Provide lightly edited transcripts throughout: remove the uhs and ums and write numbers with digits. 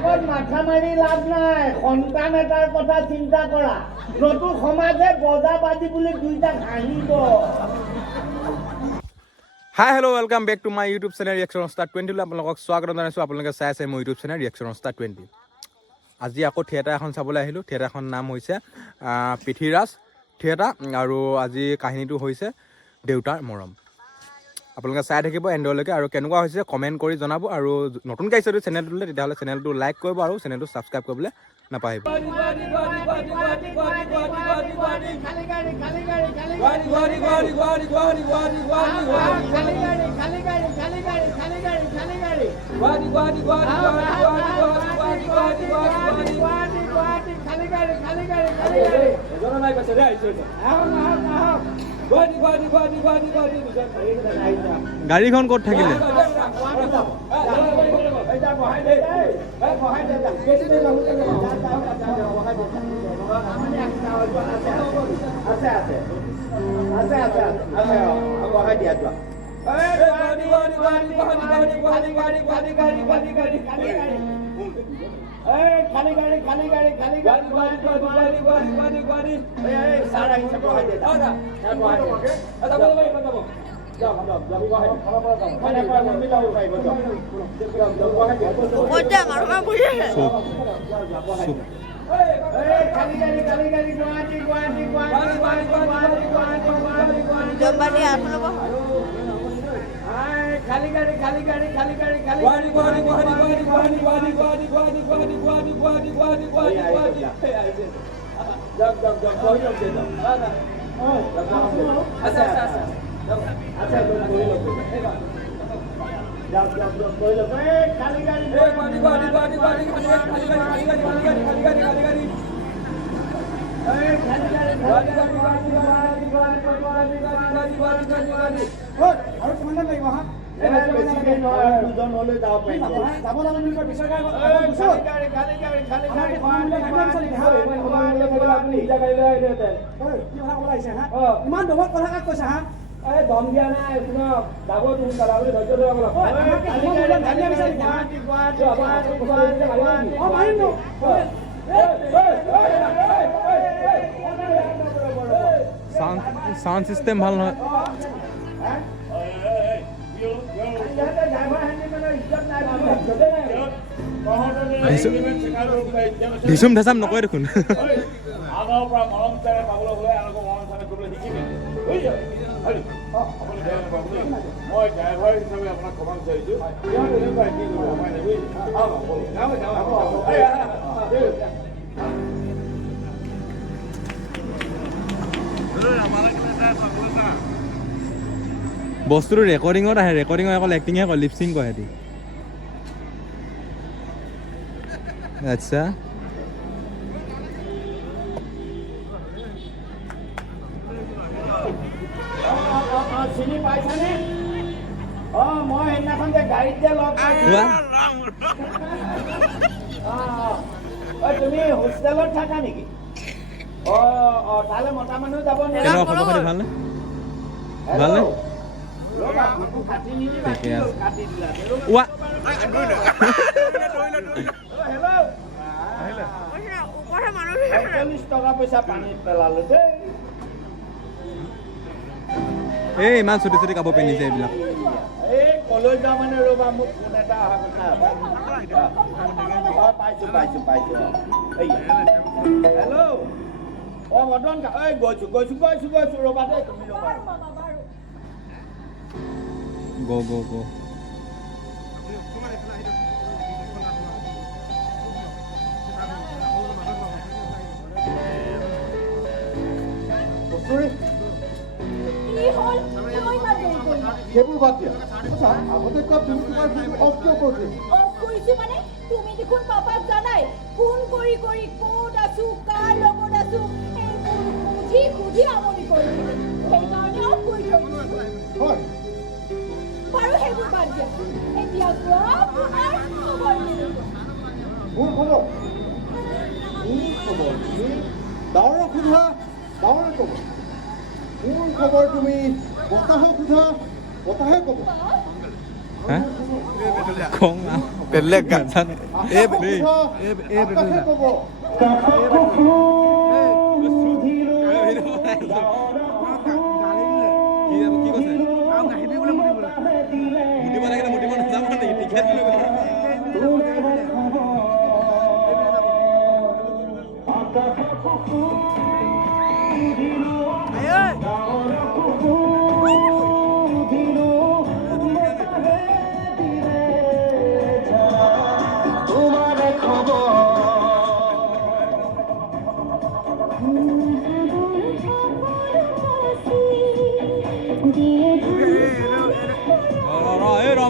এইবিলাকত মাথা মাৰি লাভ নাই সন্তান এটাৰ কথা চিন্তা কৰা নতুন সমাজে বজা বাজি বুলি দুইটা হাঁহিব hi hello' welcome back to my YouTube channel reaction star 20 আপোনালোকক স্বাগতম জনাইছোঁ আপোনালোকে চাই আছে মোৰ ইউটিউব চেনেল ৰিয়েকশ্যন ষ্টাৰ 20 আজি আকৌ থিয়েটাৰ এখন চাবলৈ আহিলোঁ থিয়েটাৰখনৰ নাম হৈছে পৃথ্বীৰাজ থিয়েটাৰ আৰু আজি কাহিনীটো হৈছে দেউতাৰ মৰম আপোনালোকে চাই থাকিব এণ্ডলৈকে আৰু কেনেকুৱা হৈছে কমেণ্ট কৰি জনাব আৰু নতুনকৈ আহিছে যদি চেনেলটোলৈ তেতিয়াহ'লে চেনেলটো লাইক কৰিব আৰু চেনেলটো ছাবস্ক্ৰাইব কৰিবলৈ নাপাহৰিব গাড়ীখন ক'ত থাকিলে ইমান দমত কথা কাক কৈছা হা দম দিয়া নাই শুনক যাব তুমি কালাবলৈ ধৈৰ্য ধৰিব সাউন্ড সিস্টেম ভাল নহয় ধিচুম ধাচাম নকয় দেখোন আগৰ পৰা মৰম চাৰে পাবলৈ হ'লে আৰু মৰম চাৰে কৰিবলৈ শিকিবি মই ড্ৰাইভাৰ হিচাপে আপোনাক ক'ব বিচাৰিছোঁ বস্তুটো ৰেকৰ্ডিঙত আহে ৰেকৰ্ডিঙত অকল এক্টিংহে কৰে লিপচিং কৰে সিহঁতি আচ্ছা চিনি পাইছানে মই সেইদিনাখন যে গাড়ীত যে লগ পাইছিলো তুমি হোষ্টেলত থাকা নেকি তালৈ মতা মানুহ যাব কেনেকুৱা খবৰ খাতি ভালনে ভালনে ঠিকে আছে ৱা টকা পইচা পানীত পেলালো দেই এই ইমান চুটি চুটি কাপোৰ পিন্ধিছে এইবিলাক এই কলৈ যাওঁ মানে ৰ'বা মোক ফোন এটা অহা কথা পাইছো হেল্ল' মদন এই গৈছো ৰ'বা দেই তুমি ৰ'বা go সেইবোৰ বাদ দিয়া আগতে কোৱা তুমি তোমাৰ অফ কিয় কৰিছিলা অফ কৰিছি মানে তুমি দেখোন পাপাক জানাই ফোন কৰি কৰি ক'ত আছো কাৰ লগত আছো খুজি আমনি কৰিছে সেইকাৰণে অফ কৰি থৈ হয় বাৰু সেইবোৰ বাদ দিয়া এতিয়া কোৱা তোমাৰ খবৰ মোৰ খবৰ তুমি ডাৱৰক সোধা ডাৱৰে ক'ব মোৰ খবৰ তুমি বতাহক সোধা বতাহে ক'ব হা কং বেলেগ গান এই দেই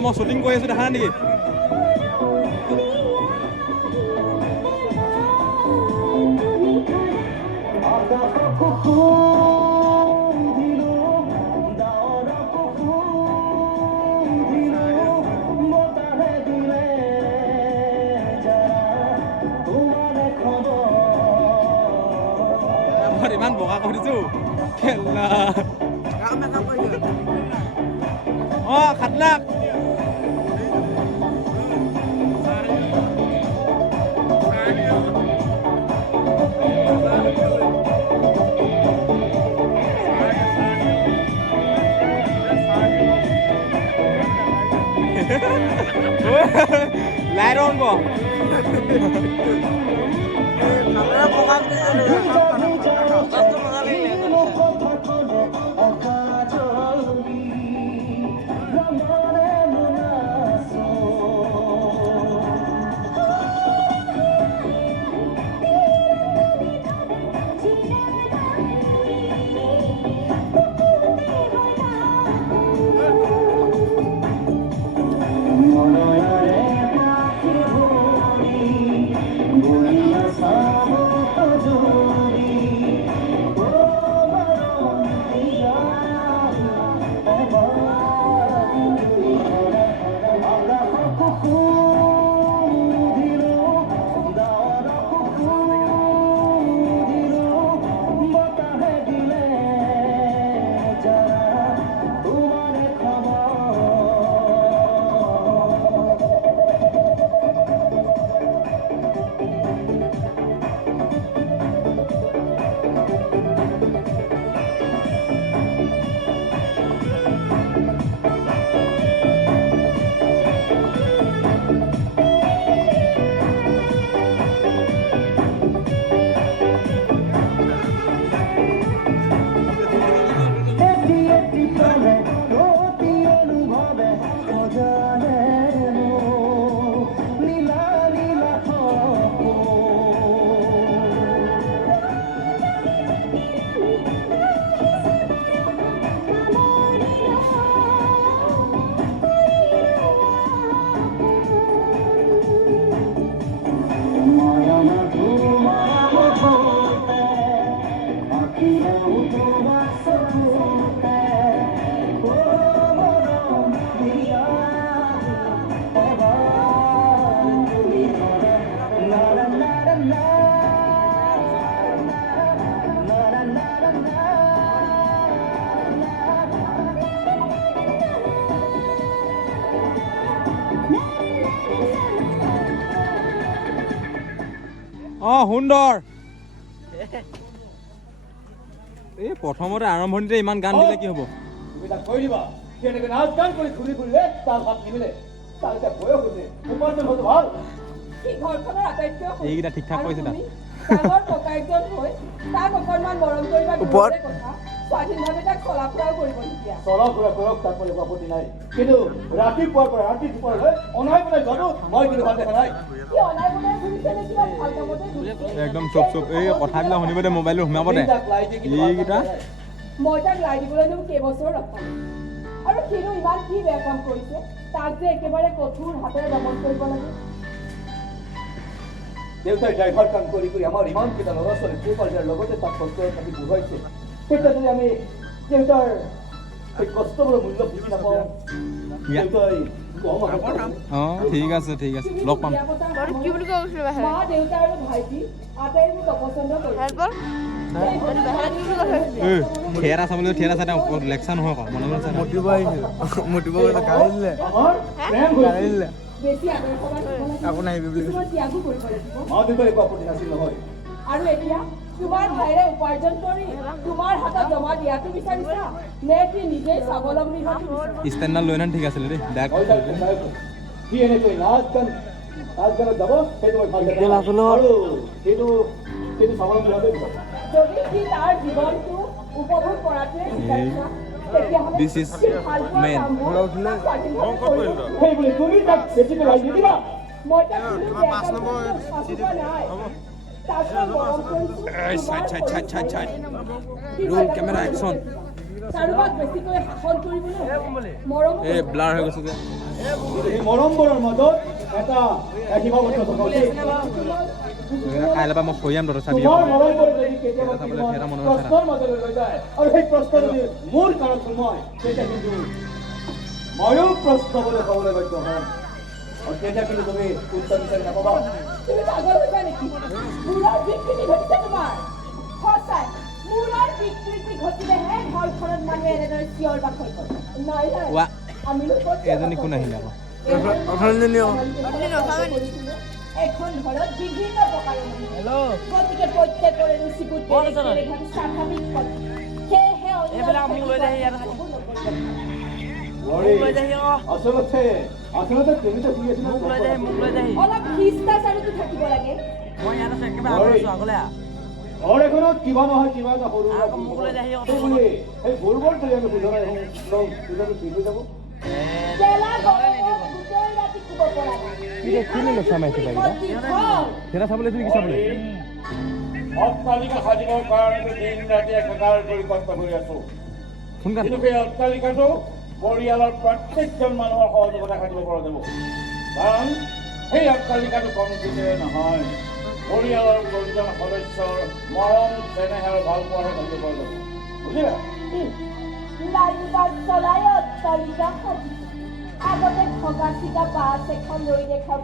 মই শ্বুটিং কৰি আছো দেখা নেকি ইমান বগা কৰি দিছো খেলা খাতনাক লাইট অন কৰ সুন্দৰ এই প্ৰথমতে আৰম্ভণিতে ইমান গান দিলে কি হ'ব তুমি তাক কৈ দিবা কেনেকৈ নাচ গান কৰি ঘূৰি ফুৰিলে তাৰ হাত নিমিলে তাৰ এতিয়া বয়স হৈছে উপাৰ্জন হয়তো ভাল সি ঘৰখনৰ আটাইতকৈ এইকেইটা ঠিক ঠাক কৰিছে তাত ডাঙৰ ককাইজন হৈ তাক অকণমান মৰম কৰিবা দূৰৰে কথা স্বাধীনভাৱে তাক চলা ফুৰাও কৰিব নিদিয়া চলা ফুৰা কৰক তাক একো আপত্তি নাই কিন্তু ৰাতিপুৱাৰ পৰা ৰাতি দুপৰলৈ অনাই বনাই যোৱাটো মই কিন্তু ভাল দেখা নাই সি অনাই বনাই ঘূৰিছে নে কিবা ভাল কামতে ঘূৰিছে একদম চুপ চুপ এই কথাবিলাক শুনিব দে মোবাইলটো সোমাব দে এইকেইটা মই তাক লাই দিবলৈনো কেইবছৰ ৰখাম আৰু সিনো ইমান কি বেয়া কাম কৰিছে তাক যে একেবাৰে কঠোৰ হাতেৰে দমন কৰিব লাগে দেউতাই ড্ৰাইভাৰ কাম কৰি কৰি আমাৰ ইমানকেইটা ল'ৰা ছোৱালী পোহপালজাৰ লগতে তাক কষ্টৰে থাকি বুজাইছে তেতিয়া যদি আমি দেউতাৰ সেই কষ্টবোৰৰ মূল্য বুজি নাপাওঁ অঁ ঠিক আছে লগ পাম কি বুলি কৈছিলো মা দেউতা আৰু ভাইটি আটাই মোক অপছন্দ কৰিছে থিয়েটাৰ চাবলৈ থিয়েটাৰ চাই লেকচাৰ নহয় আকৌ মনে মনে চাই বেছি আদৰ আকৌ নাহিবি বুলি তোমাৰ ত্যাগো কৰিব লাগিব মা দেউতাৰ একো আপত্তি নাছিল নহয় আৰু এতিয়া তোমাৰ ভাইৰে উপাৰ্জন কৰি তোমাৰ হাতত জমা দিয়াটো বিচাৰিছা নে কি নিজে স্বাৱলম্বী হৈ ষ্টেণ্ডাৰ্ড লৈ ঠিক আছিলে দেই কি এনেকৈ নাচ গানত যাব সেইটো মই ভাল আৰু সেইটো স্বাৱলম্বী হোৱাটো যদি সি তাৰ জীৱনটো উপভোগ কৰাটোৱে বিচাৰিছা তেতিয়াহ'লে This is সি ভাল পোৱা main. কামবোৰ স্বাধীনভাৱে কৰিব। সেই বুলি তুমি তাক বেছিকৈ লাগি নিদিবা মই তাক কোনো বেয়া কাম সাজোৱা নাই তাক মই মৰম কৰিছোঁ ৰোল কেমেৰা একশ্যন কাৰোবাক বেছিকৈ শাসন কৰিবলৈ মৰম এই ব্লাৰ হৈ গৈছে যে এই মৰমবোৰৰ মাজত এটা সীমাবদ্ধ থকা উচিত কাইলৈ পৰা মই থৈ যাম তহঁতৰ চাবি তোমাৰ মৰমবোৰ যদি কেতিয়াবা প্ৰশ্নৰ মাজলৈ লৈ যায় আৰু সেই প্ৰশ্ন যদি মোৰ কাৰণত মই তেতিয়া কিন্তু ময়ো প্ৰশ্নবলৈ ক'বলৈ বাধ্য হ'ম আৰু তেতিয়া কিন্তু তুমি উত্তৰ বিচাৰি নাপাবা তুমি পাগল হৈছা নেকি মূৰৰ বিকৃতি ঘটিছে তোমাৰ সঁচাই মূৰৰ বিকৃতি ঘটিলেহে ঘৰখনত মানুহে এনেদৰে চিঞৰ বাখৰ কৰে নাই ৱা আমি এজনী কোন আহিলে আকৌ এখন ঘৰত বিভিন্ন প্ৰকাৰৰ মানুহ গতিকে প্ৰত্যেকৰে ৰুচিবোৰ স্বাভাৱিক কথা সেয়েহে আচলতে তুমি তো শুনি আছিলা অলপ শিষ্টাচাৰতো থাকিব লাগে ঘৰ এখনত কিবা নহয় কিবা এটা সৰু সেই গৰুবোৰ ধৰি আমি বুজনাই ঠিক হৈ যাব গেলা গৰমত গোটেই ৰাতি শুব পৰা নাই থিয়েটাৰ চাবলৈ কি চাবলৈ অট্টালিকা সাজিবৰ কাৰণে দিন ৰাতি একাকাৰ কৰি কষ্ট কৰি আছো সোনকালে কিন্তু সেই অট্টালিকাটো পৰিয়ালৰ প্ৰত্যেকজন মানুহৰ সহযোগিতা সাজিব পৰা যাব কাৰণ সেই অট্টালিকাটো কমপ্লিটেৰে নহয় পৰিয়ালৰ প্ৰতিজন সদস্যৰ মৰম চেনেহ আৰু ভাল পোৱাহে সাজিব পৰা যাব বুজিলা লাইনবাজ চলাই অট্টালিকা সাজিছে আগতে ভগা চিগা বাছ এখন লৈ দেখাওক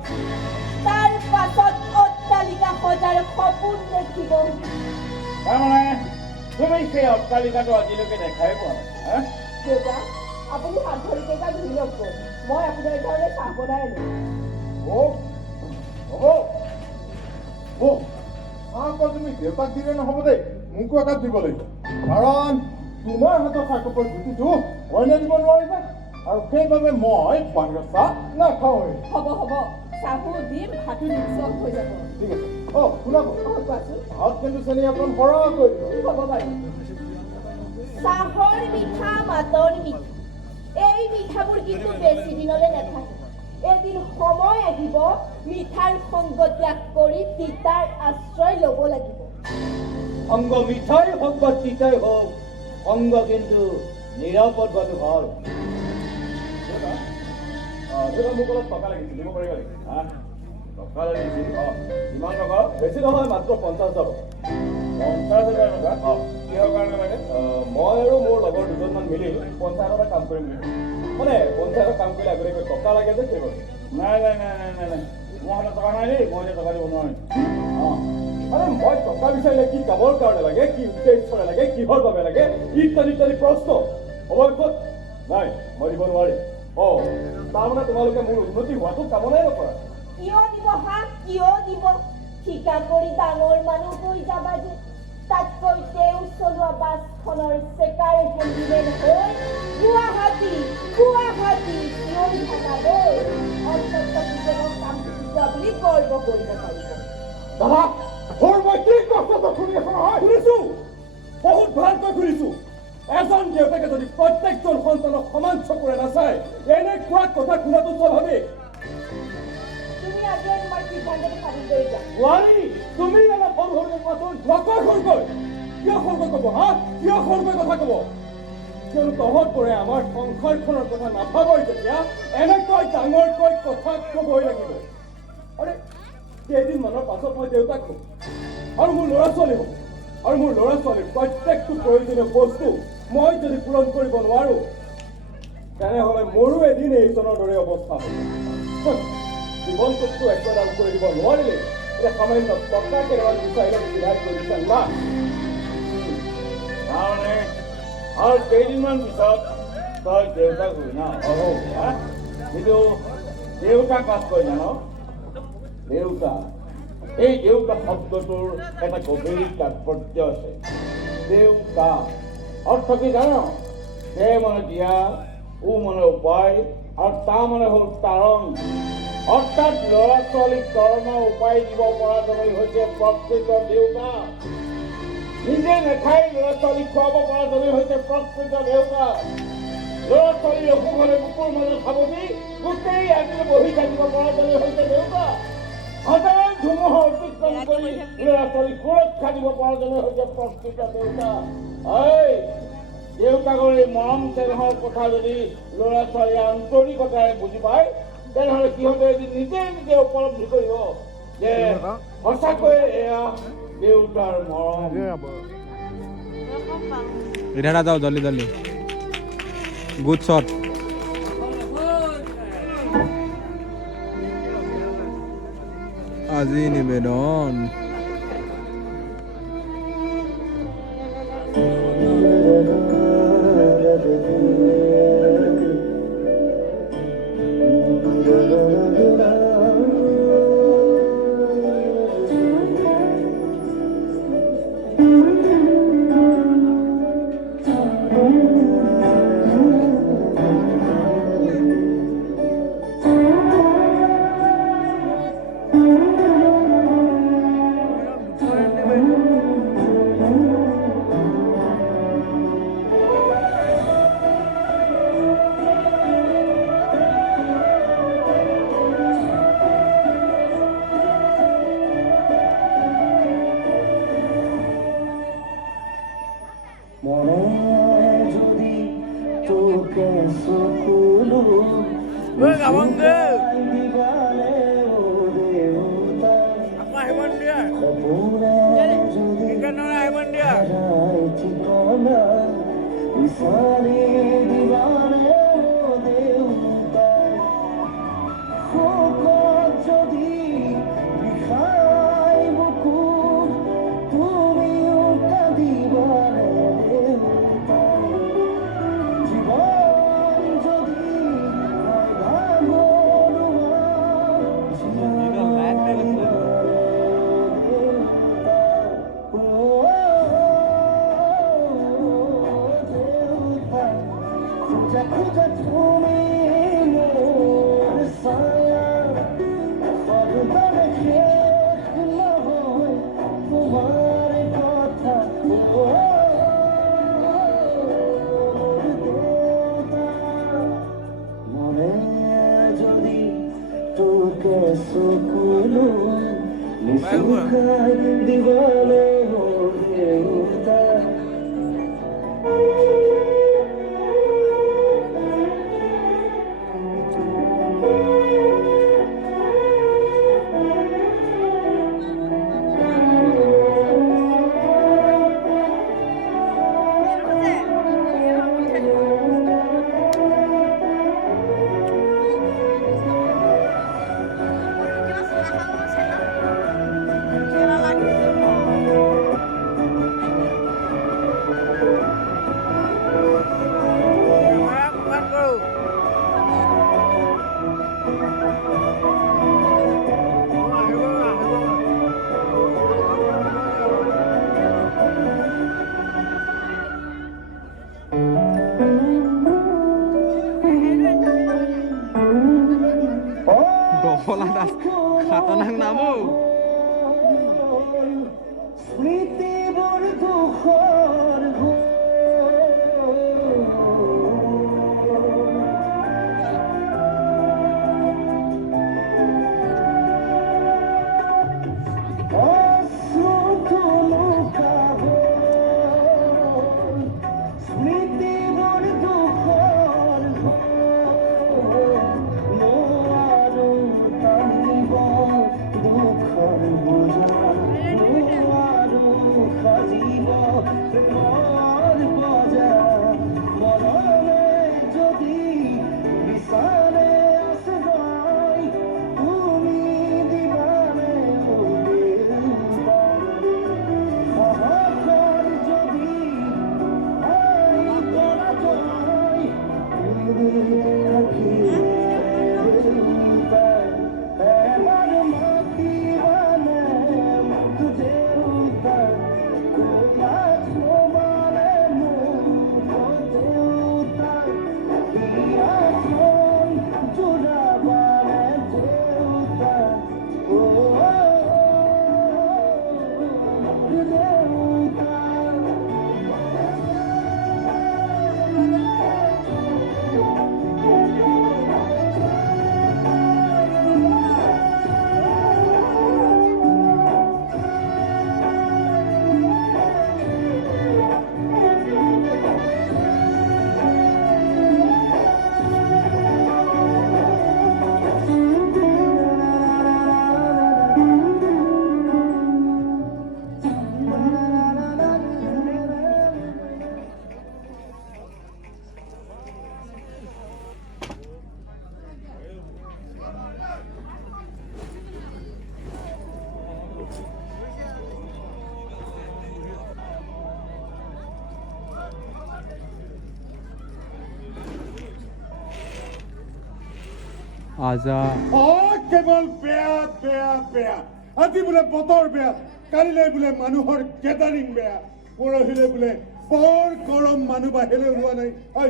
তাৰ পাছত অট্টালিকা সজাৰ সপোন দেখিব তাৰমানে তুমি সেই অট্টালিকাটো আজিলৈকে দেখাই পোৱা নাই দেউতা আপুনি হাত ধৰি কেইটা ধুই লওক মই আপোনাৰ কাৰণে চাহ বনাই আনিম তুমি দেউতাক দিলে নহ'ব দেই মোকো একাপ দিব লাগিব কাৰণ তোমাৰ হাতৰ চাহকাপৰ জুতিটো অইনে দিব নোৱাৰিবা আৰু সেইবাবে মই বাহিৰৰ চাহ নাখাওঁৱেই হ'ব চাহো দিম ভাতো নিশ্চয় হৈ যাব ঠিক আছে শুনাব কোৱাচোন ভাত কিন্তু চেনি অকণ সৰহ কৰি দিব হ'ব বাৰু চাহৰ মিঠা মাতৰ মিঠা এই মিঠাবোৰ কিন্তু বেছি দিনলৈ নাথাকে এদিন সময় আহিব মিঠাৰ সংগ ত্যাগ কৰি তিতাৰ আশ্ৰয় ল'ব লাগিব সংগ মিঠাই হওক বা তিতাই হওক সংগ কিন্তু নিৰাপদ হোৱাটো ভাল মোক অলপ টকা লাগিছিল দিব পাৰিব নেকি টকা লাগিছিল কিমান টকা বেছি নহয় মাত্ৰ 50,000 টকা কিহৰ কাৰণে লাগে মই আৰু মোৰ লগৰ দুজনমান মিলি পঞ্চায়তত কাম কৰিম মানে পঞ্চায়তত কাম কৰিলে আগতীয়াকৈ টকা লাগে যে সেইবাবে নাই মোৰ হাতত টকা নাই দেই মই এতিয়া টকা দিব নোৱাৰিম আৰে মই টকা বিচাৰিলে কি কামৰ কাৰণে লাগে কি উদ্দেশ্যৰে লাগে কিহৰ বাবে লাগে ইত্যাদি প্ৰশ্ন অৱশ্যে নাই মই দিব নোৱাৰিম তাৰমানে তোমালোকে মোৰ উন্নতি হোৱাটো কামনাই নকৰা কিয় দিব কিয় দিব ঠিকা কৰি ডাঙৰ মানুহ হৈ যাবা যে তাতকৈ তেওঁ চলোৱা বাছখনৰ চেকাৰ হেণ্ডিমেন হৈ গুৱাহাটী চিঞৰি থাকালৈ অন্তত জীৱনৰ কাম যোৱা বুলি গৰ্ব কৰিব পাৰিব দাদা মই কি কষ্টটো শুনি আছো নহয় শুনিছো বহুত ভালকৈ শুনিছো এজন দেউতাকে যদি প্ৰত্যেকজন সন্তানক সমান চকুৰে নাচায় এনেকুৱা কথা শুনাটো স্বাভাৱিক তুমি আজি তোমাৰ সিদ্ধান্তটো পালন কৰি দিয়া ৱাৰী তুমি অলপ সৰুকৈ কোৱাচোন নকৰ সৰুকৈ কিয় সৰুকৈ ক'ব কিয় সৰুকৈ কথা ক'ব কিয়নো তহঁতবোৰে আমাৰ সংসাৰখনৰ কথা নাভাবই যেতিয়া এনেকৈ ডাঙৰকৈ কথা ক'বই লাগিব আৰে কেইদিনমানৰ পাছত মই দেউতাক হ'ম আৰু মোৰ ল'ৰা ছোৱালী হ'ম আৰু মোৰ ল'ৰা ছোৱালীৰ প্ৰত্যেকটো প্ৰয়োজনীয় বস্তু মই যদি পূৰণ কৰিব নোৱাৰো তেনেহ'লে মোৰো এদিন এইজনৰ দৰে অৱস্থা হ'ব জীৱনটোততো একো এটা কৰি দিব নোৱাৰিলে এতিয়া সামান্য টকা কেইটামান বিচাৰিলে চিধাই কৰি দিছা না তাৰমানে আৰু কেইদিনমান পিছত তই দেউতাক হৈ না কিন্তু দেউতা কাজ কয় জান দেউতা এই দেউতা শব্দটোৰ এটা গভীৰ তাৎপৰ্য আছে দেউতা অৰ্থ কি জান দে মানে দিয়া ও মানে উপায় আৰু তা মানে হ'ল তাৰণ অৰ্থাৎ ল'ৰা ছোৱালীক ধৰ্ম উপায় দিব পৰাজনেই হৈছে প্ৰকৃত দেউতা নিজে নেখাই ল'ৰা ছোৱালীক খুৱাব পৰাজনেই হৈছে প্ৰকৃত দেউতা ল'ৰা ছোৱালীৰ অসুখ হ'লে বুকুৰ মাজত সাৱটি গোটেই ৰাতিলৈ বহি থাকিব পৰাজনেই হৈছে দেউতা হাজাৰ ধুমুহা অতিক্ৰম কৰি ল'ৰা ছোৱালীক সুৰক্ষা দিব পৰাজনেই হৈছে প্ৰকৃত দেউতা দেউতাকৰ এই মৰম চেনেহৰ কথা যদি ল'ৰা ছোৱালীয়ে আন্তৰিকতাৰে বুজি পায় তেনেহ'লে সিহঁতে এদিন নিজে নিজে উপলব্ধি কৰিব যে সঁচাকৈয়ে এয়া দেউতাৰ মৰম ইধাৰা যাওঁ জলদি জলদি গুড শ্বট আজি নিবেদন খাতাৰনাক নামও স্মৃতি বড় দুঃখৰ Oh আজা কেৱল বেয়া বেয়া বেয়া আজি বোলে বতৰ বেয়া কালিলৈ বোলে মানুহৰ গেদাৰিং বেয়া পৰহিলৈ বোলে বৰ গৰম মানুহ বাহিৰলৈ ওলোৱা নাই ঐ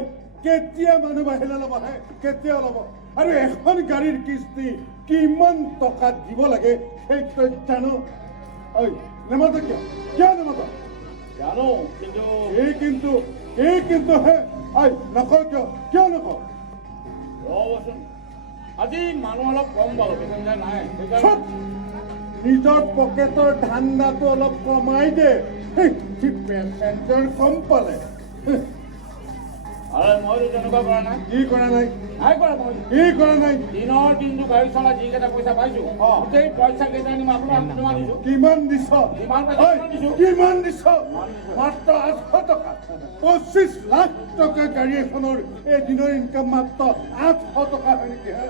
কেতিয়া মানুহ বাহিৰলৈ ল'ব আহে কেতিয়া ল'ব আৰু এখন গাড়ীৰ কিস্তি কিমান টকা দিব লাগে সেই তই জানো ঐ নেমাত কিয় নেমাত জানো কিন্তু এই কিন্তু হে ঐ নকওঁ কিয় নকওঁ ৰ'বচোন আজি মানুহ অলপ কম পালো পেচেঞ্জাৰ নাই চুপ! নিজৰ পকেটৰ ধান্দাটো অলপ কমাই দে পেচেঞ্জাৰ কম পালে আৰু মইতো তেনেকুৱা কৰা নাই কি কৰা নাই নাই কৰা মই কি কৰা নাই দিনৰ দিনটো গাড়ী চলাই যিকেইটা পইচা পাইছো গোটেই পইচা কেইটা নি মই আপোনাক জমা দিছো কিমান দিছ কিমান ঐ, পইচা দিছো কিমান দিছ মাত্ৰ 800 টকা 25 লাখ টকা গাড়ী এখনৰ এদিনৰ ইনকাম মাত্ৰ 800 টকা হয় নেকি হে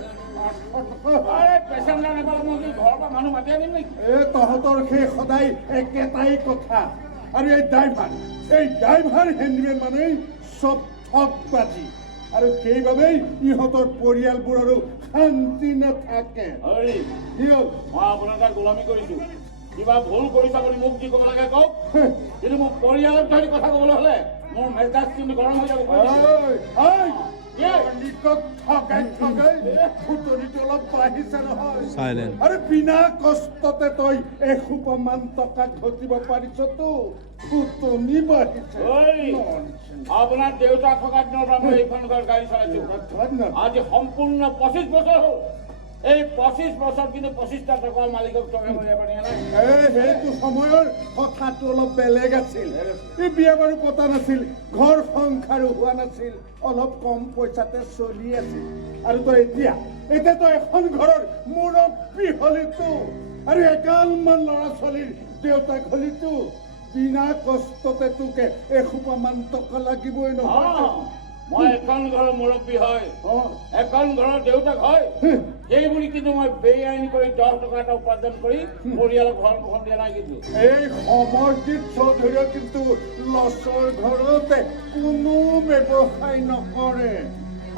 800 টকা আৰে পেচেঞ্জাৰ নাপালে মই কি ঘৰৰ পৰা মানুহ মাতি আনিম নেকি তহঁতৰ সেই সদায় একেটাই কথা আৰু এই ড্ৰাইভাৰ হেণ্ডিমেন মানেই চব ঠগবাজি আৰু সেইবাবেই ইহঁতৰ পৰিয়ালবোৰৰো শান্তি নাথাকে হৰি কি হ'ল মই আপোনাৰ তাত গোলামী কৰিছো কিবা ভুল কৰিছা বুলি মোক যি ক'ব লাগে কওক কিন্তু মোক পৰিয়ালক ধৰি কথা ক'বলৈ হ'লে মোৰ মেজাজ কিন্তু গৰম হৈ যাব ফুটনিটো অলপ বাঢ়িছে নহয় Silent. আৰু বিনা কষ্টতে তই এসোপামান টকা ঘটিব পাৰিছতো ফুটনি বাঢ়িছে আপোনাৰ দেউতা থকা দিনৰ পৰা মই এইখন গাড়ী চলাইছো আজি সম্পূৰ্ণ 25 বছৰ হ'ল এই 25 বছৰ কিন্তু 25টা টকাৰ মালিকক টকা কৰিব পৰা নাই সেইটো সময়ৰ কথাটো অলপ বেলেগ আছিল এই বিয়া বাৰু পতা নাছিল ঘৰ সংসাৰো হোৱা নাছিল অলপ কম পইচাতে চলি আছিল আৰু তই এতিয়া তই এখন ঘৰৰ মুৰব্বী হলিতো আৰু এগালমান ল'ৰা ছোৱালীৰ দেউতাক হলিতো বিনা কষ্টতে তোকে এসোপামান টকা লাগিবই নহয় মই এখন ঘৰৰ মুৰব্বী হয় এখন ঘৰৰ দেউতাক হয় সেই বুলি কিন্তু মই বেআইনী কৰি 10 টকা এটা উপাৰ্জন কৰি পৰিয়ালক ঘৰ পোহৰ দিয়া নাই কিন্তু এই সমৰজিৎ চৌধুৰীয়ে কিন্তু লছৰ ঘৰতে কোনো ব্যৱসায় নকৰে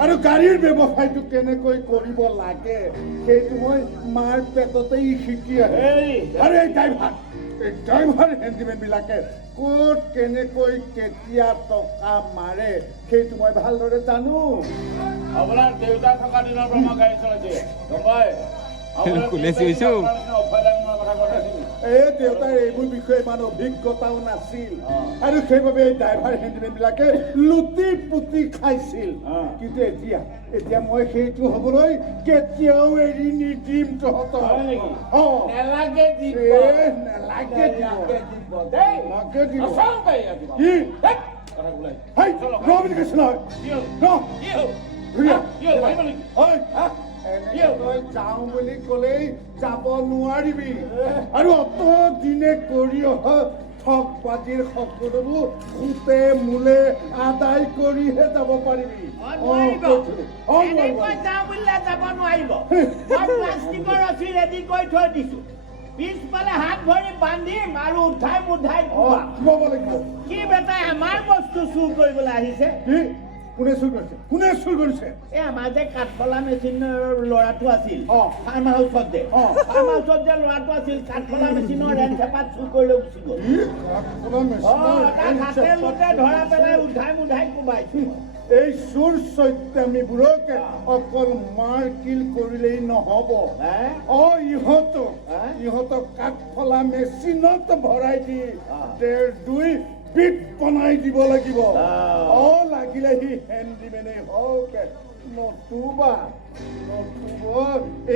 আৰু গাড়ীৰ ব্যৱসায়টো কেনেকৈ কৰিব লাগে সেইটো মই মাৰ পেটতেই শিকি আহে আৰু এই ড্ৰাইভাৰ হেণ্ডিমেন বিলাকে ক'ত কেনেকৈ কেতিয়া টকা মাৰে সেইটো মই ভালদৰে জানো আপোনাৰ দেউতা থকা দিনৰ পৰা মই গাড়ী চলাইছে গম পাই এই দেউতাৰ এইবোৰ বিষয়ে ইমান অভিজ্ঞতাও নাছিল আৰু সেইবাবে এই ড্ৰাইভাৰ হেণ্ডিমেন বিলাকে লুটি পুতি খাইছিল কিন্তু এতিয়া মই সেইটো হ'বলৈ কেতিয়াও এৰি নিদিম তহঁতৰ যাওঁ বুলি ক'লেই যাব নোৱাৰিবি আৰু অত দিনে কৰি অহা ঠগবাজিৰ সকলোবোৰ সুতে মূলে আদায় কৰিহে যাব পাৰিবি যাব নোৱাৰিব মই প্লাষ্টিকৰ ৰছী ৰেডি কৰি থৈ দিছো পিছফালে হাত ভৰি বান্ধিম আৰু উঠাই মুঠাই খুৱাব লাগিব কি বেটাই আমাৰ বস্তু চুৰ কৰিবলৈ আহিছে কোনে চুৰ কৰিছে এই আমাৰ যে কাঠফলা মেচিনৰ ল'ৰাটো আছিল ফাৰ্ম হাউচত যে ল'ৰাটো আছিল কাঠফলা মেচিনৰ ৰেঞ্চ হেপাত চুৰ কৰি লৈ গুচি গ'ল তাক হাতে লোটে ধৰা পেলাই উঠাই মুঠাই কোবাইছো এই চুৰ চৈতামীবোৰকে অকল মাৰ কিল কৰিলেই নহ'ব ইহঁতক কাঠফলা মেচিনত ভৰাই দি 1.5 ফিট বনাই দিব লাগিব লাগিলে সি হেণ্ডিমেনেই হওক নতুবা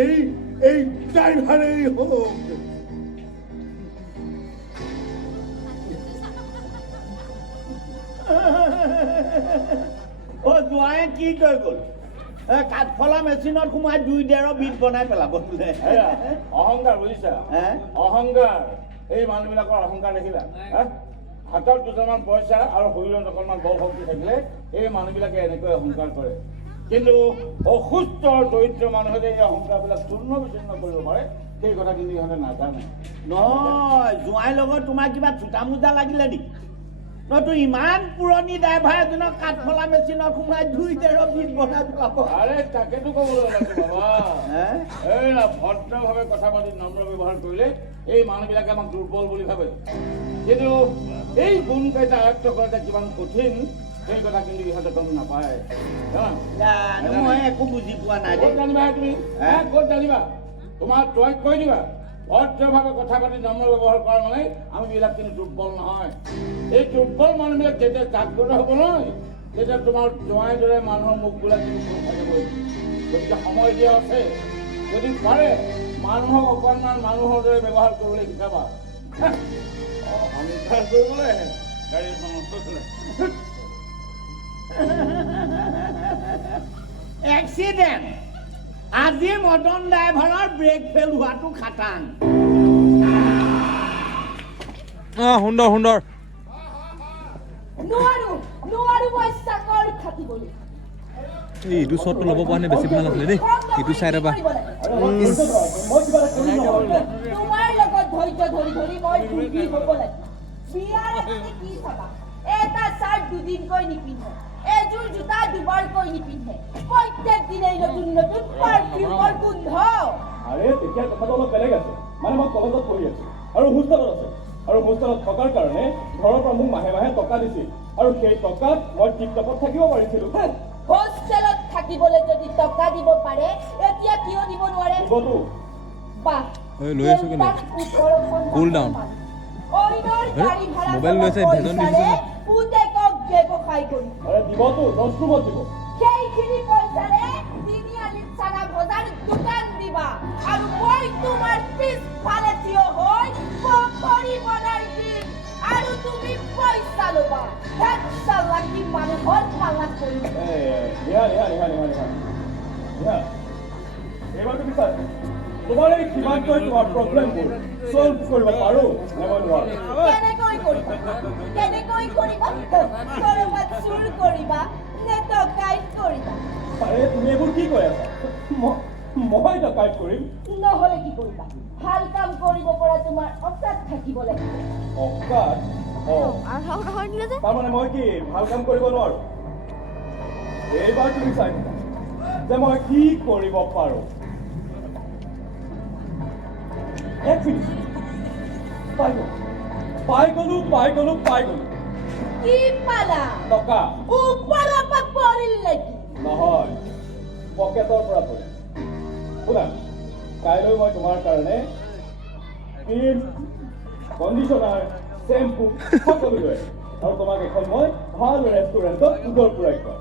এই ড্ৰাইভাৰেই হওক জোঁৱাই কি কৰি গ'ল কাঠফলা মেচিনত সোমাই 2.5 ফিট বনাই পেলাব অহংকাৰ বুজিছা অহংকাৰ এই মানুহবিলাকৰ অহংকাৰ দেখিলা হাতত দুটামান পইচা আৰু শৰীৰত অকণমান বল শক্তি থাকিলে এই মানুহবিলাকে এনেকৈ অহংকাৰ কৰে কিন্তু অসুস্থ দৰিদ্ৰ মানুহে যে এই অহংকাৰবিলাক চূৰ্ণ বিচূৰ্ণ কৰিব পাৰে সেই কথা কিন্তু ইহঁতে নাজানে নহয় জোঁৱাইৰ লগত তোমাৰ কিবা থোটা মোজা লাগিলে নেকি তইতো ইমান পুৰণি ড্ৰাইভাৰ এজনক কাঠফলা মেচিনত সোমাই 2 বিট বনাই পেলাব আৰে তাকেতো ক'বলৈ ওলাইছো বাবা হে? এই ভদ্ৰভাৱে কথা পাতি নম্ৰ ব্যৱহাৰ কৰিলে এই মানুহবিলাকে আমাক দুৰ্বল বুলি ভাবে কিন্তু এই গুণকেইটা আয়ত্ব কৰাটো কিমান কঠিন সেই কথা কিন্তু ইহঁতে গম নাপায় জানো, মই একো বুজি পোৱা নাই ক'ত দেই জানিবা তুমি ক'ত জানিবা তোমাৰ তই কৈ দিবা ভদ্ৰভাৱে কথা পাতি নম্ৰ ব্যৱহাৰ কৰা মানে আমিবিলাক কিন্তু দুৰ্বল নহয় এই দুৰ্বল মানুহবিলাক যেতিয়া জাগ্ৰত হ'ব নহয় তেতিয়া তোমাৰ জোঁৱাই দৰে মানুহৰ মুখবিলাক কিন্তু খোল থাকিবই গতিকে সময় দিয়া আছে যদি পাৰে মানুহক অকণমান মানুহৰ দৰে ব্যৱহাৰ কৰিবলৈ শিকাবা অহংকাৰ কৰিবলৈ গাড়ীখন চলে এক্সিডেণ্ট আজি মদন ড্ৰাইভাৰৰ ব্ৰেক ফেল হোৱাটো খাটাং সুন্দৰ সুন্দৰ নোৱাৰো মই চাকৰি থাকিবলৈ এই ইটো শ্বটটো ল'ব পৰা নাই বেছি ভাল আছিলে দেই ইটো চাইডৰ পৰা তোমাৰ লগত ধৈৰ্য ধৰি ধৰি মই ভুগি হ'ব লাগে বিয়াৰ কি চাবা এটা চাৰ্ট দুদিনকৈ নিপিন্ধে এযোৰ জোতা দুবাৰকৈ নিপিন্ধে প্ৰত্যেক দিনেই নতুন নতুন পাৰফিউমৰ গোন্ধ আৰে তেতিয়া কথাটো অলপ বেলেগ আছে মানে মই কলেজত পঢ়ি আছো আৰু হোষ্টেলত আছে আৰু হোষ্টেলত থকাৰ কাৰণে ঘৰৰ পৰা মোক মাহে মাহে টকা দিছিল আৰু সেই টকাত মই টিপটপত থাকিব পাৰিছিলো হোষ্টেলত থাকিবলৈ যদি টকা দিব পাৰে এতিয়া কিয় দিব নোৱাৰে দিবতো বাহ লৈ আছো কেনে কুল ডাউন মোবাইল লৈছে ভেজন দিছে পুতেকক ব্যৱসায় কৰি আৰে দিবতো 10 ৰুমত দিব সেইখিনি পইচাৰে তিনিআলিত চানা বজাৰ দোকান দিবা আৰু মই তোমাৰ পিছফালে থিয় হৈ পকৰি বনাই দিম আৰু তুমি পইচা ল'বা চালাকি মানুহৰ পালা কৰিবা এইবাৰ তুমি চাই তোমাৰ এই কিমানকৈ তোমাৰ প্ৰব্লেমবোৰ চল্ভ কৰিব পাৰো নে মই নোৱাৰো কেনেকৈ কৰিবা কৰবাত চুৰ কৰিবা নে ডকাইত কৰিবা আৰে তুমি এইবোৰ কি কৈ আছা মই ডকাইত কৰিম নহ'লে কি কৰিবা ভাল কাম কৰিব পৰা তোমাৰ অকাত থাকিব লাগিব অকাত তাৰমানে মই কি ভাল কাম কৰিব নোৱাৰো এইবাৰ তুমি চাই যে মই কি কৰিব পাৰো পাই গলো কি পালা টকা ওপৰৰ পৰা পৰিল নেকি নহয় পকেটৰ পৰা পৰি শুনা কাইলৈ মই তোমাৰ কাৰণে ক্ৰীম কণ্ডিশ্যনাৰ শ্বেম্পু সকলো লৈ আৰু তোমাক এখন মই ভাল ৰেষ্টুৰেণ্টত উদৰ পুৰাই খুৱাম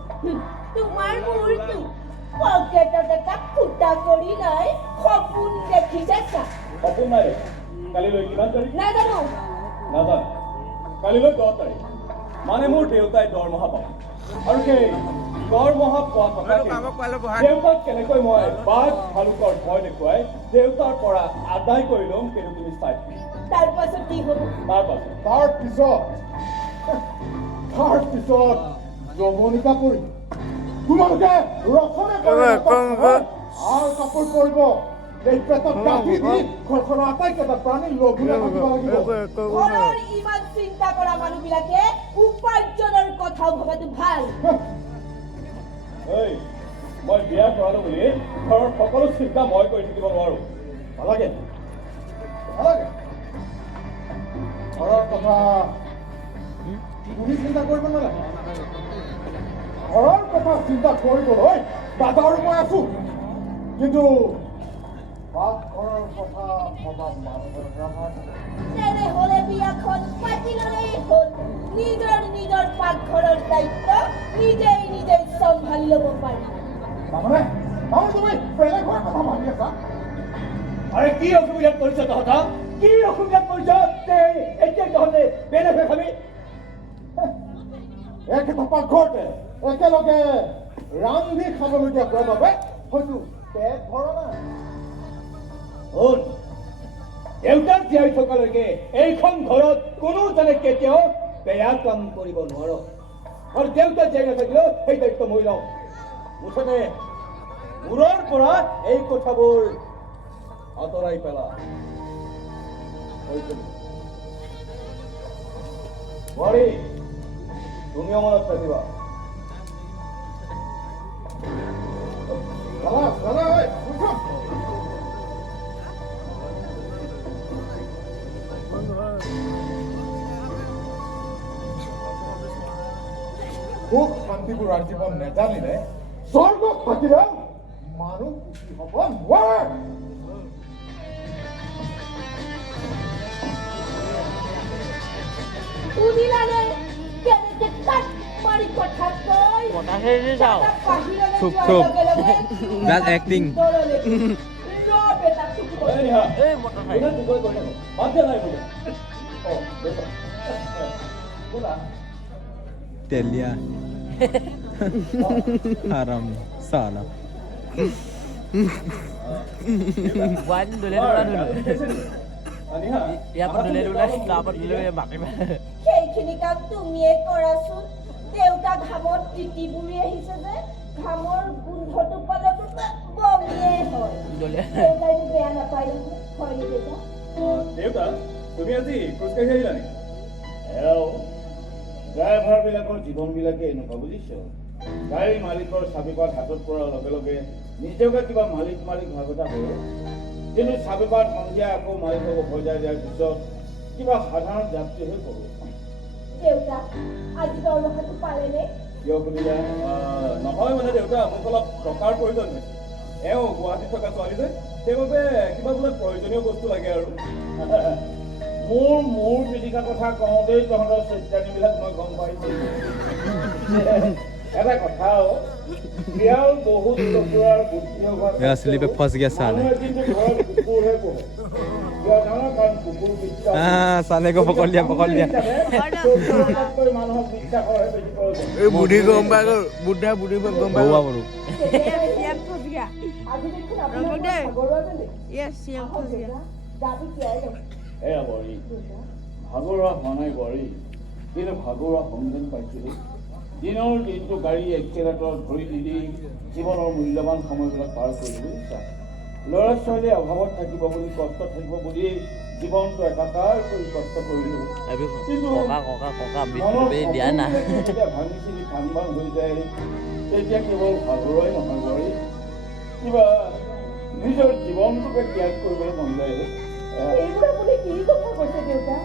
তোমাৰ মূৰটো পকেটত এটা ফুটা কৰি নাই সপোন দেখিছে চা সপোন নাই কালিলৈ কিমান তাৰিখ নাজানো নাজানো কালিলৈ 10 তাৰিখ মানে মোৰ দেউতাই দৰমহা পাব আৰু সেই দৰমহা পোৱা টকা দেউতাক কেনেকৈ মই বাঘ ভালুকৰ ভয় দেখুৱাই দেউতাৰ পৰা আদায় কৰি ল'ম কিন্তু তুমি চাই তাৰ পাছত কি হ'ব তাৰ পিছত যমনিকা কৰি তোমালোকে ৰখনে আৰু কাপোৰ কৰিব এই পেটত কাটি দি ঘৰখনৰ আটাইকেইটা প্ৰাণী লঘোনে থাকিব লাগিব ঘৰৰ ইমান চিন্তা কৰা মানুহবিলাকে উপাৰ্জনৰ কথাও ভবাটো ভাল এই মই বিয়া কৰালো বুলি ঘৰৰ সকলো চিন্তা মই কৰি থাকিব নোৱাৰো নালাগে ঘৰৰ কথা তুমি চিন্তা কৰিব নালাগে ঘৰৰ কথা চিন্তা কৰিবলৈ দাদা আৰু মই আছো কিন্তু ঘৰৰ কথা ভবা তেনেহ'লে বিয়াখন পাতি ল'লেই হ'ল নিজৰ পাকঘৰৰ দায়িত্ব নিজেই চম্ভালি ল'ব পাৰি তাৰমানে তুমি বেলেগ ঘৰৰ কথা ভাবি আছা আৰে কি অসুবিধাত পৰিছ তহঁতক কি অসুবিধাত পৰিছ এতিয়া তহঁতে বেলেগ খাবি একেটা পাকঘৰতে একেলগে ৰান্ধি খাবলগীয়া হোৱাৰ বাবে হয়তো পেট ভৰা নাই শুন দেউতাক জীয়াই থকালৈকে এইখন ঘৰত কোনো জনে কেতিয়াও বেয়া কাম কৰিব নোৱাৰ আৰু দেউতা জীয়াই নাথাকিলেও সেই দায়িত্ব মই লওঁ মুঠতে মূৰৰ পৰা এই কথাবোৰ আঁতৰাই পেলা বোৱাৰী তুমিও মনত ৰাখিবা। সুখ শান্তিবোৰ জীৱন নেজানিলে স্বৰ্গক থাকিলে মানুহ সুখী হ'ব নোৱাৰে। শুনিলানে কেনেকে কাট মাৰি কথা কয় চুপ চুপ that's acting এই নিহা কোনে দুকৈ কৰি থাকো বাদ দিয়া নাই বোলে ব'লা তেলিয়া haram salah সেইখিনি কাম তুমিয়ে কৰাচোন দেউতা ঘামত তিতি বুৰি আহিছে যে ঘামৰ গোন্ধটো পালে বমিয়ে হয় দেউতাই বেয়া নাপায় হয় নি দেউতা দেউতা তুমি আজি খোজকাঢ়ি আহিলা নেকি ড্ৰাইভাৰবিলাকৰ জীৱনবিলাকে এনেকুৱা বুজিছ গাড়ী মালিকৰ চাবিপাত হাতত পৰাৰ লগে লগে নিজকে কিবা মালিক ভাগতা হয় কিন্তু চাবিপাত সন্ধিয়া আকৌ মালিকক সজাই দিয়াৰ পিছত কিবা সাধাৰণ যাত্ৰী হৈ পৰোঁ দেউতা আজি দৰমহাটো পালেনে কিয় সুধিলা নহয় মানে দেউতা মোক অলপ টকাৰ প্ৰয়োজন হৈছে এওঁ গুৱাহাটীত থকা ছোৱালী যে সেইবাবে কিবা বোলে প্ৰয়োজনীয় বস্তু লাগে আৰু মোৰ পিটিকা কথা কওঁতেই তহঁতৰ চেষ্টানীবিলাক মই গম পাইছোঁ এটা কথা বিয়াৰ বহুত টকুৰাৰ বুদ্ধি मेरा स्लीप पे फंस गया साले কিন্তু ঘৰত কুকুৰহে পোহে কিয় জানো কাৰণ কুকুৰ বিশ্বাস हाँ साले को पकड़ लिया মানুহক বিশ্বাসৰহে বেছি প্ৰয়োজন বুঢ়ী গম পাই গ'ল বুঢ়ী গম পাই बउआ গ'ল बड़ू আজি দেখোন আপোনাৰ ভাগৰুৱা যেন গাটো তিয়াই গ'ল এয়া বৰী ভাগৰুৱা হোৱা নাই বৰী কিন্তু ভাগৰুৱা সংযম পাইছিলোঁ দিনৰ দিনটো গাড়ী এক্সিলেটৰত ধৰি দি জীৱনৰ মূল্যৱান সময়বিলাক পাৰ কৰিলোঁ বুজিছা ল'ৰা ছোৱালীয়ে অভাৱত থাকিব বুলি কষ্ট থাকিব বুলি জীৱনটো একাকাৰ কৰি কষ্ট কৰিলোঁ কিন্তু যেতিয়া ভাঙি চিঙি ভাং হৈ যায় তেতিয়া কেৱল ভাগৰুৱাই নহয় বৰী কিবা নিজৰ জীৱনটোকে ত্যাগ কৰিবলৈ মন যায় এইবোৰ আপুনি কি কথা কৈছে দেউতা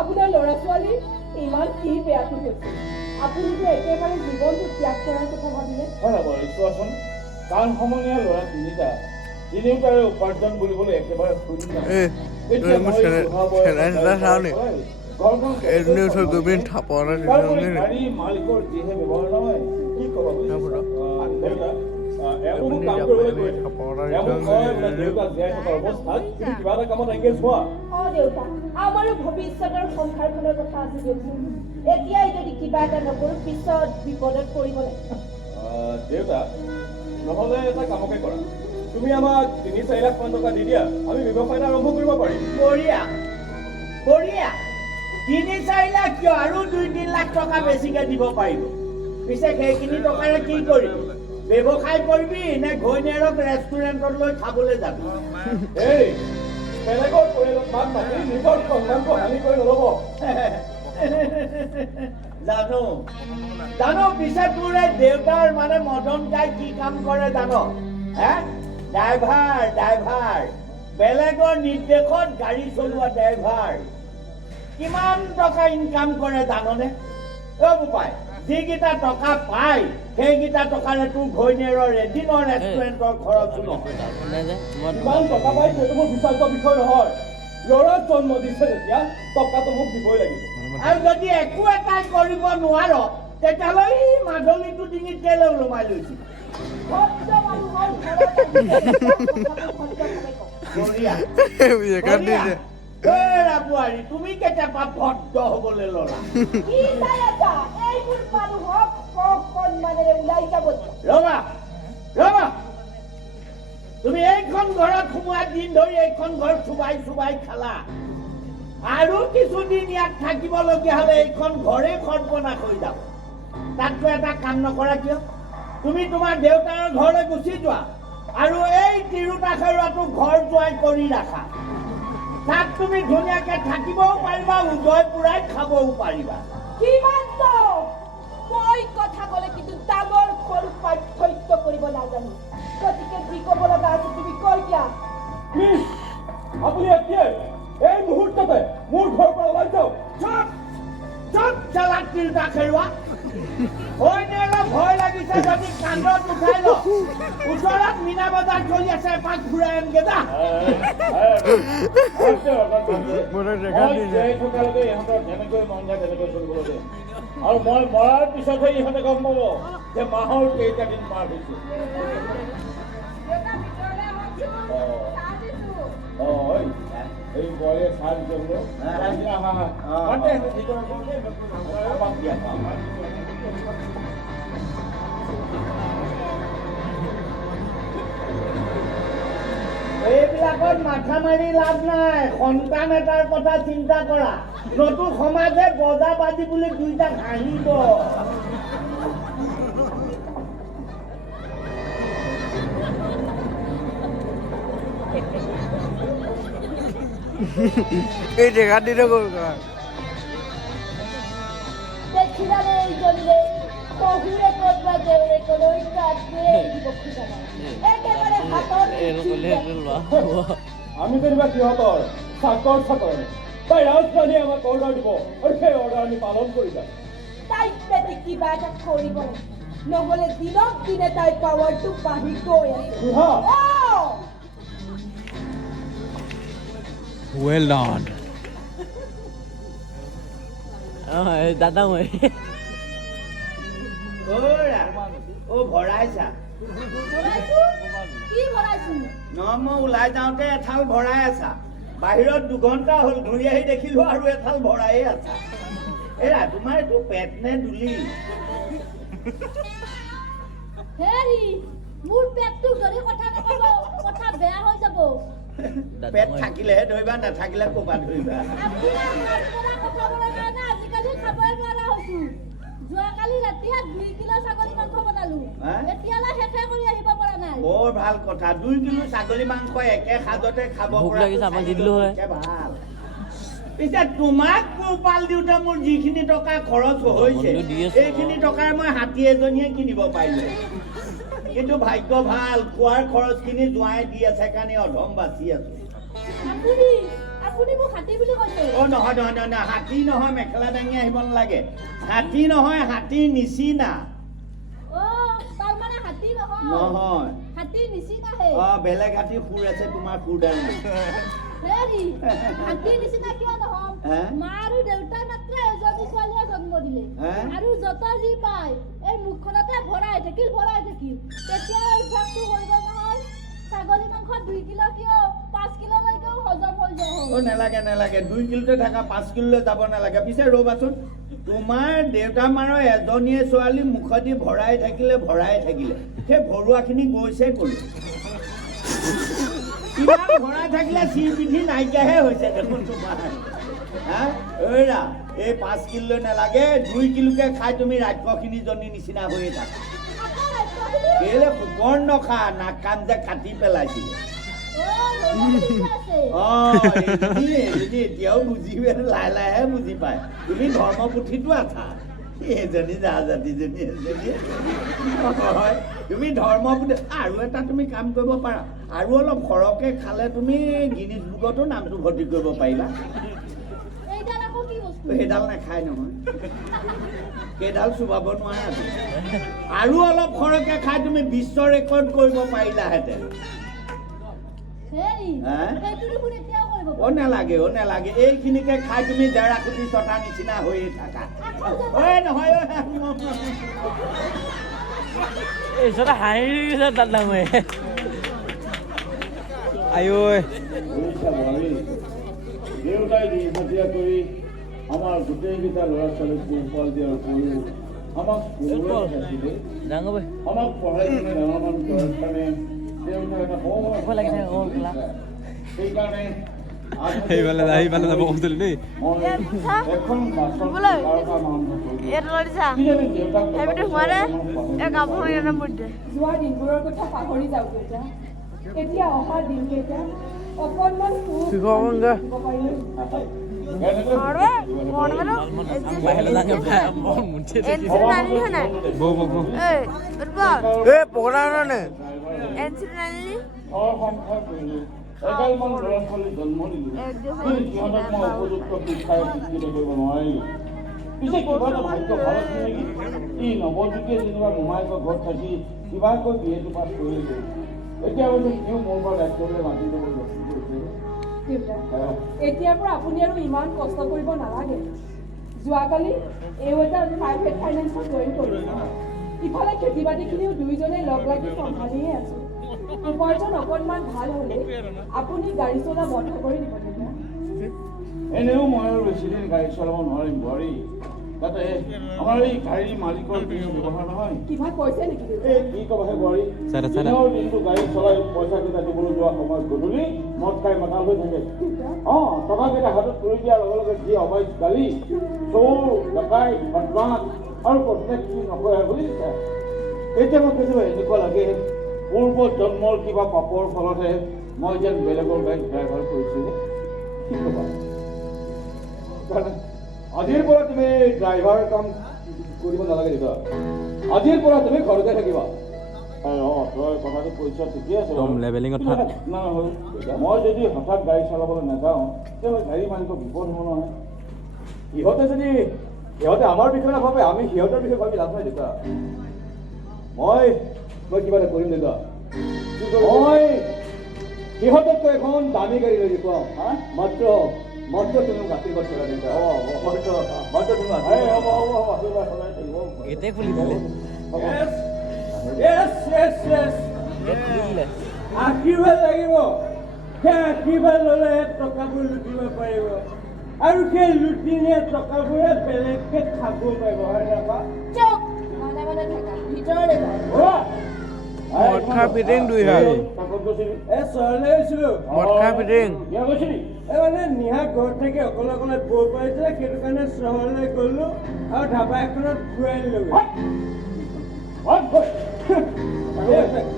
আপোনাৰ ল'ৰা ছোৱালী ইমান কি বেয়াটো হৈছে আপুনি যে একেবাৰে জীৱনটো ত্যাগ কৰাৰ কথা ভাবিলে হয় বাৰু চোৱাচোন কাণ সমনীয়া ল'ৰা তিনিওটাৰে উপাৰ্জন বুলিবলৈ একেবাৰে শূন্য গাড়ী মালিকৰ যিহে ব্যৱহাৰ নহয় কি ক'বা দেউতা এওঁ কাম কৰিবলৈ গৈ এওঁ কয় বোলে দেউতা জীয়াই থকা অৱস্থাত তুমি কিবা এটা কামত এংগেজ হোৱা দেউতা আমাৰো ভৱিষ্যতৰ সংসাৰখনৰ কথা আছে দিয়কচোন এতিয়াই যদি কিবা এটা নকৰোঁ পিছত বিপদত পৰিব লাগিব দেউতা নহ'লে এটা কামকে কৰা তুমি আমাক 3-4 লাখ মান টকা দি দিয়া আমি ব্যৱসায় এটা আৰম্ভ কৰিব পাৰিম বঢ়িয়া 3-4 লাখ কিয় আৰু 2-3 লাখ টকা বেছিকে দিব পাৰিব পিছে সেইখিনি টকাৰে কি কৰিবি ব্যৱসায় কৰিবি নে ঘৈণীয়েৰক ৰেষ্টুৰেণ্টত লৈ খাবলৈ যাবি এই বেলেগৰ পৰিয়ালত মাত মাতি নিজৰ সন্মানটো হানি কৰি নল'ব জানো পিছে তোৰ এই দেউতাৰ মানে মদন কাই কি কাম কৰে জানো হে ড্ৰাইভাৰ বেলেগৰ নিৰ্দেশত গাড়ী চলোৱা ড্ৰাইভাৰ কিমান টকা ইনকাম কৰে জাননে বোপাই যিকেইটা টকা পায় সেইকেইটা টকাৰে তোৰ ঘৈণীয়েৰৰ এদিনৰ ৰেষ্টুৰেণ্টৰ খৰচো নহয় ইমান টকা পাই সেইটো মোৰ বিচাৰ্য বিষয় নহয় ল'ৰাক জন্ম দিছে যেতিয়া টকাটো মোক দিবই লাগিব আৰু যদি একো এটাই কৰিব নোৱাৰ তেতিয়াহ'লে মাধৱীটো ডিঙিত কেলৈ ওলমাই লৈছিল তুমি কেতিয়াবা ভদ্ৰ হবলৈ ল'লা ৰবা তুমি এইখন ঘৰত সোমোৱা দিন ধৰি এইখন ঘৰ চুবাই খালা আৰু কিছুদিন ইয়াত থাকিবলগীয়া হ'লে এইখন ঘৰে সৰ্বনাশ হৈ যাব তাততো এটা কাম নকৰা কিয় তুমি তোমাৰ দেউতাৰ ঘৰলৈ গুচি যোৱা আৰু এই তিৰোতা খেৰুৱাটো ঘৰ জোৱাই কৰি ৰাখা তাত তুমি ধুনীয়াকে থাকিবও পাৰিবা উদয় পুৰাই খাবও পাৰিবা পাৰ্থক্য কৰিব নাজানো গতিকে যি ক'ব লগা আছে তুমি কৈ দিয়া প্লিজ আপুনি এতিয়াই এই মুহূৰ্ততে মোৰ ঘৰৰ পৰা ওলাই যাওক চব চালাক তিৰোতা খেলোৱা হয়নে অলপ ভয় লাগিছে যদি কান্দত উঠাই ল ওচৰত মীনা বজাৰ চলি আছে এপাক ঘূৰাই আনগে যা থকালৈকে ইহঁতৰ যেনেকৈ মন যায় তেনেকৈ চলিব লাগে আৰু মই মৰাৰ পিছতহে ইহঁতে গম পাব যে মাহৰ কেইটা দিন পাৰ হৈছে এই বয়ে চাহ দিছে এইবিলাকত মাথা মাৰি লাভ নাই সন্তান এটাৰ কথা চিন্তা কৰা নতুন সমাজে বজা বাজি বুলি দুইটা হাঁহিব এই দেখা দিলে করবা দেখিলাম এইজনে শহুরে কতবা দেউরে কলৈ কাটবে দিব খোজা নাই একেবাৰে হাতৰ আমি যেনিবা সিহঁতৰ চাকৰ তাই ৰাজধানীয়ে আমাক অৰ্ডাৰ দিব আৰু সেই অৰ্ডাৰ আমি পালন কৰি যাম তাইক পেটি কিবা এটা কৰিব নহ'লে দিনক দিনে তাইৰ পাৱাৰটো বাঢ়ি গৈ আছে Well done. দাদা মই ভৰাইছা কি ভৰাইছো ন মই ওলাই যাওঁতে এঠাল ভৰাই আছা বাহিৰত 2 ঘণ্টা হ'ল ঘূৰি আহি দেখিলো আৰু এঠাল ভৰায়ে আছা এৰা তোমাৰ এইটো পেট নে দুলি হেৰি মোৰ পেটটো ধৰি কথা নকব কথা বেয়া হৈ যাব পেট থাকিলেহে ধৰিবা নাথাকিলে ক'বা ধৰিবা কথা বলা কাৰণে আজিকালি খাবই নোৱাৰা হৈছো যোৱাকালি ৰাতিয়ে 2 কিলো ছাগলী মাংস বনালো এতিয়ালৈ শেষে কৰি আহিব পৰা নাই বৰ ভাল কথা 2 কিলো ছাগলী মাংস একে সাজতে খাব পৰা ভোক লাগিছে আমাক দি দিলো হয় ভাল পিছে তোমাক পোহপাল দিওঁতে মোৰ যিখিনি টকা খৰচ হৈছে সেইখিনি টকাৰ মই হাতী এজনীয়ে কিনিব পাৰিলো কিন্তু ভাগ্য ভাল খোৱাৰ খৰচখিনি জোঁৱাই দি আছে কাৰণে অধম বাচি আছো আপুনি মোক হাতী বুলি কৈছে নহয় হাতী নহয় মেখেলা দাঙি আহিব নালাগে হাতী নহয় হাতীৰ নিচিনা তাৰ মানে হাতী নহয় হাতীৰ নিচিনাহে বেলেগ হাতী সুৰ আছে তোমাৰ সুৰদাৰ হেৰি হাতীৰ নিচিনা কিয় নহম মা আৰু দেউতাই মাত্ৰ এজনী ছোৱালীয়ে জন্ম দিলে আৰু যত যি পায় এই মুখখনতে ভৰাই থাকিল তেতিয়া অভ্যাসটো হৈ গ'ল নহয় ছাগলী মাংস 2 কিলো কিয় 5 কিলোলৈকেও হজম হৈ যাব নালাগে 2 কিলোতে থকা 5 কিলোলৈ যাব নালাগে পিছে ৰ'বাচোন তোমাৰ দেউতা মাৰৰ এজনীয়ে ছোৱালী মুখদি ভৰাই থাকিলে সেই ভৰুৱাখিনি গৈছে ক'লৈ ইমান ভৰাই থাকিলে চিৰ পিঠি নাইকিয়াহে হৈছে দেখোন তোমাৰ ঐৰা এই 5 কিলোলৈ নালাগে 2 কিলোকে খাই তুমি ৰাক্ষসখিনি জনী নিচিনা হৈয়ে থাকা কেলে কুকৰ নখা নাক কাণ যে কাটি পেলাইছিলে এতিয়াও বুজিবে লাহে বুজি পায় তুমি ধৰ্মপুথিটো আছা এজনী যা জাতিজনী তুমি ধৰ্মপুথি আৰু এটা তুমি কাম কৰিব পাৰা আৰু অলপ সৰহকৈ খালে তুমি গিনিজ বুকতো নামটো ভৰ্তি কৰিব পাৰিবা সেইডাল নাখায় নহয় সেইডাল চুবাব নোৱাৰা আৰু অলপ সৰহকৈ খাই তুমি বিশ্ব ৰেকৰ্ড কৰিব পাৰিলাহেঁতেন নালাগে এইখিনিকে খাই তুমি জেৰা কুটি চটা নিচিনা হৈয়ে থাকা নহয় দাদা মই দেউতাই দিনহতীয়া কৰি আমাৰ গোটেইকেইটা ল'ৰা ছোৱালীক পোহপাল দিয়াৰ উপৰিও আমাক আমাক পঢ়াই কিনে ডাঙৰ মানুহ কৰাৰ কাৰণে দেউতাই এটা সেইকাৰণে সেইফালে যাব কৈছিলো দেই এখন বাছৰ যোৱা দিনবোৰৰ কথা পাহৰি যাওঁ দেউতা এতিয়া অহা দিনকেইটা অকণমান পকৰা নে ঘৰ সংসাৰ কৰিলোঁ এগালমান ল'ৰা ছোৱালী জন্ম দিলোঁ কিন্তু সিহঁতক মই উপযুক্ত শিক্ষাৰে শিক্ষিত কৰিব নোৱাৰিলোঁ পিছে কিবা এটা ভাগ্য ভাল আছে নেকি ই নৱজ্যোতিয়ে যেনিবা মোমায়েকৰ ঘৰত থাকি কিবাকৈ বিএটো পাছ কৰিছে এতিয়া বোলো সিও মোৰ পৰা ৰাজ্যলৈ মাতি ল'বলৈ ৰখি কৰিছে এতিয়াৰ পৰা আপুনি আৰু ইমান কষ্ট কৰিব নালাগে যোৱাকালি এওঁ এটা প্ৰাইভেট ফাইনেন্সত জইন কৰিছে ইফালে খেতি বাতিখিনিও দুয়োজনে লগ লাগি চম্ভালিয়ে আছোঁ উপাৰ্জন অকণমান ভাল হ'লে আপুনি গাড়ী চলা বন্ধ কৰি দিব তেতিয়া এনেও মই আৰু বেছিদিন গাড়ী চলাব নোৱাৰিম বোৱাৰী তাতে আমাৰ এই গাড়ীৰ মালিকৰ কিছু ব্যৱহাৰ নহয় কিবা কৈছে নেকি এই কি ক'বাহে বোৱাৰী দিনৰ দিনটো গাড়ী চলাই পইচাকেইটা দিবলৈ যোৱা সময়ত গধূলি মদ খাই মাতাল হৈ থাকে টকাকেইটা হাতত তুলি দিয়াৰ লগে লগে যি অবাইচ গালি চোৰ ডকাই বদমাছ আৰু প্ৰত্যেক কি নকৰে বুলি এতিয়া মই কেতিয়াবা এনেকুৱা লাগে পূৰ্ব জন্মৰ কিবা পাপৰ ফলতহে মই যেন বেলেগৰ গাড়ীত ড্ৰাইভাৰ কৰিছিলোঁ কি ক'বা আজিৰ পৰা তুমি ড্ৰাইভাৰ কাম কৰিব নালাগে দেউতা আজিৰ পৰা তুমি ঘৰতে থাকিবা তই কথাটো কৈছ ঠিকে আছে মই যদি হঠাৎ গাড়ী চলাবলৈ নাযাওঁ তেতিয়াহ'লে গাড়ী মালিকৰ বিপদ হ'ব নহয় সিহঁতে আমাৰ বিষয়ে নাভাবে আমি সিহঁতৰ বিষয়ে ভাবি লাভ নাই দেউতা মই কিবা এটা কৰিম দেউতা মই সিহঁততকৈ এখন দামী গাড়ী লৈ দেখুৱাম মাত্ৰ তুমি আশীৰ্বাদ কৰা দেউতা মাত্ৰ তুমি এতে খুলি দিলে আশীৰ্বাদ লাগিব সেই আশীৰ্বাদ ল'লে টকাবোৰ লুটিব পাৰিব আৰু সেই লুটি নিয়া টকাবোৰে বেলেগকে খাব পাৰিব হয় নাপা চুপ মনে মনে থাকা ভিতৰলৈ যাওক মদ খা পিটিং দুই হাল চহৰলৈ গৈছিলো মদ খা পিটিং মানে নিহা ঘৰত থাকি অকলে অকলে বৈ পাইছিলে সেইটো কাৰণে চহৰলৈ গ'লো আৰু ধাবা এখনত খুৱাই আনিলোগৈ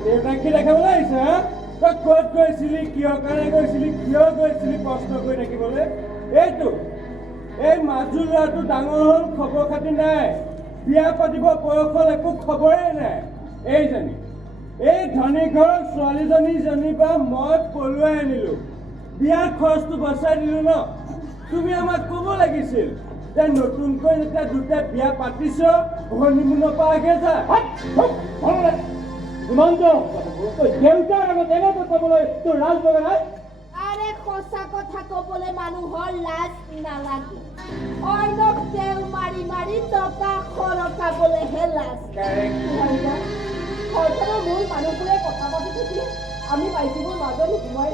দেউতাক কি দেখাবলৈ আহিছে হা তই ক'ত গৈছিলি কিয় কাৰণে গৈছিলি কিয় গৈছিলি প্ৰশ্ন কৰি থাকিবলৈ এইটো এই মাজু ল'ৰাটো ডাঙৰ হ'ল খবৰ খাতি নাই বিয়া পাতিব বয়স হ'ল একো খবৰেই নাই এইজনী এই ধনী ঘৰৰ ছোৱালীজনীজনীৰ পৰা মই পলুৱাই আনিলোঁ বিয়াৰ খৰচটো বচাই দিলোঁ ন তুমি আমাক ক'ব লাগিছিল যে নতুনকৈ যেতিয়া দুটা বিয়া পাতিছ হনিমুনৰ পৰা আগে যা দেউতাৰ আগত এনেকৈ ক'বলৈ তোৰ লাজ লগা নাই আৰে সঁচা কথা ক'বলৈ মানুহৰ লাজ নালাগে অইনক তেল মাৰি মাৰি টকা খৰকাবলৈহে লাজ ঘৰখনৰ মূল মানুহবোৰে কথা পাতি থাকি আমি পাইছিবোৰ মাজত সোমাই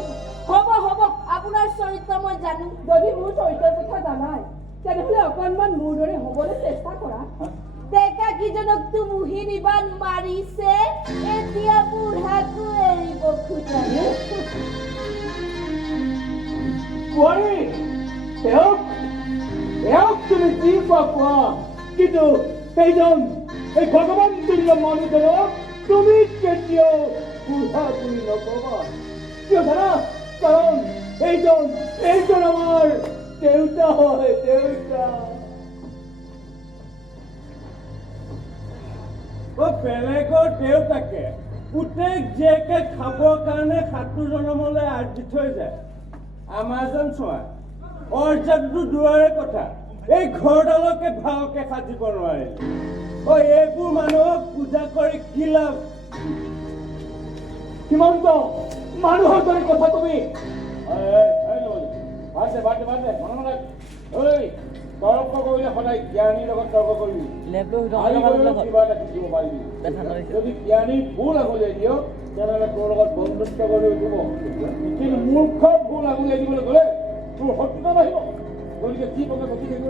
হ'ব আপোনাৰ চৰিত্ৰ মই জানো যদি মোৰ চৰিত্ৰৰ কথা জানাই তেনেহ'লে অকণমান মোৰ দৰে হ'বলৈ চেষ্টা কৰা ডেকাকেইজনকতো মুহি নিবান মাৰিছে এতিয়া বুঢ়াকো এৰিব খোজা বোৱাৰী তেওঁক তুমি যি কোৱা কিন্তু সেইজন এই ভগৱান তুল্য মানুহজনক তুমি কেতিয়াও বুঢ়া বুলি নকবা কিয় জানা কাৰণ এইজন আমাৰ দেউতা হয় দেউতা বেলেগৰ দেউতাকে পুতেক জীয়েকে খাবৰ কাৰণে 7 জনমলৈ আঠ দি থৈ যায় আমাৰজন চোৱা অৰ্জাটো দূৰৰে কথা এই ঘৰডালকে ভালকে সাজিব নোৱাৰে এইবোৰ মানুহক পূজা কৰি কি লাভ কিমান্ত মানুহৰ দৰে কথা তুমি তৰ্ক কৰিলে সদায় জ্ঞানীৰ লগত তৰ্ক কৰিবি কিবা এটা শিকিব পাৰিবি যদি জ্ঞানীৰ ভুল আঙুলিয়াই দিয় তেনেহ'লে তোৰ লগত বন্ধুত্ব কৰি উঠিব কিন্তু মূৰ্খৰ ভুল আঙুলিয়াই দিবলৈ গ'লে তোৰ শত্ৰুতা বাঢ়িব গতিকে যি পকে গতি থাকিব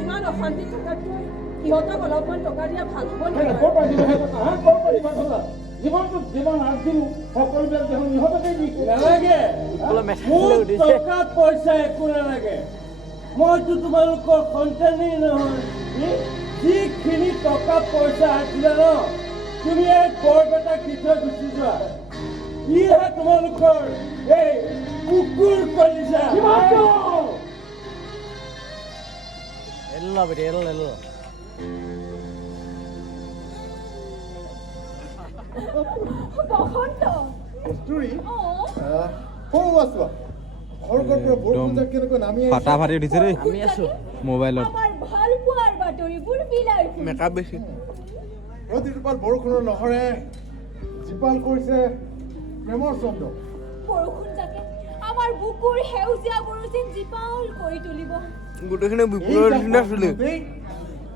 ইমান অশান্তি থকাতকৈ সিহঁতক অলপমান টকা দিয়া ভাল হ'ব জীৱনটোত যিমান আছিলো সকলোবিলাক দেখোন ইহঁতকে দি নালাগে মোৰ টকা পইচা একো নালাগে মইতো তোমালোকৰ সন্তানেই নহয় যিখিনি টকা পইচা আছিলে ন তুমি এই বৰপেটাক দি থৈ গুচি যোৱা ইহে তোমালোকৰ এই কুকুৰ কলিজা বসন্ত কস্তুৰী অ' সৌ আছো ঘৰকৰ পৰা বৰষুণ যাক কেনেকৈ নামি ফাটা ফাটি উঠিছে দেই আমি আছো মোবাইলত আমাৰ ভাল পোৱাৰ বাতৰিবোৰ বিলাই ফুৰিছে। মেকআপ বেছি প্ৰতিটোপাল বৰষুণৰ নহৰে জীপাল কৰিছে প্ৰেমৰ চন্দ্ৰ বৰষুণ যাতে আমাৰ বুকুৰ সেউজীয়াবোৰো যেন জীপাল কৰি তুলিব। গোটেইখিনি বিপুলৰ নিচিনা চুলি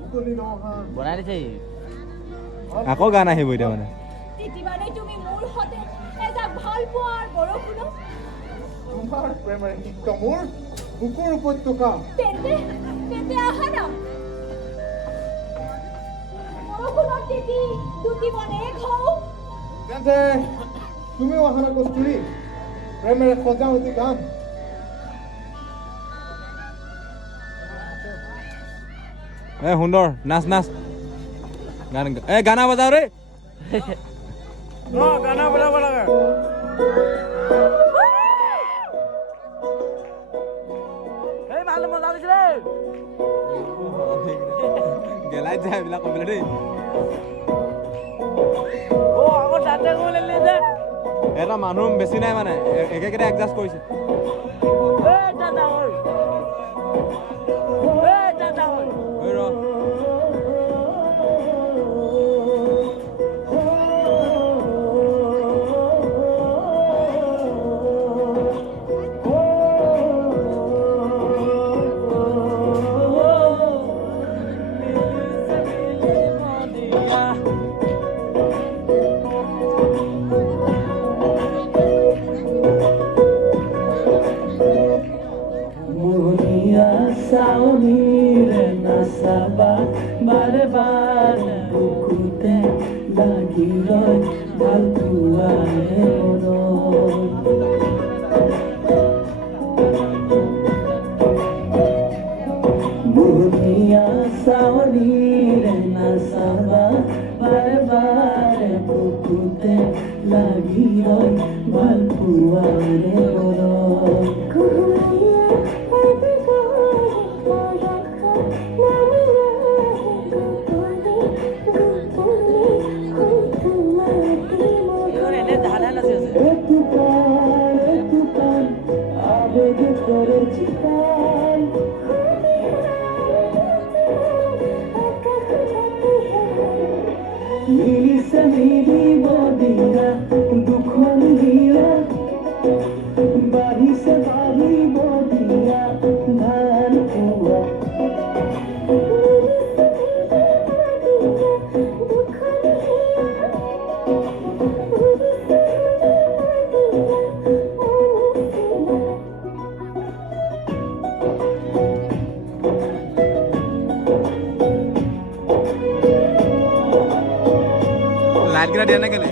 উকলি নহা বনাই দিছে আকৌ গান আহিব এতিয়া মানে তেতিয়াবাৰে তুমি মোৰ সতে এজাক ভাল পোৱাৰ বৰষুণত তোমাৰ প্ৰেমেৰে শিক্ত মোৰ বুকুৰ উপত্যকা তেন্তে তেন্তে আহা না বৰষুণত তিতি দুটি মনে হওঁ। তেন্তে তুমিও অহা না কস্তুৰী প্ৰেমেৰে সজা অতি গান এ সুন্দৰ নাচ নাচ গান গানা বজাও ৰে গানা বজাব লাগে এই ভাল মজা দিছে গেলাই যায় এইবিলাক কৈ পেলাই দেই অ আকৌ তাতে গ'লে যে এটা মানুহ বেছি নাই মানে একেকেইটা এডজাষ্ট কৰিছে এই দাদা ঐ এই দাদা ঐ ঐ ৰ বারে বার বুকুতে লাগি রয় ভাল পুয়ারে বুনিয়া সাওনি রে না সাবা বারে বার বুকুতে লাগি রয় ভাল পুয়ারে মেরি বদিয়া দুঃখ দিয়া বাড়ি সে বাড়ি বদিয়া ধান পুয়া লাইট কেইটা দিয়া নাই কেলে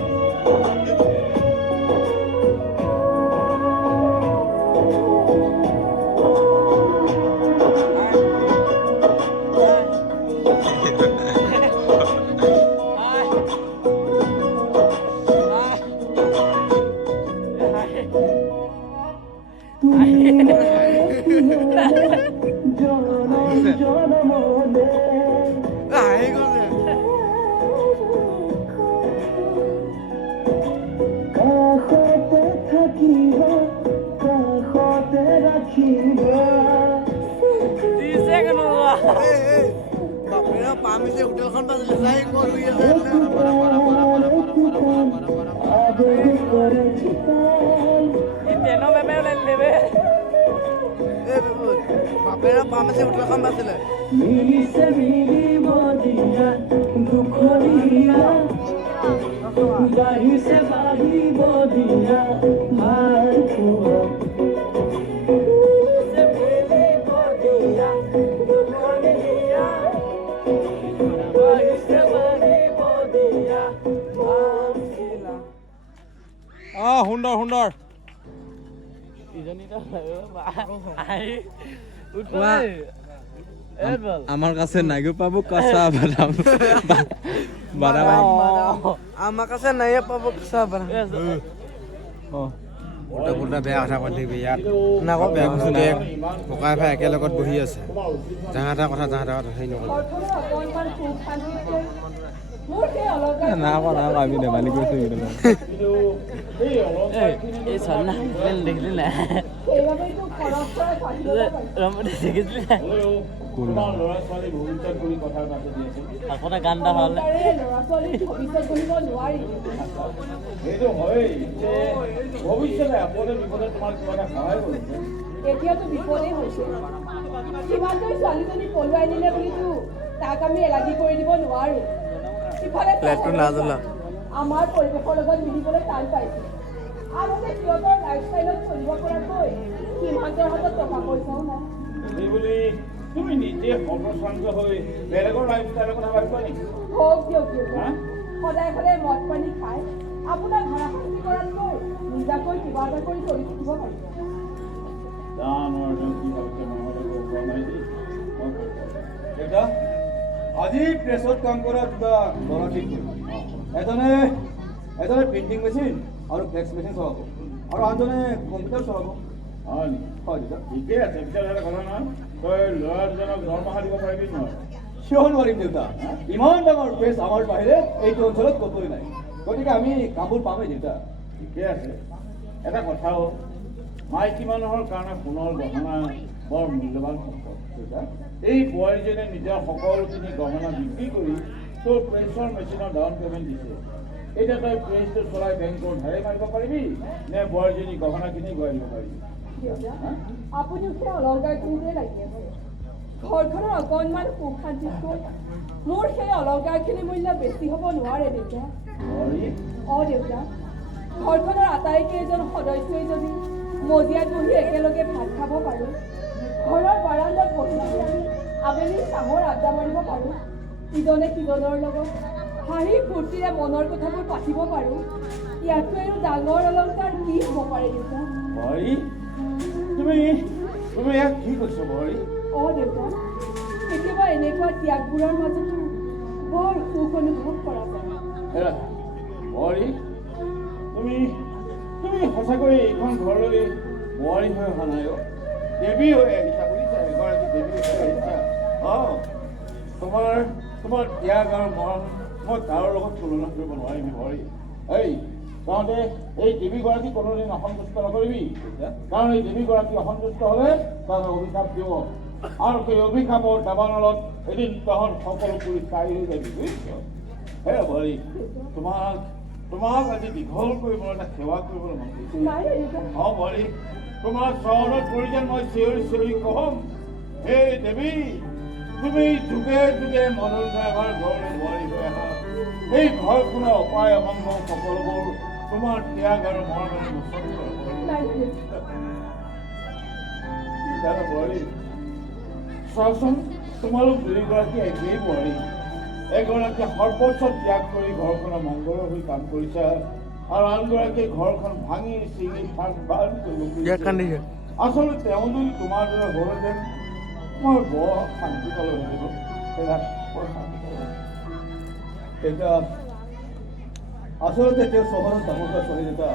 কাষতে থাকিবা কাষতে ৰাখিবা দিছে কেনো বাপৰে পামিছে হোটেলখন বাজিলে যাই কৰ হৈ আছে তেনো বেবে ওলাই লেবে এ বিপুল বাপৰে পামিছে হোটেলখন বাজিলে মিলিছে মিলিব দিয়া দুখৰীয়া বাঢ়িছে বাঢ়িব দিয়া ভাল পোৱা সুন্দৰ সুন্দৰ আমার কাছে নাইগো পাবো কাঁচা বাদাম বাদাম আমার কাছে নাই পাবো কাঁচা বাদাম উল্টা পুল্টা বেয়া কথা কৈ থাকিবি ইয়াত আকৌ বেয়া বস্তু দে ককাই ভাই একেলগত বহি আছে যাহা তা কথা হেৰি নকৰিবি ঘৰখনৰ অকণমান সুখ শান্তিতে মোৰ সেই অলংকাৰ নাই কোৱা আমি ধেমালি কৰিছোঁ এই চলনা দেখিলি নাই সেইবাবেইতো খৰচ কৰা পাতিব তোমাৰ ল'ৰা ছোৱালী ভৱিষ্যত বুলি কথাৰ পাছত দি আছে আপোনাৰ গান এটা ভাল ল'ৰা ছোৱালীৰ ভৱিষ্যত গঢ়িব নোৱাৰি সেইটো হয়েই যে ভৱিষ্যতে আপদে বিপদে তোমাক কিবা এটা সহায় কৰিছে এতিয়াতো বিপদেই হৈছে কিমানকৈ ছোৱালীজনী পলুৱাই নিলে বুলিতো তাক আমি এলাগি কৰি দিব নোৱাৰো ইফালে আমাৰ পৰিৱেশৰ লগত মিলিবলৈ টান পাইছে আগতে সিহঁতৰ লাইফষ্টাইলত চলিব পৰাকৈ সিহঁতৰ হাতত টকা পইচাও নাই সেইবুলি তুমি নিজে সৰ্বশান্ত হৈ বেলেগৰ লাইফষ্টাইলৰ কথা ভাবিবা নেকি হওক দিয়ক সদায় সদায় মদ পানী খাই আপোনাৰ ঘৰাশান্তি কৰাতকৈ নিজাকৈ কিবা এটা কৰি চলি থাকিব পাৰিব আজি প্ৰেছত কাম কৰা দুটা ল'ৰা ঠিক কৰিম এজনে প্ৰিণ্টিং মেচিন আৰু ফ্লেক্স মেচিন চলাব আৰু আনজনে কম্পিউটাৰ চলাব হয় নেকি হয় দেউতা ঠিকে আছে তেতিয়াহ'লে কথা নহয় তই ল'ৰা দুজনক দৰমহা দিব পাৰিবি নহয় কিয় নোৱাৰিম দেউতা ইমান ডাঙৰ প্ৰেছ আমাৰ বাহিৰে এইটো অঞ্চলত ক'তোৱে নাই গতিকে আমি কামবোৰ পামেই দেউতা ঠিকে আছে এটা কথা হ'ল মাইকী মানুহৰ কাৰণে সোণৰ গহনা বৰ মূল্যৱান সম্পদ এই বোৱাৰীজনে নিজৰ সকলোখিনি গহনা বিক্ৰী কৰি তোৰ প্ৰেছৰ মেচিনৰ ডাউন পে'মেণ্ট দিছে এতিয়া তই প্ৰেছটো চলাই বেংকৰ ধাৰে মাৰিব পাৰিবি নে বোৱাৰীজনী গহনাখিনি ঘূৰাই দিব পাৰিবি আপুনিও সেই অলংকাৰখিনিতে লাগি আছে ঘৰখনৰ অকণমান সুখ শান্তিতকৈ মোৰ সেই অলংকাৰখিনি মূল্য বেছি হ'ব নোৱাৰে দেউতা দেউতা ঘৰখনৰ আটাইকেইজন সদস্যই যদি মজিয়াত বহি একেলগে ভাত খাব পাৰোঁ ঘৰৰ বাৰান্দাত বহি আমি আবেলি চাহৰ আড্ডা মাৰিব পাৰোঁ ইজনে সিজনৰ লগত হাঁহি ফূৰ্তিৰে মনৰ কথাবোৰ পাতিব পাৰোঁ ইয়াতকৈ আৰু ডাঙৰ অলংকাৰ কি হ'ব পাৰে দেউতা তুমি ইয়াক কি কৈছ বোৱাৰী দেউতা কেতিয়াবা এনেকুৱা ত্যাগবোৰৰ মাজতো বৰ সুখ অনুভৱ কৰা যায় বোৱাৰী তুমি সঁচাকৈ এইখন ঘৰলৈ বোৱাৰী হৈ অহা নাই দেৱী হৈ আহিছা বুজিছা এগৰাকী দেৱী হৈ আহিছা তোমাৰ ত্যাগ আৰু মৰম মই কাৰো লগত তুলনা কৰিব নোৱাৰিম বোৱাৰী তহঁতে এই দেৱীগৰাকী কোনোদিন অসন্তুষ্ট নকৰিবি কাৰণ এই দেৱীগৰাকী অসন্তুষ্ট হ'লে তহঁতে অভিশাপ দিব আৰু সেই অভিশাপৰ দাবানলত এদিন তহঁত সকলো পুৰি চাই হৈ যাবি বুজিছ বোৱাৰী তোমাক আজি দীঘল কৰিবলৈ এটা সেৱা কৰিবলৈ মন কৰিছে বোৱাৰী তোমাৰ চৰণত পৰি যেন মই চিঞৰি চিঞৰি কম হে দেৱী তুমি যুগে যুগে মনোৰঞ্জন আমাৰ ঘৰলৈ বোৱাৰী হৈ আহা এই ঘৰখনৰ অপায় অমংগল সকলোবোৰ তোমাৰ ত্যাগ আৰু মৰমেৰে মোচন বোৱাৰী চোৱাচোন তোমালোক দুয়োগৰাকী একেই বোৱাৰী এগৰাকীয়ে সৰ্বোচ্চ ত্যাগ কৰি ঘৰখনৰ মংগলৰ হৈ কাম কৰিছা আৰু আনগৰাকীয়ে ঘৰখন ভাঙি চিঙি আচলতে তেওঁ যদি তোমাৰ দৰে হ'লহেঁতেন মই বৰ শান্তি পালোহেঁতেন দেউতা আচলতে তেওঁ চহৰত ডাঙৰ হোৱা ছোৱালী দেউতা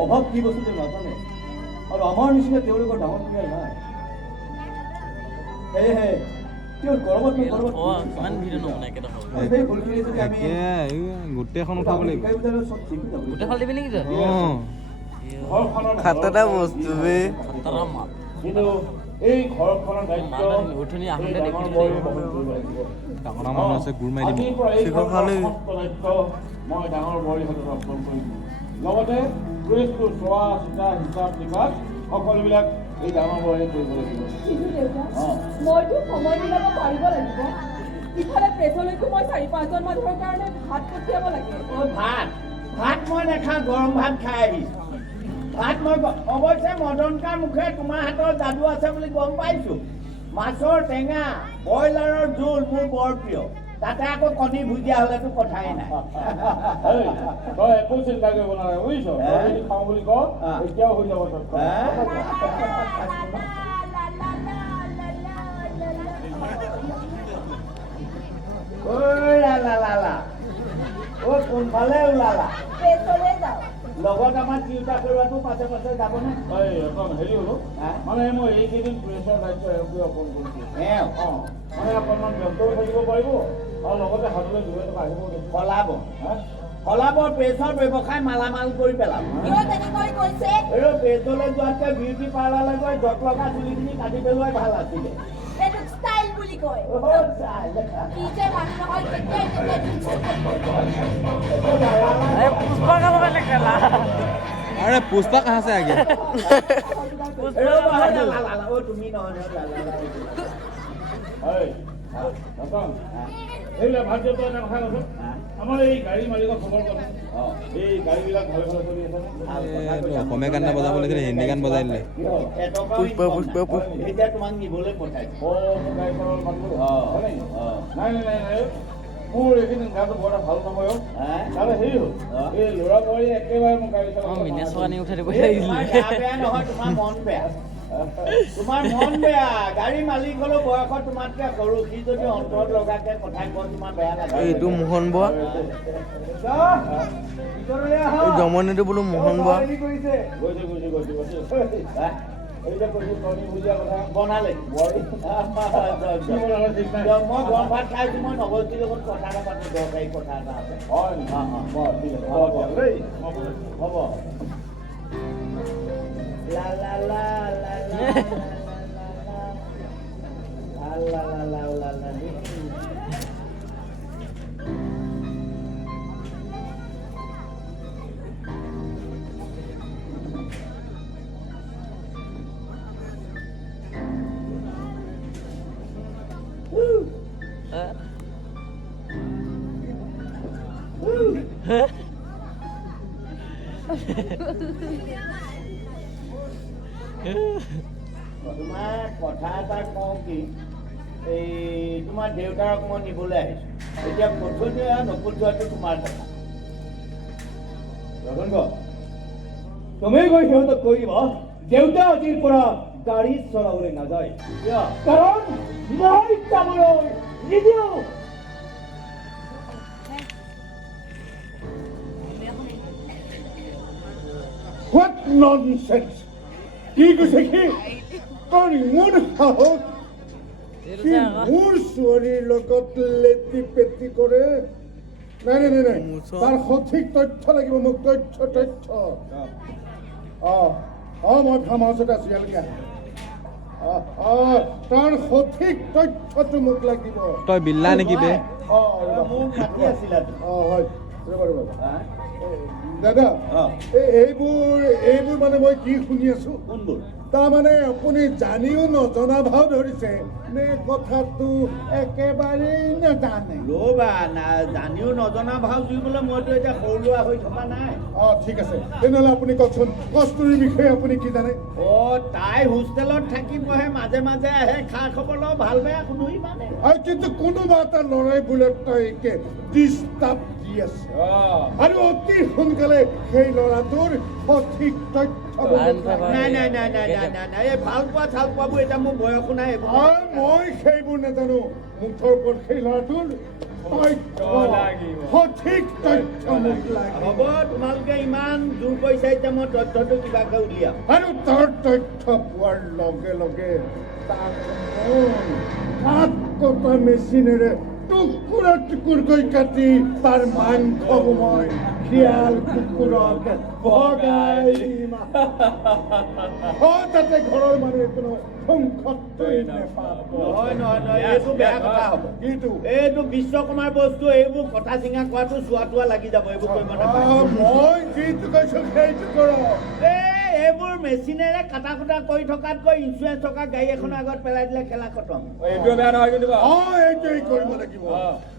অভাৱ কি বস্তু তেওঁ নাজানে আৰু আমাৰ নিচিনা তেওঁলোকৰ ডাঙৰ পৰিয়াল নাই সেয়েহে তেওঁৰ গৰমত গোটেইখন উঠাব লাগিব কিন্তু এই ঘৰখনৰ দায়িত্ব ডাঙৰ মানুহ আছে গুৰ মাৰি দিব মই ডাঙৰ বোৱাৰীৰ হাতত অৰ্পণ কৰিম লগতে প্ৰেছটো চোৱা চিতা হিচাপ নিকাচ সকলোবিলাক এই ডাঙৰ বোৱাৰীয়ে কৰিব লাগিব মইতো সময় মিলাব পাৰিব লাগিব ইফালে প্ৰেছলৈকো মই 4-5জন মানুহৰ কাৰণে ভাত পঠিয়াব লাগে ভাত মই নাখাওঁ গৰম ভাত খাই আহিছোঁ ভাত মই অৱশ্যে মদনকাৰ মুখে তোমাৰ হাতৰ যাদু আছে বুলি গম পাইছোঁ মাছৰ টেঙা ব্ৰইলাৰৰ জোল মোৰ বৰ প্ৰিয় তাতে আকৌ কণী ভুজিয়া হ'লেতো কথাই নাই তই একো চিন্তা কৰিব নালাগে বুজিছ যদি খাওঁ বুলি কওঁ এতিয়াও হৈ যাব কোনফালে ওলালা প্ৰেছলৈ যাওঁ লগত আমাৰ তিৰোতা খেৰুৱাটো পাছে পাছে যাবনে এই অকণ হেৰি হ'লো মানে মই এইকেইদিন প্ৰেছৰ দায়িত্ব এওঁকে অকণ কৰিছোঁ মানে অকণমান ব্যস্ত হৈ থাকিব পাৰিব আৰু লগতে হাতলৈ 2 টকা আহিব সলাব প্ৰেছৰ ব্যৱসায় মালামাল কৰি পেলাম কিয় তেনেকৈ কৈছে এই প্ৰেছলৈ যোৱাতকৈ বিউটি পাৰ্লাৰলৈ গৈ জট লগা চুলিখিনি কাটি পেলোৱাই ভাল আছিলে এইটোক ষ্টাইল বুলি কয় কি যে মানুহ নহয় কেতিয়াই पुष्पा का मोबाइल निकाला अरे पुष्पा कहाँ से आ गया তুমি নহয় এইবিলাক ভাত এটা কথা কৈছোঁ আমাৰ এই গাড়ী মালিকৰ খবৰ কথা এই গাড়ীবিলাক ভালে ভালে চলি আছে অসমীয়া গান বজাব লাগিছিলে হিন্দী গান বজাই দিলে এতিয়া তোমাক নিবলৈ পঠাইছো নাই মোৰ এইকেইদিন গাটো বৰ ভাল নহয় আৰু হেৰি হ'ল এই ল'ৰা বোৱাৰী একেবাৰে মোক গাড়ী চলাব मिने सोनी उठा দিব বেয়া নহয় তোমাৰ মন বেয়া তোমাৰ মন বেয়া গাড়ী মালিক হলেও বয়সত তোমাতকে সৰু সি যদি অন্তৰত লগাকে কথা কয় তোমাৰ বেয়া লাগে এইটো মোহন বৰা এই জমনিটো বোলো মোহন বৰা গৈছে এই যে কৈছোঁ তনি বুলিয়া কথা বনালে মই গৰম ভাত খাইছো মই নগৈছিলো লগত কথা এটা পাতো দৰকাৰী কথা এটা আছে হয় ঠিক আছে হ'ব দেই হ'ব লা লা লা লা লা লা লা লা তোমাৰ কথা এটা কওঁ কি এই তোমাৰ দেউতাক মই নিবলৈ আহিছো এতিয়া পঠোৱা নপঠোৱাটো তোমাৰ কথা ৰতন তুমি গৈ সিহঁতক কৈ দিবা দেউতা আজিৰ পৰা গাড়ী চলাবলৈ নাযায় কিয় কাৰণ মই যাবলৈ নিদিওঁ What nonsense! কি কৈছে কি তোৰ ইমান সাহস সি মোৰ ছোৱালীৰ লগত লেটি পেটি কৰে নাই তাৰ সঠিক তথ্য লাগিব মোক তথ্য মই ফাৰ্ম হাউচত আছো ইয়ালৈকে তাৰ সঠিক তথ্যটো মোক লাগিব তই বিল্লা নেকি বে মোক মাতি আছিলা হয় দাদা এইবোৰ মানে মই কি শুনি আছো কোনবোৰ তাৰমানে আপুনি জানিও নজনা ভাও ধৰিছে নে কথাটো একেবাৰেই নাজানে ৰ'বা জানিও নজনা ভাও জুৰিবলৈ মইতো এতিয়া সৰু ল'ৰা হৈ থকা নাই ঠিক আছে তেনেহ'লে আপুনি কওকচোন কস্তুৰীৰ বিষয়ে আপুনি কি জানে তাই হোষ্টেলত থাকি পঢ়ে মাজে মাজে আহে খা খবৰ লওঁ ভাল বেয়া কোনো মানে আৰু কিন্তু কোনোবা এটা ল'ৰাই বোলে তাইকে ডিষ্টাৰ্ব দি আছে আৰু অতি সোনকালে সেই ল'ৰাটোৰ সঠিক তথ্য নাই এই ভাল পোৱা চাল পোৱাবোৰ এতিয়া মোৰ বয়সো নাই মই সেইবোৰ নাজানো মুঠৰ ওপৰত সেই ল'ৰাটোৰ সঠিক তথ্য মোক লাগে হ'ব তোমালোকে ইমান জোৰ কৰিছা এতিয়া মই তথ্যটো কিবাকে উলিয়াম আৰু তাৰ তথ্য পোৱাৰ লগে লগে তাৰ হাত কটা মেচিনেৰে টুকুৰা টুকুৰকৈ কাটি তাৰ মাংস মই শিয়াল কুকুৰক ভগাই তাতে ঘৰৰ মানুহে কোনো সংকটই নাপাব নহয় এইটো বেয়া কথা হ'ব কিন্তু এইটো বিশ্বকৰ্মাৰ বস্তু এইবোৰ কথা চিঙা কোৱাটো চোৱা লাগি যাব এইবোৰ কৰিব নাপায় মই যিটো কৈছো সেইটো কৰক এইবোৰ মেচিনেৰে কাটা কুটা কৰি থকাতকৈ ইঞ্চুৰেঞ্চ থকা গাড়ী এখনৰ আগত পেলাই দিলে খেলা খতম এইটোৱে বেয়া নহয় কিন্তু এইটোৱেই কৰিব লাগিব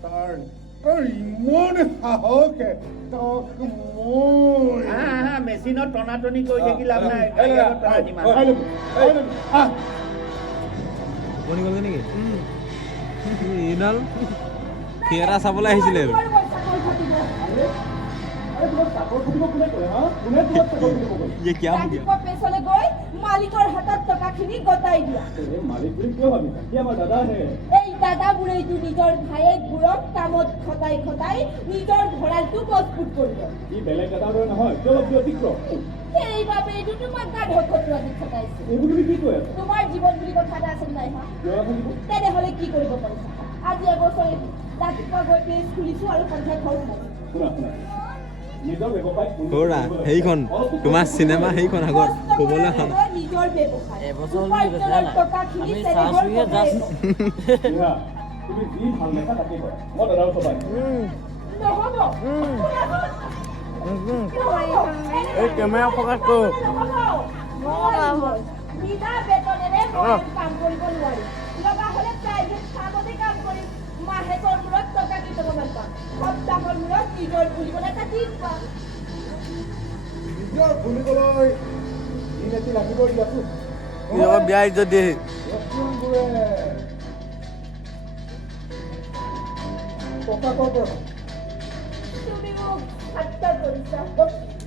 তাৰ ইমান সাহসে তাক মই মেচিনত টনাটনি কৰি থাকি লাভ নাই বনি গ'লগে নেকি ইডাল থিয়েটাৰ চাবলৈ আহিছিলে ৰাতিপুৱা পেছলৈ গৈ মালিকৰ হাতত টকাখিনি গতাই দিয়া মালিক বুলি কিয় ভাবিছা কি আমাৰ দাদা হে এই দাদাবোৰেইতো নিজৰ ভায়েকবোৰক কামত খটাই খটাই নিজৰ ভঁৰালটো মজবুত কৰিব ই বেলেগ এটা দৰে নহয় কিয় ব্যতিক্ৰম সেইবাবেইতো তোমাক গাধত খটুৱাটো খটাইছে এইবোৰ তুমি কি কৈ আছা তোমাৰ জীৱন বুলি কথা এটা আছে নাই হা কিয় থাকিব তেনেহ'লে কি কৰিব পাৰিছা আজি এবছৰ ৰাতিপুৱা গৈ প্লেচ খুলিছোঁ আৰু সন্ধিয়া ঘৰ সোমাইছোঁ শুনা শুনা নিজৰ ব্যৱসায় সৌৰা সেইখন তোমাৰ চিনেমা সেইখন আগত ক'বলৈ অহা নাই নিজৰ ব্যৱসায় এবছৰ হ'ল বুলি কৈছে, উপাৰ্জনৰ জানা? টকাখিনি আমি চেনেহৰ চাইছোঁহে টকাৰে just। ইহা, তুমি যি ভাল দেখা তাকে কৰা মই দাদাৰ ওচৰত আহিম নহ'ব এই কেমেৰা ফ'কাছ কৰোঁ। বিনা বেতনেৰে মই কাম কৰিব নোৱাৰিম লগা হ'লে প্ৰাইভেট ফাৰ্মতে কাম কৰিম মাহেকৰ মূৰত টকা কেইটকামান পাম সপ্তাহৰ মূৰত নিজৰ বুলিবলৈ এটা দিন পাম নিজৰ বুলিবলৈ দিন এটি লাগিব দিয়াচোন নিজকে বিয়া ইজ্জত দিয়ে ৰেষ্টুৰেণ্টবোৰে টকা ক'ৰ পৰা পায়? তুমি মোক ঠাট্টা কৰিছা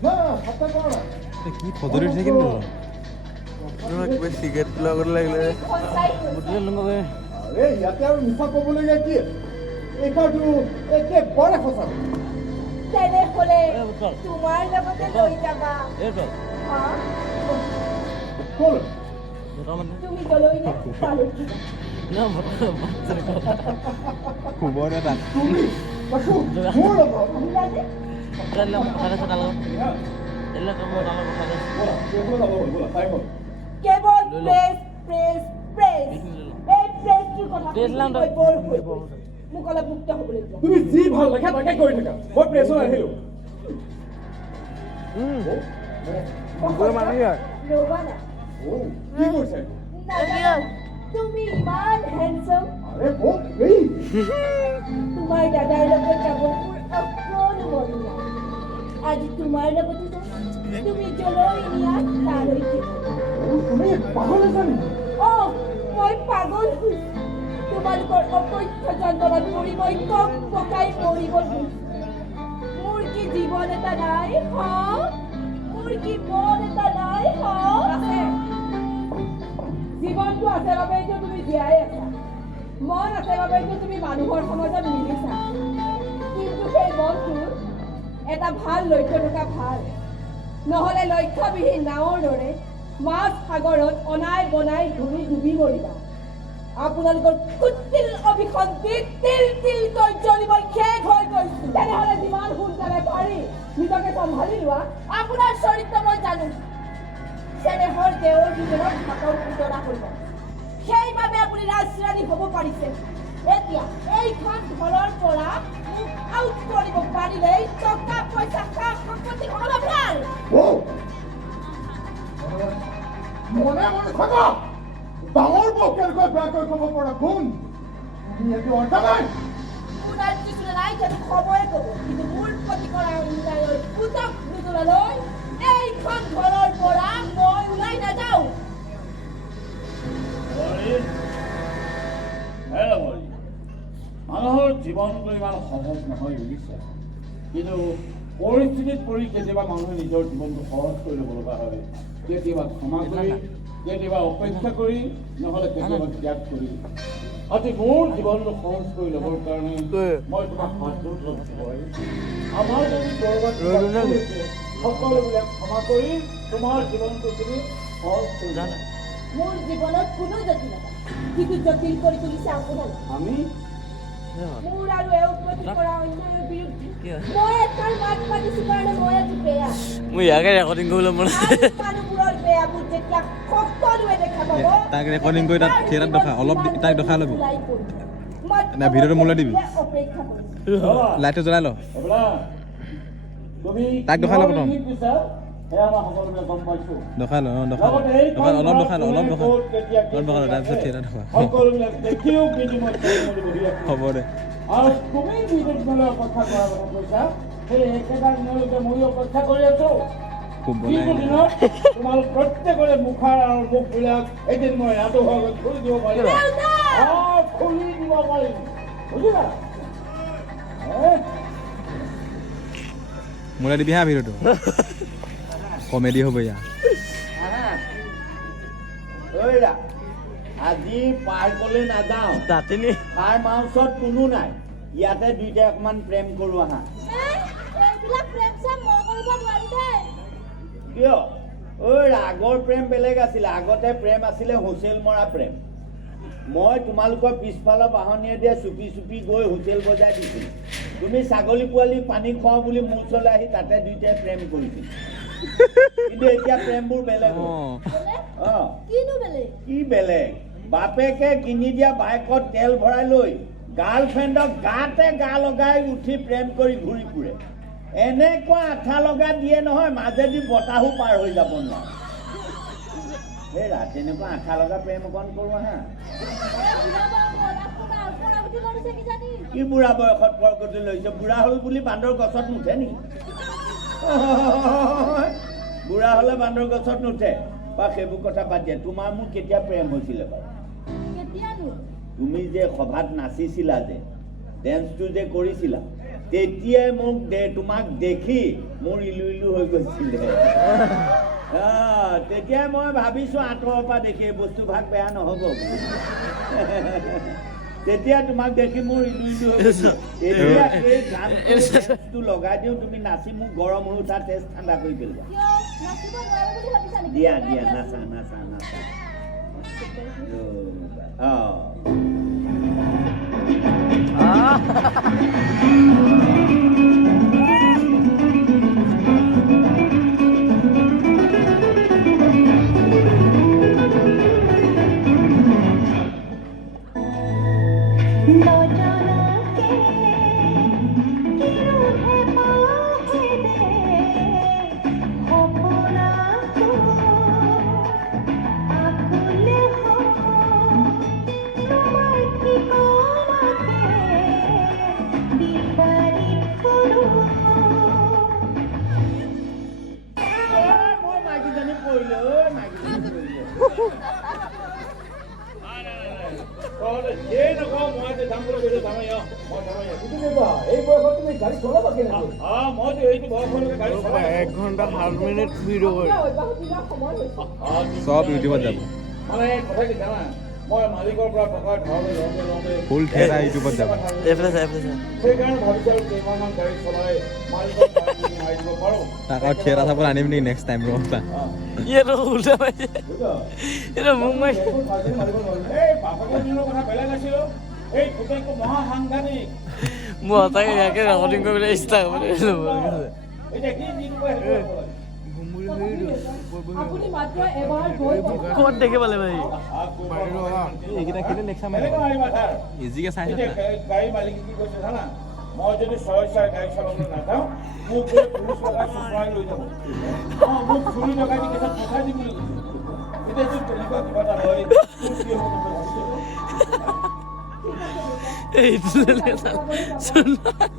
না হাতে কৰা নাই কি ফজৰি উঠিছে কিন্তু কিবা চিগাৰেট লগত লাগিলে সঁচাই কৈছা বুটলি লওঁগৈ আৰে ইয়াতে আৰু মিছা ক'বলগীয়া কি এইটো একেবাৰে সঁচা তেনেহ'লে এই উত্তল। তোমাৰ লগতে লৈ যাবা এই তল হা? ক'ল দুটামান তুমি গলৈ নে তালৈ শুব নে তাত তুমি বাচু মোৰ লগত আহিলা যে ব'লা সেইফালে যাব হ'ল ব'লা টাইম হ'ল কেৱল লৈ লওঁ। প্ৰেছ প্ৰেছ প্ৰেছ এইখিনি লৈ লওঁ। এই প্ৰেছটোৰ কথা প্ৰেছ লাম শুনি মই বৰ হৈ গৈছোঁ। মোক অলপ মুক্ত হ'বলৈ দিয়া তুমি যি ভাল লাগে তাকে কৰি থাকা মই প্ৰেছত আহিলোঁ ৰ'বা না কি কৰিছে নাজানা, তুমি ইমান হেণ্ডচাম আৰে মোক এই তোমাৰ দাদাৰ লগত যাবলৈ মোৰ অকণো মন নাই আজি তোমাৰ লগতে যাম তুমি যলৈ নিয়া তালৈ যাম তুমি পাগল আছা নেকি মই পাগল হৈছোঁ তোমালোকৰ অকথ্য যন্ত্ৰণাত পৰি মই কক পকাই মৰিব ধৰিছোঁ মোৰ কি জীৱন এটা নাই হা মোৰ কি মন এটা নাই হা আছে জীৱনটো আছে বাবেইতো তুমি জীয়াই আছা মন আছে বাবেইতো তুমি মানুহৰ সমাজত মিলিছা কিন্তু সেই মনটোৰ এটা ভাল লক্ষ্য থকা ভাল নহ'লে লক্ষ্যবিহীন নাৱৰ দৰে মাছ সাগৰত অনাই বনাই ঘূৰি ডুবি মৰিবা আপোনালোকৰ কুটিল অভিসন্ধিত তিল তিলকৈ জ্বলিবলৈ শেষ হৈ গৈছিল তেনেহ'লে যিমান সোনকালে পাৰি নিজকে চম্ভালি লোৱা আপোনাৰ চৰিত্ৰ মই জানো চেনেহৰ দেৱৰ জীৱনত হাতৰ পুতলা কৰিব সেইবাবে আপুনি ৰাজৰাণী হ'ব পাৰিছে এতিয়া এইখন ঘৰৰ পৰা মোক আউট কৰিব পাৰিলেই টকা পইচা সা সম্পত্তি সকলো আপোনাৰ মনে মনে থাকা ডাঙৰ বৌ কেনেকৈ বেয়াকৈ ক'ব পৰা কোন তুমি এইটো অৰ্থ নাই আপোনাৰ কিছু নাই যে খবৰে ক'ব কিন্তু মোৰ প্ৰতি কৰা অন্যায়ৰ পুতক নুতলালৈ এইখন ঘৰৰ পৰা মই ওলাই নাযাওঁ মানুহৰ জীৱনটো ইমান সহজ নহয় বুজিছে কিন্তু পৰিস্থিতিত পৰি কেতিয়াবা মানুহে নিজৰ জীৱনটো সহজ কৰি ল'ব লগা হয় কেতিয়াবা ক্ষমা কৰি কেতিয়াবা অপেক্ষা কৰি নহ'লে কেতিয়াবা ত্যাগ কৰি আজি মোৰ জীৱনটো সহজ কৰি ল'বৰ কাৰণে মই তোমাক হাতযোৰ ধৰিছোঁ আমাৰ যদি ক'ৰবাত কিবা ভুল হৈছে, সকলোবিলাক ক্ষমা কৰি তোমাৰ জীৱনটো তুমি সহজ কৰি লোৱা। মোৰ জীৱনত কোনো জটিলতা কিন্তু জটিল কৰি তুলিছে আপোনালোক আমি মোৰ আৰু এওঁৰ প্ৰতি কৰা অন্যায়ৰ বিৰুদ্ধে মই এটাৰ মাত মাতিছোঁ কাৰণে মই আজি বেয়া মোৰ ইয়াকে ৰেকৰ্ডিং কৰিবলৈ মন আছে আৰু মানুহবোৰৰ বেয়াবোৰ যেতিয়া সকলোৱে দেখা পাব তাক ৰেকৰ্ডিং কৰি তাত থিয়েটাৰত দেখা, অলপ তাক দেখাই ল'বি। ওলাই পৰিব। না, ভিডিঅ'টো মোলৈ দিবি। অপেক্ষা কৰিছোঁ লাইটটো জ্বলাই ল এইবিলাক তুমি তাক দেখাই ল প্ৰথম। কিহৰ ইংগিত দিছা, সেয়া মই সকলোকে গম পাইছোঁ। দেখাই ল দেখাই লগতে এইখন অলপ ঘৰত দেখাই ল কোনে অলপ দেখাই ক'ত কেতিয়া কি অলপ দেখাই ল কৰি তাৰপিছত ৰাখে, থিয়েটাৰ দেখা সকলোবিলাক দেখিও বিনিময় কৰি মেলি বহি আছোঁ। হ'ব দে আৰু তুমি যিটো দিনলৈ অপেক্ষা কৰাৰ কথা কৈছা সেই একেটা দিনলৈকে ময়ো অপেক্ষা কৰি আছোঁ খুব যিটো বনাই দিনত তোমালোক প্ৰত্যেকৰে মুখাৰ আৰু মুখবিলাক এদিন মই ৰাজহুৱাকৈ খুলি দিব পাৰিম খুলি দিব পাৰিম বুজিলা মোলৈ দিবি হা ভিডিঅ'টো কমেডি হ'ব ইয়াৰ আজি পাৰ্কলৈ নাযাওঁ দাঁতিনি ফাৰ্ম হাউচত কোনো নাই ইয়াতে দুইটাই অকণমান প্ৰেম কৰোঁ আহা এইবিলাক প্ৰেম চেম মই কৰিব নোৱাৰিম দেই কিয় ঐ আগৰ প্ৰেম বেলেগ আছিলে আগতে প্ৰেম আছিলে হুচেল মৰা প্ৰেম মই তোমালোকৰ পিছফালৰ বাহনীয়ে দিয়ে চুপি চুপি গৈ হুচেল বজাই দিছিলোঁ তুমি ছাগলী পোৱালি পানী খুৱাওঁ বুলি মোৰ ওচৰলৈ আহি তাতে দুইটাই প্ৰেম কৰিছিল কিন্তু এতিয়া প্ৰেমবোৰ বেলেগ হ'ল। অঁ কিনো বেলেগ কি বেলেগ বাপেকে কিনি দিয়া বাইকত তেল ভৰাই লৈ গাৰ্লফ্ৰেণ্ডক গাতে গা লগাই উঠি প্ৰেম কৰি ঘূৰি ফুৰে এনেকুৱা আঠা লগা দিয়ে নহয় মাজেদি বতাহো পাৰ হৈ যাব নোৱাৰে হেৰা তেনেকুৱা আঠা লগা প্ৰেম অকণ কৰোঁ আহা কি বুঢ়া বয়সত প্ৰগতি লৈছে বুঢ়া হ'ল বুলি বান্দৰ গছত নুঠে নেকি বুঢ়া হ'লে বান্দৰ গছত নুঠে বা সেইবোৰ কথা বাদ দিয়া তোমাৰ মোৰ কেতিয়া প্ৰেম হৈছিলে বাৰু কেতিয়ানো তুমি যে সভাত নাচিছিলা যে ডেন্সটো যে কৰিছিলা তেতিয়াই মোক তোমাক দেখি মোৰ ইলু ইলু হৈ গৈছিলে তেতিয়াই মই ভাবিছোঁ আঁতৰৰ পৰা দেখি এই বস্তু ভাগ বেয়া নহ'ব তেতিয়া তোমাক দেখি মোৰ ইলু ইলু হৈ গৈছে এতিয়া এই গানটো লগাই দিওঁ তুমি নাচি মোক গৰম হৈ উঠা তেজ ঠাণ্ডা কৰি পেলোৱা কিয় নাচিব নোৱাৰো বুলি ভাবিছা নেকি দিয়া দিয়া নাচা নাচা নাচা অঁ এক ঘণ্টা 7 মিনিট ভিডিঅ' কৰি চব ইউটিউবত যাব মানে কথা কি জানা মই মালিকৰ পৰা টকা ধাৰলৈ লওঁতে ফুল ঠেলা ইউটিউবত যাব সেইকাৰণে ভাবিছোঁ আৰু কেইমাহমান গাড়ী চলাই মালিকৰ মাৰি দিব পাৰোঁ তাক আৰু থিয়েটাৰ চাবলৈ আনিম নেকি নেক্সট টাইম ৰবা ইয়াতো উল্টা পাইছে এইটো মোক মাৰিছে এই বাপেকৰ দিনৰ কথা বেলেগ আছিলোঁ এই পুতেকটো মহা সাংঘাতিক মই সঁচাকৈ ইয়াকে ৰেকৰ্ডিং কৰিবলৈ ইচ্ছা কৰিবলৈ এতিয়া কি যি কয় সেইটো আপুনি মাত্ৰ এবাৰ গৈ ক'ত দেখি পালে ভাই এইকেইটা কেলে লেকচাৰ এনেকৈ মাৰিবা ছাৰ ইজিকে চাই এতিয়া গাড়ী মালিকে কি কৈছে জানা মই যদি ছয় গাড়ী চলাবলৈ নাযাওঁ মোক পুলিচ লগাই চুচৰাই লৈ যাব মোক চুৰি লগাই দি কেইটা পঠাই দিম বুলি কৈছে এতিয়া যদি তেনেকুৱা কিবা এটা হয় কি হ'ব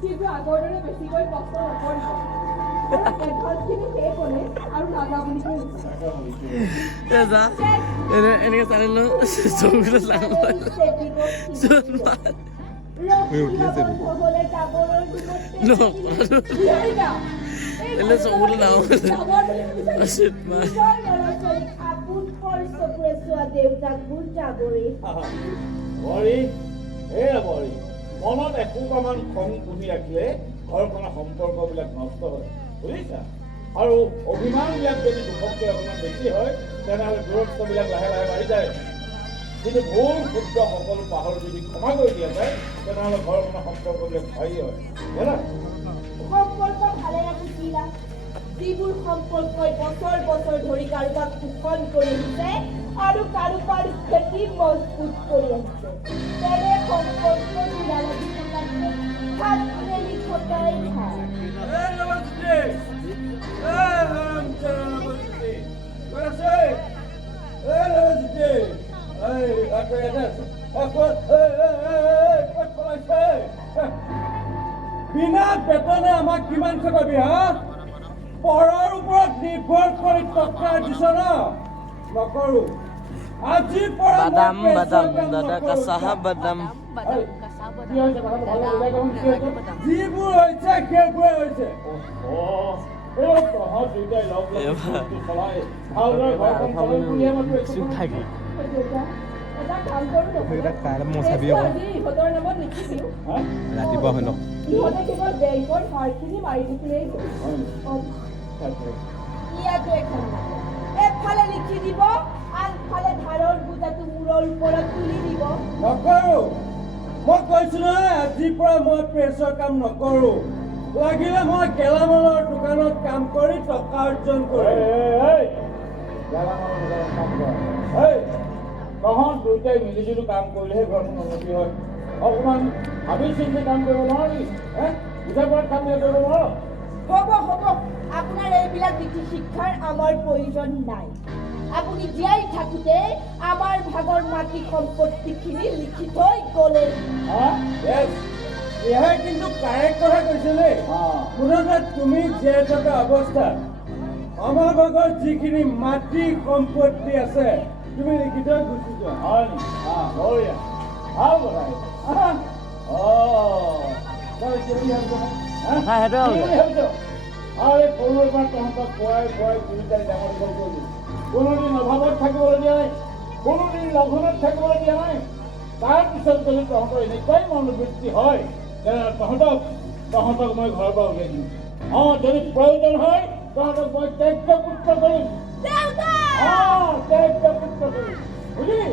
কিন্তু আগৰ দৰে বেছিকৈ কষ্ট নকৰিব এডভান্সখিনি পে' কৰে আৰু নাযাওঁ বুলি কৈ এনেকৈ চালি লৈ চকুকেইটা চাওঁ এলে চকুটো নাও মনত একোটামান খং পুহি ৰাখিলে ঘৰখনৰ সম্পৰ্কবিলাক নষ্ট হয় বুজিছা আৰু অভিমানবিলাক যদি দুখতকৈ অকণমান বেছি হয় তেনেহ'লে দূৰত্ববিলাক লাহে লাহে বাঢ়ি যায় কিন্তু ভুল শুদ্ধ সকলো পাহৰি যদি ক্ষমা কৰি দিয়া যায় তেনেহ'লে ঘৰখনৰ সম্পৰ্কবিলাক ভাৰী হয় জানা সম্পৰ্ক ভালে ৰাখিছিলা যিবোৰ সম্পৰ্কই বছৰ বছৰ ধৰি কাৰোবাক শোষণ কৰি আহিছে আৰু কাৰোবাৰ খেতি মজবুত কৰি আহিছে তেনে সম্পৰ্ক নালাগি থকাতকৈ হাত মেলি থকাই ভাল বিনা বেতনে আমাক কিমান খটাবি হা পঢ়াৰ ওপৰত নিৰ্ভৰ কৰি টকা দিছ ন নকৰো আজিৰ পৰা বাদাম বাদাম দাদা কাচাহা বাদাম যিবোৰ হৈছে সেইবোৰে হৈছে এটা কাম কৰোঁ সেইকেইটা কাইলৈ মই নহ'লে চাবি কেছটো আকৌ। আজি ইহঁতৰ নামত লিখি দিওঁ ৰাতিপুৱা হৈ লওক ইহঁতে কেৱল বেংকৰ ধাৰখিনি মাৰি থাকিলেই ইয়াতো এখন নাই এফালে লিখি দিব আনফালে ধাৰৰ বোজাটো মূৰৰ ওপৰত তুলি দিব নকৰোঁ মই কৈছোঁ নহয় আজিৰ পৰা মই প্ৰেছৰ কাম নকৰোঁ লাগিলে মই গেলামালৰ দোকানত কাম কৰি টকা অৰ্জন কৰিম তহঁত দুয়োটাই মিলিজুলি কাম কৰিলেহে ঘৰখন উন্নতি হয় অকণমান ভাবি চিন্তি কাম কৰিব নোৱাৰি বুজা পৰাত কাম কৰিব নোৱাৰ হ'ব আপোনাৰ এইবিলাক নীতি শিক্ষাৰ আমাৰ প্ৰয়োজন নাই আপুনি জীয়াই থাকোঁতে আমাৰ ভাগৰ মাটি সম্পত্তিখিনি লিখি থৈ গ'লে এয়াই কিন্তু কাৰেক্ট কথা কৈছে দেই মুঠতে তুমি জীয়াই থকা অৱস্থাত আমাৰ ভাগৰ যিখিনি মাটি সম্পত্তি আছে তুমি লিখি থৈ গুচি যোৱা হয় নি বঢ়িয়া ভাল কথা আৰু এই সৰুৰ পৰা তহঁতক খুৱাই দুয়োটাই ডাঙৰ দীঘল কৰিলোঁ কোনোদিন অভাৱত থাকিবলৈ দিয়া নাই কোনোদিন লঘোণত থাকিবলৈ দিয়া নাই তাৰপিছত যদি তহঁতৰ এনেকুৱাই মনোবৃত্তি হয় তেনেহ'লে তহঁতক মই ঘৰৰ পৰা উলিয়াই দিম যদি প্ৰয়োজন হয় তহঁতক মই ত্যাজ্য পুত্ৰ কৰিম ত্যাজ্য পুত্ৰ কৰিম বুজিলি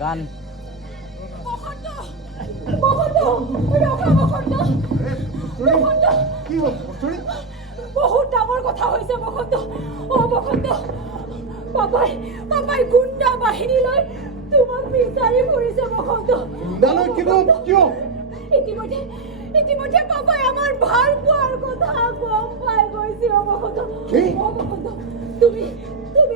গান বহুত ডাঙৰ কথা হৈছে বসন্ত বসন্ত পাপাই গুণ্ডা বাহিনী লৈ তোমাক বিচাৰি ফুৰিছে বসন্ত ইতিমধ্যে পাপাই আমাৰ ভাল পোৱাৰ কথা গম পাই গৈছে বসন্ত বসন্ত তুমি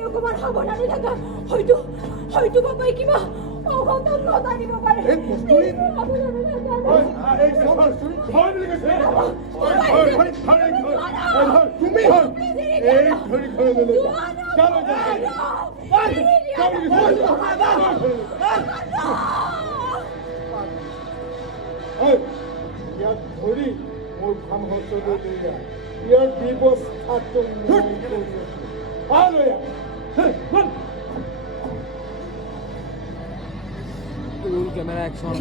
অকণমান সাৱধানে থাকা হয়তো পাপাই কিবা অঘটন ঘটাই দিব পাৰে ইয়াত ধৰি মোৰ কাম হস্তলৈ লৈ যা ইয়াৰ ব্যৱস্থাটো कैमरा एक्शन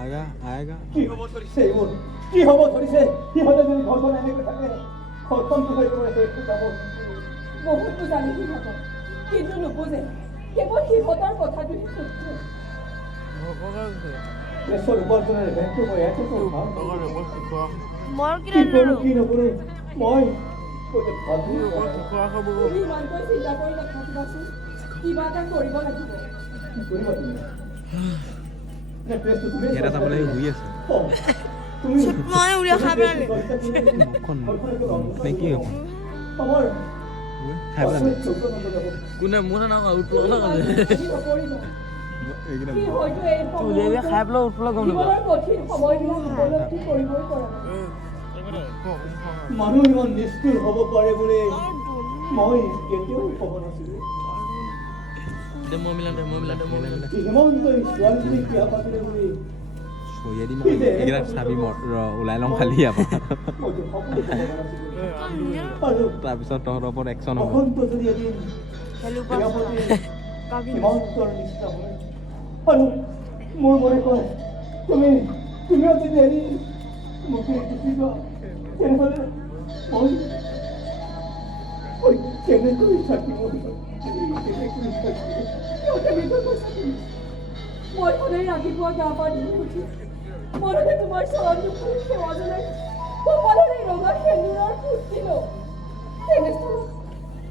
आएगा কি হ'ব ধৰিছে সিহঁতে যদি ঘৰখন এনেকৈ থাকে ঘৰখন পুজাই কৰিছে বহুত বুজালি সিহঁতক কিন্তু নুবুজে কেৱল সিহঁতৰ কথাটোহে শুদ্ধ প্ৰেছৰ উপাৰ্জনেৰে বেংকটো মই ইয়াতে কৰোঁ কি নকৰোঁ মই তুমি ইমানকৈ চিন্তা কৰি নাথাকিবাচোন কিবা এটা কৰিব লাগিব কি কৰিবা তুমি প্ৰেছটো তুমি এটা চাবলৈ শুই আছে মই উলিয়াই খাই পেলালে নে কি আমাৰ খাই পেলালে কোনে মোৰ না উঠলো না এইকেইটা সি হয়তো এই উলিয়াই খাই পেলাই উঠলো গম নাপাওঁ জীৱনৰ কঠিন সময়বোৰ উপলব্ধি কৰিবই পৰা নাই মানুহ ইমান নিষ্ঠুৰ হ'ব পাৰে বুলি মই কেতিয়াও ক'ব নাছিলোঁ হিমন্তই ছোৱালীজনীক বিয়া পাতিলে বুলি ছয়া দিম এইকেইটা চাবি ওলাই ল'ম খালি মইতো সপোন ক'ব নাছিলোঁ আৰু তাৰপিছত তহঁতৰ ওপৰত একশ্যন হ'ব বসন্ত যদি এদিন বিয়া পাতি হিমন্তৰ নিচিনা হয় আৰু মোৰ মনে কয় তুমিও যদি এৰি মোক গুচি যোৱা তেনেহ'লে মই কেনেকৈ থাকিব মই সদায় ৰাতিপুৱা গা পা ধুই উঠি মনতে তোমাৰ চৰণ দুখৰ সেৱা জনাই কপালৰে ৰঙা সেন্দুৰৰ ফূৰ্তি লওঁ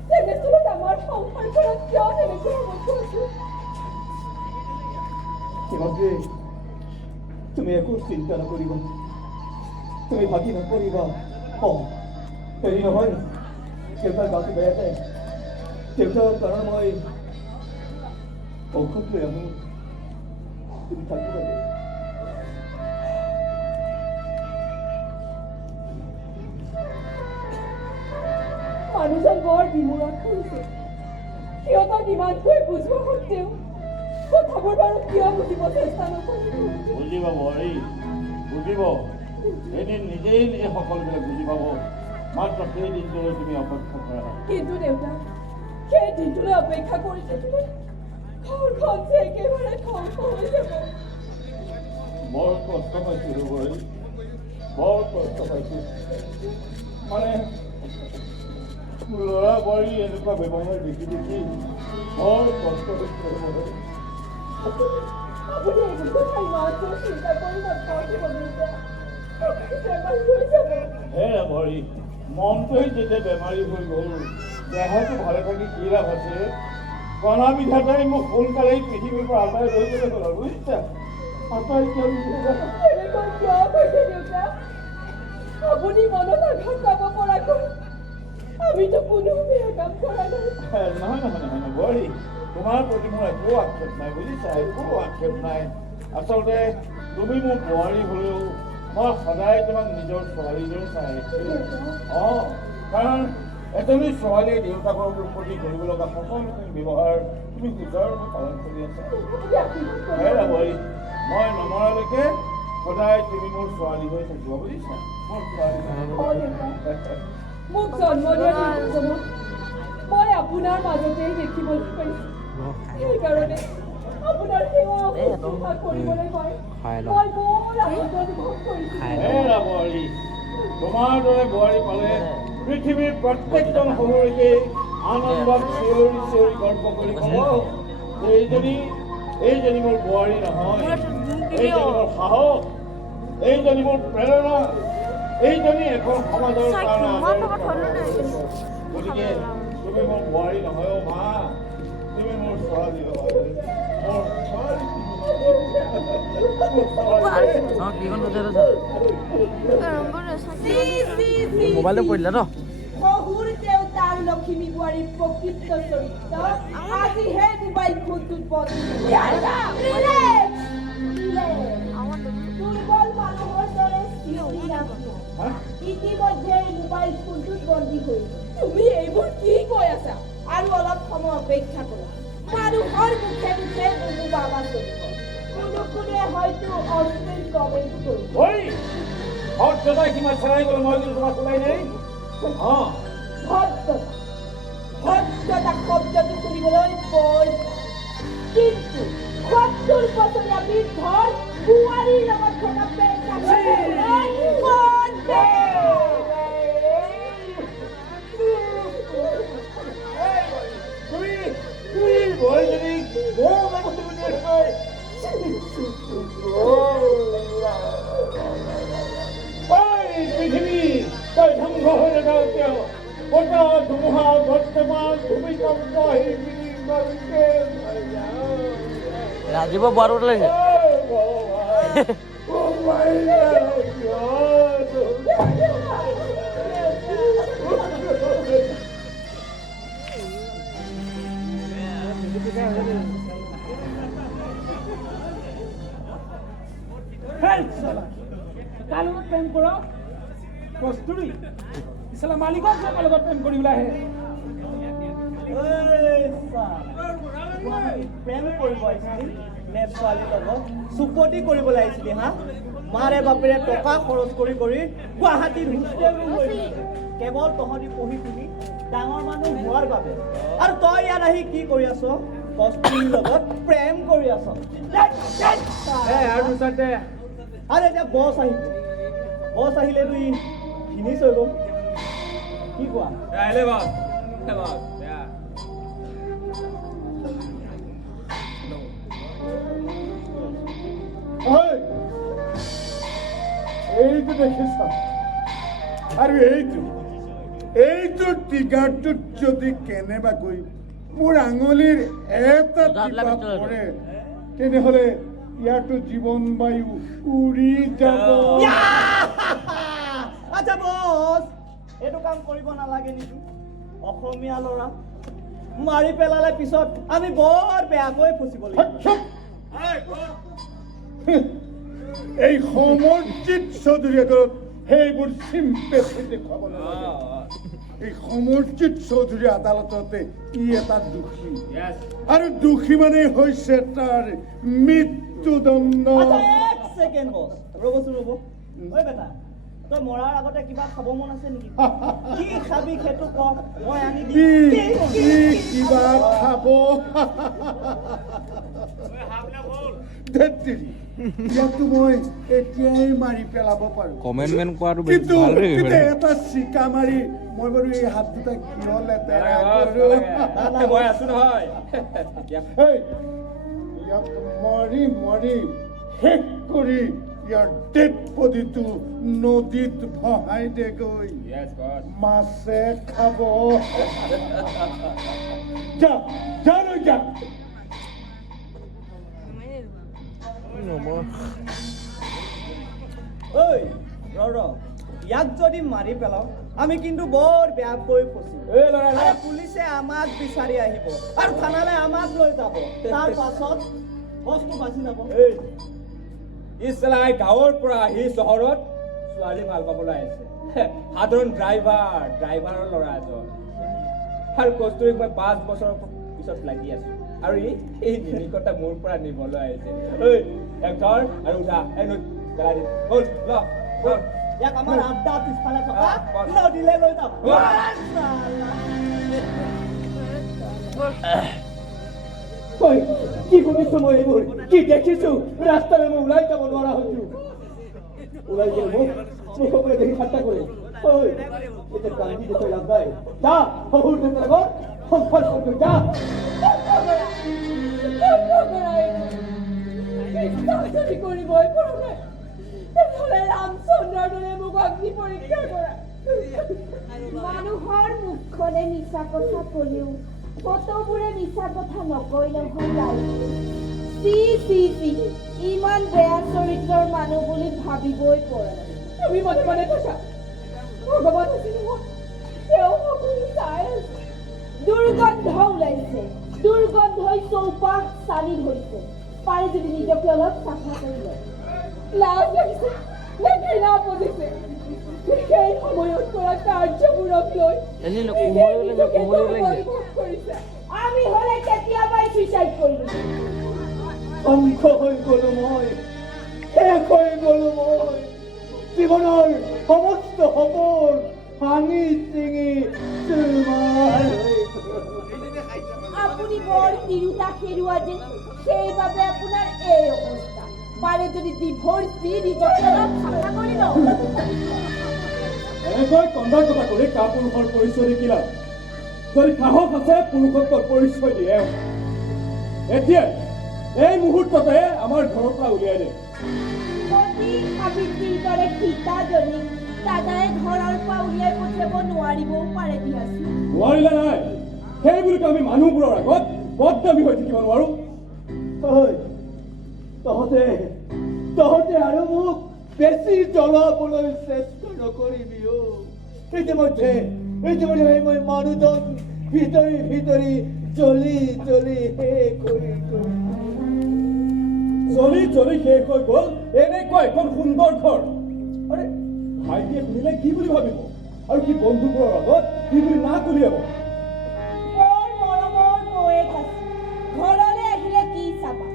তেনেস্থলত আমাৰ সংসাৰখনত কিয় তেনেকৈ হ'ব কৈছো হিমন্তে তুমি একো চিন্তা নকৰিবা তুমি ভাগি নকৰিবা হেৰি নহয় দেউতাৰ গাটো বেয়া যায় দেউতাৰ কাৰণ মই ঔষধ লৈ আহোঁ তুমি থাকিবা মানুহজন বৰ বিমূৰত কৰিছে সিহঁতক ইমানকৈ বুজোৱা সত্বেও কথাবোৰ বাৰু কিয় বুজিব চেষ্টা নকৰিব বুজিব বুজিব এদিন নিজেই নিজে সকলোবিলাক বুজি পাব মাত্ৰ সেই দিনটোলৈ তুমি অপেক্ষা কৰা কিন্তু দেউতা সেই দিনটোলৈ অপেক্ষা কৰি থাকিলে ঘৰখন যে একেবাৰে ধ্বংস হৈ যাব বৰ কষ্ট পাইছোঁ ৰবৰি বৰ কষ্ট পাইছোঁ মানে ল'ৰা বোৱাৰী এনেকুৱা ব্যৱহাৰ দেখি দেখি বৰ কষ্ট পাইছোঁ ৰবৰি আপুনি এইটো কথা ইমানটো চিন্তা কৰি নাথাকিব দেউতা বেমাৰী হৈ যাব হে ৰবৰি মনটোৱে যেতিয়া বেমাৰী হৈ গ'ল দেহাটো ভালে থাকি কি লাভ আছে কণা বিধাতাই মোক সোনকালেই পৃথিৱীৰ পৰা আঁতৰাই লৈ গ'লে হ'ল আৰু বুজিছা আঁতৰাই কিয় এনেকৈ কিয় কৈছে দেউতা আপুনি মনত আঘাত পাব পৰাকৈ আমিতো কোনো বেয়া কাম কৰা নাই নহয় বোৱাৰী তোমাৰ প্ৰতি মোৰ একো আক্ষেপ নাই বুজিছা একো আক্ষেপ নাই আচলতে তুমি মোৰ বোৱাৰী হ'লেও মই সদায় তোমাক নিজৰ ছোৱালীলৈ চাই আহিছোঁ অঁ কাৰণ এজনী ছোৱালীয়ে দেউতাকৰ প্ৰতি কৰিব লগা সকলোখিনি ব্যৱহাৰ তুমি সুচাৰুৰূপে পালন কৰি আছা বোৱাৰী মই নমৰালৈকে সদায় তুমি মোৰ ছোৱালী হৈ থাকিবা বুজিছা মোৰ ছোৱালী মোক জন্ম দিয়া দিনজনক মই আপোনাৰ মাজতেই দেখিবলৈ পাইছোঁ সেইকাৰণে আপোনাৰ সেৱা শুশ্ৰূষা কৰিবলৈ মই বৰ আনন্দ অনুভৱ কৰিছোঁ বোৱাৰী তোমাৰ দৰে বোৱাৰী পালে পৃথিৱীৰ প্ৰত্যেকজন শহুৰেকে আনন্দত চিঞৰি চিঞৰি গৰ্ব কৰি ক'ব এইজনী মোৰ বোৱাৰী নহয় এইজনী মোৰ সাহস এইজনী মোৰ প্ৰেৰণা এইজনী এখন সমাজৰ কাৰণে গতিকে তুমি মোৰ বোৱাৰী নহয় অ' মা তুমি মোৰ ছোৱালী নহয় মোৰ ছোৱালী মোবাইলটো পৰিলে ন শহুৰ দেউতাৰ লখিমী বোৱাৰীৰ প্ৰকৃত চৰিত্ৰ আজিহে মোবাইল ফোনটোত বন্দী দুৰ্বল মানুহৰ দৰে স্থিতি নাছিল ইতিমধ্যে মোবাইল ফোনটোত বন্দী কৰিছে তুমি এইবোৰ কি কৈ আছা আৰু অলপ সময় অপেক্ষা কৰা মানুহৰ মুখে মুখে বহু বাবা চলিব কোনে হয়তো অশ্লীল কমেণ্ট কৰিব ভদ্ৰতা সীমা চেৰাই গ'ল মই কিন্তু তোমাক ওলাই নাই অঁ ভদ্ৰতা শব্দটো শুনিবলৈ বৰ কিন্তু ৭০ বছৰীয়া বৃদ্ধৰ বোৱাৰীৰ লগত থকা পৃথিৱী তই ধ্বংস হৈ নাযাওঁ কিয় বতাহ ধুমুহা বৰ্তমান ভূমিকম্প ৰাজীৱ বৰ লাগিছে কাৰ লগত প্ৰেম কৰ কস্তুৰী ইছালা মালিকৰ লগত প্ৰেম কৰিবলৈ আহে প্ৰেম কৰিব আহিছিলি নে ছোৱালীৰ লগত চুপতি কৰিবলৈ আহিছিলি হা মাৰে বাপেৰে টকা খৰচ কৰি গুৱাহাটীত হোষ্টেল ৰুম লৈছিলি কেৱল তহঁতি পঢ়ি শুনি ডাঙৰ মানুহ হোৱাৰ বাবে আৰু তই ইয়াত আহি কি কৰি আছ কস্তুৰীৰ লগত প্ৰেম কৰি আছ আৰু এতিয়া বছ আহিলেতো ই ফিনিছ হৈ গ'ল কি কোৱা এইটো দেখিছ আৰু এইটো টিগাৰটোত যদি কেনেবাকৈ মোৰ আঙুলিৰ এটা টিপা পৰে তেনেহ'লে ইয়াৰতো জীৱন বায়ু উৰি যাব আচ্ছা বছ এইটো কাম কৰিব নালাগে নেকি অসমীয়া ল'ৰা মাৰি পেলালে পিছত আমি বৰ বেয়াকৈ ফচিব লাগিব এই সমৰজিৎ চৌধুৰীয়ে ঘৰত সেইবোৰ চিম্পেথি দেখুৱাব নালাগে এই সমৰজিৎ চৌধুৰী আদালততে ই এটা দোষী আৰু দোষী মানে হৈছে তাৰ মৃত্যুদণ্ড এক ছেকেণ্ড বছ ৰ'বচোন ৰ'ব ঐ বেটা তই মৰাৰ আগতে কিবা খাব মন আছে নেকি কি খাবি সেইটো ক মই আনি দিম কিবা খাব ইয়াকতো মই এতিয়াই মাৰি পেলাব পাৰো কমেণ্টমেণ্ট কৰাটো কিন্তু ভাল দেই এটা চিকা মাৰি মই বাৰু এই হাত দুটা কিয় লেতেৰা কৰো মই আছো নহয় ইয়াক মাৰি মাৰি শেষ কৰি ইয়াৰ ডেড বডিটো নদীত ভহাই দেগৈ মাছে খাব যা যা লৈ যা ঐ ৰ ইয়াক যদি মাৰি পেলাও আমি কিন্তু বৰ বেয়াকৈ ফচিম আৰু পুলিচে আমাক বিচাৰি আহিব আৰু থানালৈ আমাক লৈ যাব তাৰ পাছত বস্তু বাচি যাব ইছলাই গাঁৱৰ পৰা আহি চহৰত ছোৱালী ভাল পাবলৈ আহিছে সাধাৰণ ড্ৰাইভাৰৰ ল'ৰা এজন আৰু কস্তুৰীক মই 5 বছৰৰ পিছত লাগি আছো আৰু এই নিৰিকতা মোৰ পৰা নিবলৈ আহিছে এক ধৰ আৰু উঠা পেলাই দিম হ'ল ল ইয়াক আমাৰ আড্ডা পিছফালে থকা নদীলৈ লৈ যাম কি শুনিছো মই এইবোৰ কি দেখিছো ৰাস্তাৰে মই ওলাই যাব নোৱাৰা হৈছো ওলাই গ'লে মোক সকলোৱে দেখি ঠাট্টা কৰে এতিয়া কান্দি দেখুৱাই লাভ নাই যা শহুৰ দেউতাৰ ঘৰ সংসাৰ কৰি যা কৰিবই পৰা নাই তেনেহ'লে ৰামচন্দ্ৰৰ দৰে মোক অগ্নি পৰীক্ষা কৰা মানুহৰ মুখখনে মিছা কথা ক'লেও ফটোবোৰে মিছা কথা নকয় নহয় ইমান বেয়া চৰিত্ৰৰ মানুহ বুলি ভাবিবই পৰা নাই তুমি মনে মনে থাকা ভগৱান আছে নহয় তেওঁ সকলো চাই আছে দুৰ্গন্ধ ওলাইছে দুৰ্গন্ধই চৌপাশ চালি ধৰিছে পাৰে যদি নিজকে অলপ চাফা কৰি লয় লাজ লাগিছে নে ঘৃণা বুজিছে সেই সময়ত কৰা কাৰ্যবোৰক লৈ কৰিছে আমি হলে কেতিয়াবাই চুইচাইড কৰিলো ধ্বংস হৈ গলো মই শেষ হৈ গলো মই জীৱনৰ সমস্ত সপোন ভাঙি চিঙি চুৰমাৰ আপুনি বৰ তিৰোতা হেৰুৱা যে সেইবাবে আপোনাৰ এই অৱস্থা পাৰে যদি ডিভোৰ্চ দি নিজকে অলপ চাফা কৰি লওঁ এনেকৈ কন্দা কটা কৰি কাপুৰুষৰ পৰিচয় দেখিলা যদি সাহস আছে পুৰুষত্বৰ পৰিচয় দিয়ে এতিয়া এই মুহূৰ্ততে আমাৰ ঘৰৰ পৰা উলিয়াই দে সতী সাবিত্ৰীৰ দৰে সীতাজনী দাদাই ঘৰৰ পৰা উলিয়াই পঠিয়াব নোৱাৰিবও পাৰে দিয়াচোন নোৱাৰিলে নাই সেই বুলি আমি মানুহবোৰৰ আগত বদনামী হৈ থাকিব নোৱাৰো তহঁতে আৰু মোক বেছি জ্বলাবলৈ চেষ্টা নকৰিবি ইতিমধ্যে মই মানুহজন ভিতৰি জ্বলি শেষ হৈ গ'ল এনেকুৱা এখন সুন্দৰ ঘৰ আৰে ভাইটিয়ে শুনিলে কি বুলি ভাবিব আৰু কি বন্ধুবোৰৰ আগত কি বুলি নাক উলিয়াব বৰ মৰমৰ ময়েক আছে ঘৰলৈ আহিলে কি চাবা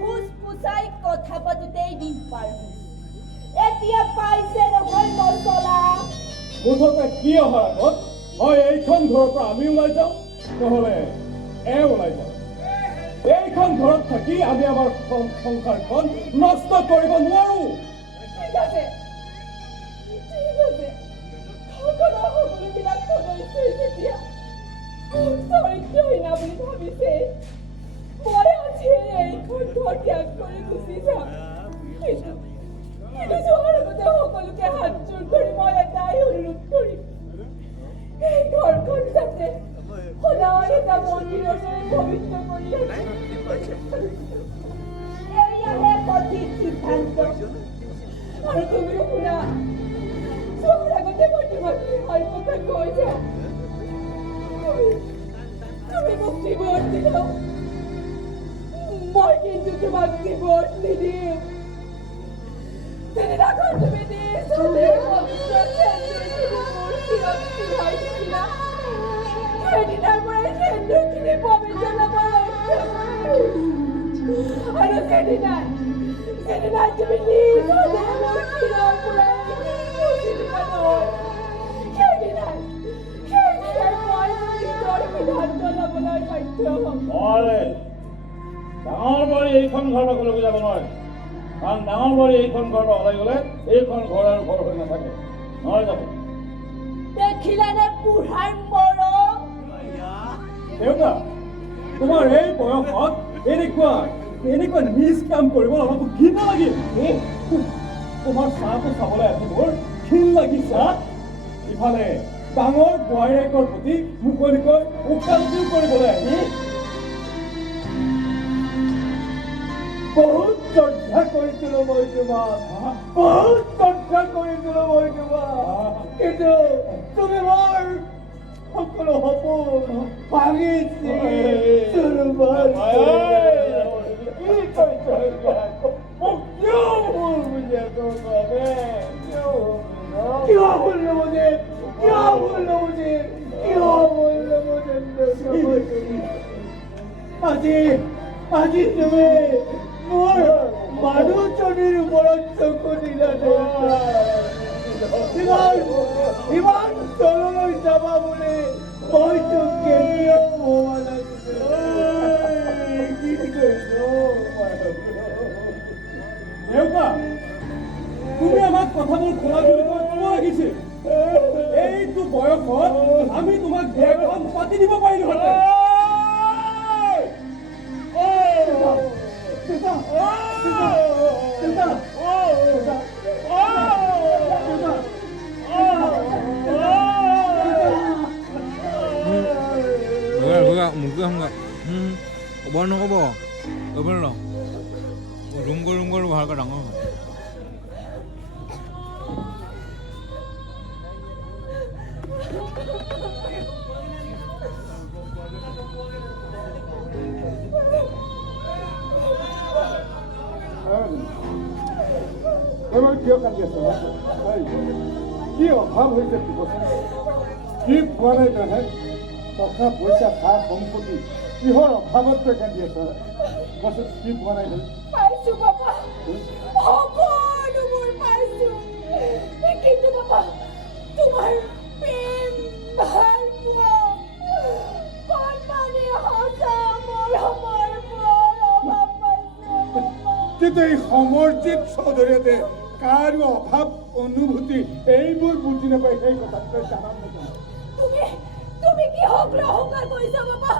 ফুচফুচাই কথা পাতোতেই দিন পাৰ হৈছে এতিয়া পাইছে নহয় মছলা মুঠতে কি অহাৰ আগত হয় এইখন ঘৰৰ পৰা আমি ওলাই যাওঁ নহ'লে ওলাই যাওঁ এইখন ঘৰত থাকি আমি আমাৰ সংসাৰখন নষ্ট কৰিব নোৱাৰো ঠিক আছে সকলোবিলাক সদস্যই যেতিয়া চৰিত্ৰহীনা বুলি ভাবিছে মই আজি এইখন ঘৰ ত্যাগ কৰি গুচি যাম কিন্তু যোৱাৰ আগতে সকলোকে হাতযোৰ কৰি মই এটাই অনুৰোধ কৰিম এই ঘৰখন যাতে সদায় এটা মন্দিৰৰ দৰে পবিত্ৰ কৰি এয়াহে সঠিক সিদ্ধান্ত আৰু তুমিও শুনা যোৱাৰ আগতে মই তোমাক ইহাৰ কথা কৈ যাওঁ তুমি মোক ডিভোৰ্চ দিলেও মই কিন্তু তোমাক ডিভোৰ্চ নিদিম সেইদিনাখন তুমি নিজ হাতে পবিত্ৰ সেন্দুৰখিনি মোৰ শিৰত পিন্ধাই দিছিলা সেইদিনাৰ পৰাই সেন্দুৰখিনি পবিত্ৰ নামৰ আৰু যেদিনাই তুমি নিজ হাতে মোৰ শিৰৰ পৰা সেইদিনাই মই নিজৰ সিদ্ধান্ত ল'বলৈ বাধ্য হ'ম। নোৱাৰে ডাঙৰ বোৱাৰী এইখন ঘৰ পৰা ক'লৈকো যাব নোৱাৰে কাৰণ ডাঙৰ বোৱাৰী এইখন ঘৰ পৰা ওলাই গ'লে এইখন ঘৰ আৰু ঘৰ হৈ নাথাকে নোৱাৰে যাব দেখিলানে বুঢ়াৰ মৰম দেউতা তোমাৰ এই বয়সত এনেকুৱা নিজ কাম কৰিব অলপ ঘিণ নালাগিল তোমাৰ চাহটো চাবলৈ আছে মোৰ ঘিণ লাগিছে ইফালে ডাঙৰ বোৱাৰীয়েকৰ প্ৰতি মুকলিকৈ উকালতিও কৰিবলৈ আহি বহুত শ্ৰদ্ধা কৰিছিলো মই তোমাক বহুত শ্ৰদ্ধা কৰিছিলো মই তোমাক কিন্তু তুমি মোৰ সকলো সপোন ভাঙিছি আজি তুমি মোৰ মানুহজনীৰ ওপৰত চকু দিলা ইমান তললৈ যাবা বুলি মইতো কেতিয়াও ভবা নাছিলো দেউতা তুমি আমাক কথাবোৰ খোলা বুলি ক'ব লাগিছিল এইটো বয়সত আমি তোমাক বিয়াখন পাতি দিব পাৰিলোহেঁতেন খবৰ নক'ব ক'ব ন ৰুম কৰোঁ ভালকৈ ডাঙৰ হয় এবাৰ কিয় কান্দি আছে কি অভাৱ হৈছে কি পোৱা নাই তহে টকা পইচা সা সম্পত্তি কিহৰ অভাৱত তই কান্দি আছ বস্তু কি পোৱা নাই পাইছো বাবা সকলোবোৰ পাইছো কিন্তু বাবা তোমাৰ প্ৰেম ভাল পোৱা কণমানি সঁচা মৰমৰ অভাৱ পাইছো কিন্তু এই সমৰজিৎ চৌধুৰীয়ে কাৰো অভাৱ অনুভূতি এইবোৰ বুজি নাপায় সেই কথা তই জানা নাজানা তুমি কি অগ্ৰহংকাৰ কৰিছা বাবা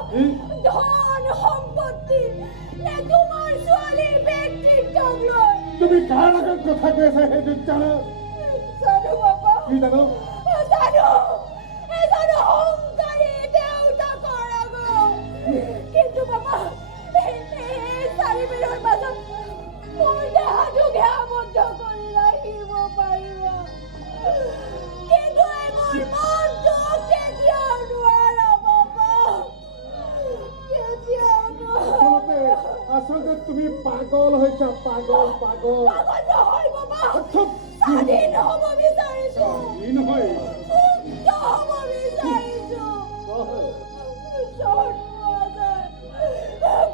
ধন সম্পত্তি নে তোমাৰ ছোৱালীৰ ব্যক্তিত্বক লৈ তুমি কাৰ লগত কথা কৈ আছা সেইটো জানো বাবা কি জানো এজন অহংকাৰী দেউতাকৰ আগত কিন্তু বাবা এই চাৰিবেৰৰ মাজত মোৰ দেহাটোক আবদ্ধ কৰি ৰাখিব পাৰিবা কিন্তু এই মোৰ মনটোক কেতিয়াও নোৱাৰা বাবা কেতিয়াও নোৱাৰা আচলতে তুমি পাগল হৈছা পাগল নহয় বাবা স্বাধীন হ'ব বিচাৰিছো নহয় মুক্ত হ'ব বিচাৰিছো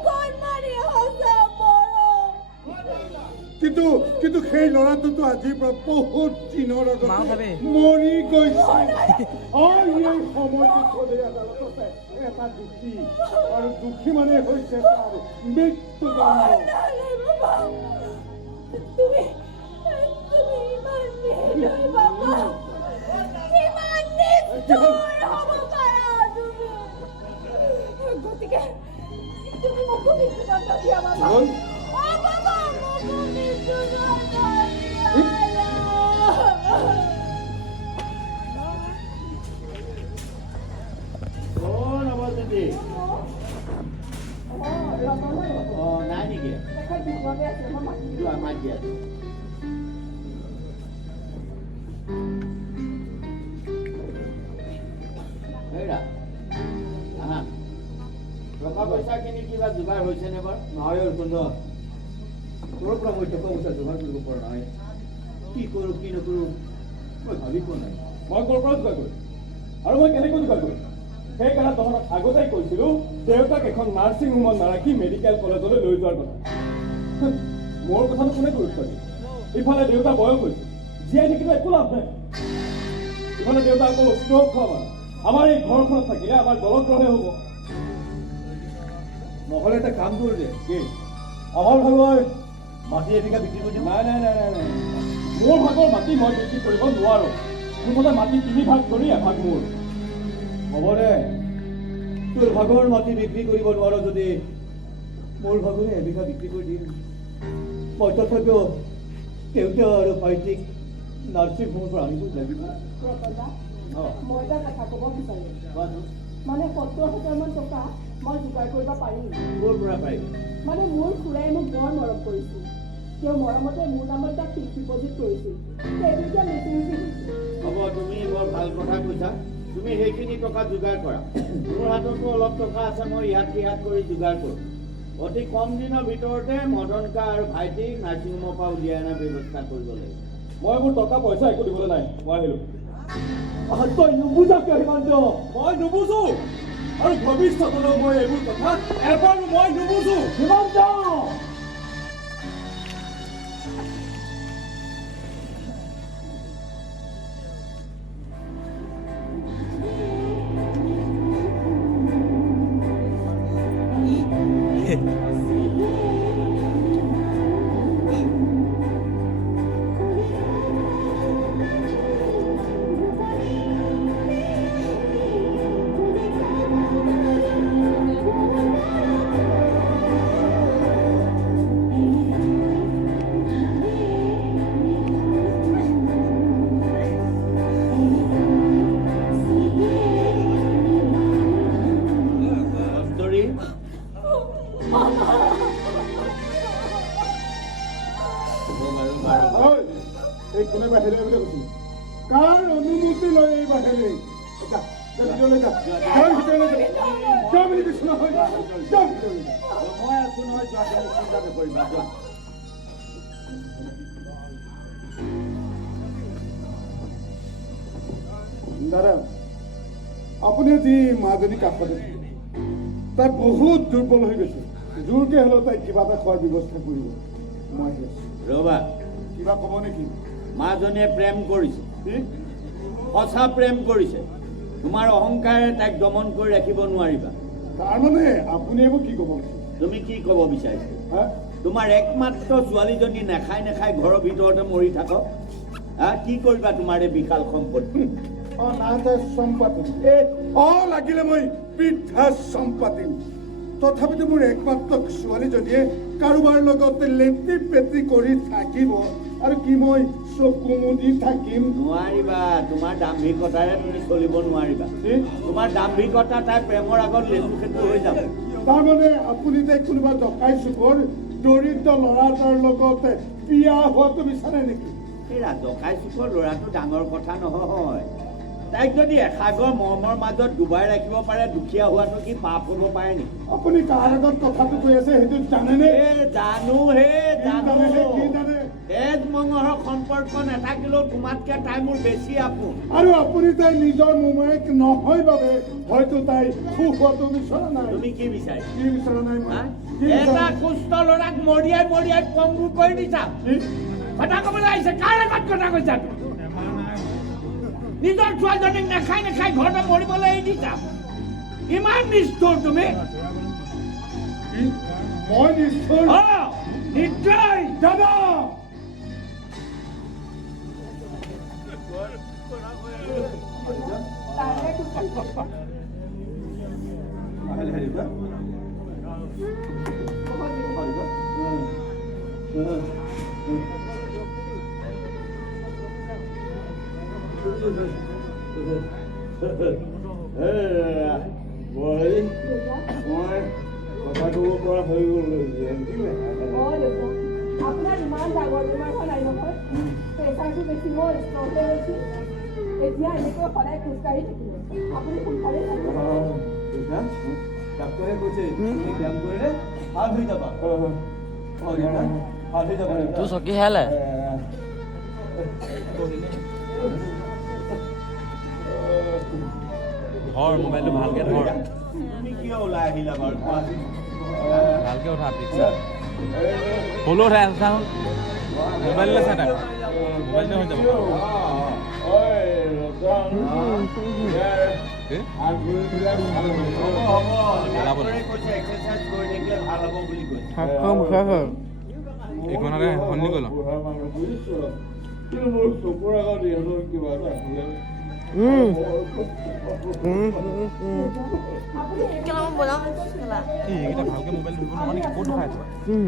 কণমানি সঁচা মৰম কিন্তু সেই ল'ৰাটোতো আজিৰ পৰা বহুত দিনৰ আগত মৰি গৈছে এই সময়টো চলি আদালতত এটা দুখী আৰু দুখী মানে হৈছে তাৰ মৃত্যুদণ্ড তুমি ইমান নিৰ্দয় বাবা ইমান নিষ্ঠুৰ হ'ব পাৰা তুমি গতিকে তুমি মোকো মৃত্যুদণ্ড দিয়া বাবা বাবা মোকো মৃত্যুদণ্ড নৱজ্যোতি নাই নেকি মাতি আছো টকা পইচাখিনি কিবা যোগাৰ হৈছেনে বাৰু নহয় সুন্দৰ তোৰ পৰা মই টকা পইচা যোগাৰ কৰিব পৰা নাই কি কৰোঁ কি নকৰোঁ মই ভাবি পোৱা নাই মই ক'ৰ পৰা যোগাৰ কৰিম আৰু মই কেনেকৈ যোগাৰ কৰিম সেইকাৰণে তহঁতক আগতেই কৈছিলো দেউতাক এখন নাৰ্ছিং হোমত নাৰাখি মেডিকেল কলেজলৈ লৈ যোৱাৰ কথা মোৰ কথাটো কোনে গুৰুত্ব দিয়ে ইফালে দেউতা বয়স হৈছে জীয়াই থাকিলে একো লাভ নাই ইফালে দেউতা আকৌ ষ্ট্ৰক খোৱা মানুহ আমাৰ এই ঘৰখনত থাকিলে আমাৰ দলগ্ৰহে হ'ব নহ'লে এটা কাম কৰোঁ দে কি আমাৰ ভাগৰ মাটি এবিঘা বিক্ৰী কৰি দিম নাই মোৰ ভাগৰ মাটি মই বিক্ৰী কৰিব নোৱাৰোঁ মোৰ মতে মাটি 3 ভাগ কৰি এভাগ মোৰ হ'ব দে তোৰ ভাগৰ মাটি বিক্ৰী কৰিব নোৱাৰ যদি মোৰ ভাগৰে এবিঘা বিক্ৰী কৰি দিম মই তথাপিও দেউতা আৰু ভাইটিক নাৰ্ছিং হোমৰ পৰা আনিব লাগিব ৰতনদা, মই এটা কথা ক'ব বিচাৰোঁ কোৱাচোন মানে 70,000 মান টকা মই যোগাৰ কৰিব পাৰিম ক'ৰ পৰা পাৰিম মানে মোৰ খুৰাই মোক বৰ মৰম কৰিছিল তেওঁ মৰমতে মোৰ নামত এটা ফিক্স ডিপজিট কৰিছিল সেইটো এতিয়া মেচিউৰিটি হৈছে হ'ব তুমি বৰ ভাল কথা কৈছা তুমি সেইখিনি টকা যোগাৰ কৰা মোৰ হাততো অলপ টকা আছে মই ইয়াত কৰি যোগাৰ কৰোঁ অতি কম দিনৰ ভিতৰতে মদনকা আৰু ভাইটিক নাৰ্ছিং হোমৰ পৰা উলিয়াই অনাৰ ব্যৱস্থা কৰিব লাগিব মই মোৰ টকা পইচা একো দিবলৈ নাই মই আহিলোঁ তই নুবুজা কিয় সিমান্ত মই নুবুজো আৰু ভৱিষ্যতলৈ মই এইবোৰ কথা এবাৰ মই নুবুজো সিমান্ত সুন্দৰী এই কোনে বাহিৰে বুলি কৈছিল কাৰ অনুমতি লৈ এই বাহিৰে বুলি কৈছো নহয় মই আছো নহয় যোৱাখিনি চিন্তা নকৰিবা যোৱা দাদা আপুনি যি মাজনী কাষতে তাই বহুত দুৰ্বল হৈ গৈছে জোৰকে হ'লেও তাই কিবা এটা খোৱাৰ ব্যৱস্থা কৰিব মই আহি আছো ৰবা কিবা ক'ব নেকি মাজনীয়ে প্ৰেম কৰিছে সঁচা প্ৰেম কৰিছে তোমাৰ অহংকাৰে তাইক দমন কৰি ৰাখিব নোৱাৰিবা তাৰমানে আপুনি এইবোৰ কি ক'ব তুমি কি ক'ব বিচাৰিছা হা তোমাৰ একমাত্ৰ ছোৱালীজনী নেখাই ঘৰৰ ভিতৰতে মৰি থাকক কি কৰিবা তোমাৰ এই বিশাল সম্পত্তি সম্পাতিম লাগিলে মই বৃদ্ধা সম্পাতিম তথাপিতো মোৰ একমাত্ৰ ছোৱালীজনীয়ে কাৰোবাৰ লগতে লেটি পেটি কৰি থাকিব আৰু কি মই চকু মুদি থাকিম নোৱাৰিবা তোমাৰ দাম্ভিকতাৰে তুমি চলিব নোৱাৰিবা তোমাৰ দাম্ভিকতা তাই প্ৰেমৰ আগত লেচু খেতু হৈ যাব তাৰমানে আপুনি যে কোনোবা ডকাই চুকৰ দৰিদ্ৰ ল'ৰা এটাৰ লগতে বিয়া হোৱাটো বিচাৰে নেকি এই ডকাই চুকৰ ল'ৰাটো ডাঙৰ কথা নহয় তাইক যদি এসাগৰ মৰমৰ মাজত ডুবাই ৰাখিব পাৰে দুখীয়া হোৱাটো কি পাপ হ'ব পাৰে নেকি আপুনি কাৰ আগত কথাটো কৈ আছে সেইটো জানেনে জানো তেজ মঙহৰ সম্পৰ্ক নাথাকিলেও তোমাতকে তাই মোৰ বেছি আপোন আৰু আপুনি তাই নিজৰ মোমায়েক নহয় বাবে হয়তো তাই সুখ হোৱাটো বিচৰা নাই তুমি কি বিচাৰি কি বিচৰা নাই এটা সুস্থ ল'ৰাক মৰিয়াই পংগু কৰি দিছা কথা ক'বলৈ আহিছে কাৰ আগত কথা কৈছা নিজৰ ছোৱালীজনীক নেখাই ঘৰতে মৰিবলৈ এৰি দিছা ইমান নিষ্ঠুৰ তুমি মই নিশ্চয় নিশ্চয় দাদা আপোনাৰ ইমান ডাঙৰ বেমাৰখন নাই নহয় প্ৰেচাৰটো বেছি হ'ল ষ্ট্ৰকে গৈছিল এতিয়া এনেকৈ সদায় খোজকাঢ়ি থাকিলে আপুনি সোনকালে ডাক্তৰে কৈছে তুমি ব্যায়াম কৰিলে ভাল হৈ যাবা ভাল হৈ যাবা তোৰ চকী হেলে ধৰ মোবাইলটো ভালকে ধৰ তুমি কিয় ওলাই আহিলা বাৰু কোৱাচোন ভালকে উঠা পিকচাৰ ফলো উঠাই আছা মোবাইললৈ চাই থাক মোবাইলতে হৈ যাব ডাক্তৰে কৈছে এক্সাৰচাইজ কৰি থাকিলে ভাল হ'ব বুলি কৈছে এইখনতে শুনি গ'ল কিন্তু মোৰ চকুৰ আগত ইহঁতৰ কিবা এটা আছিলে এইকেইটা ভালকৈ মোবাইল ধৰিব নোৱাৰা নেকি ক'ত দেখাই আছে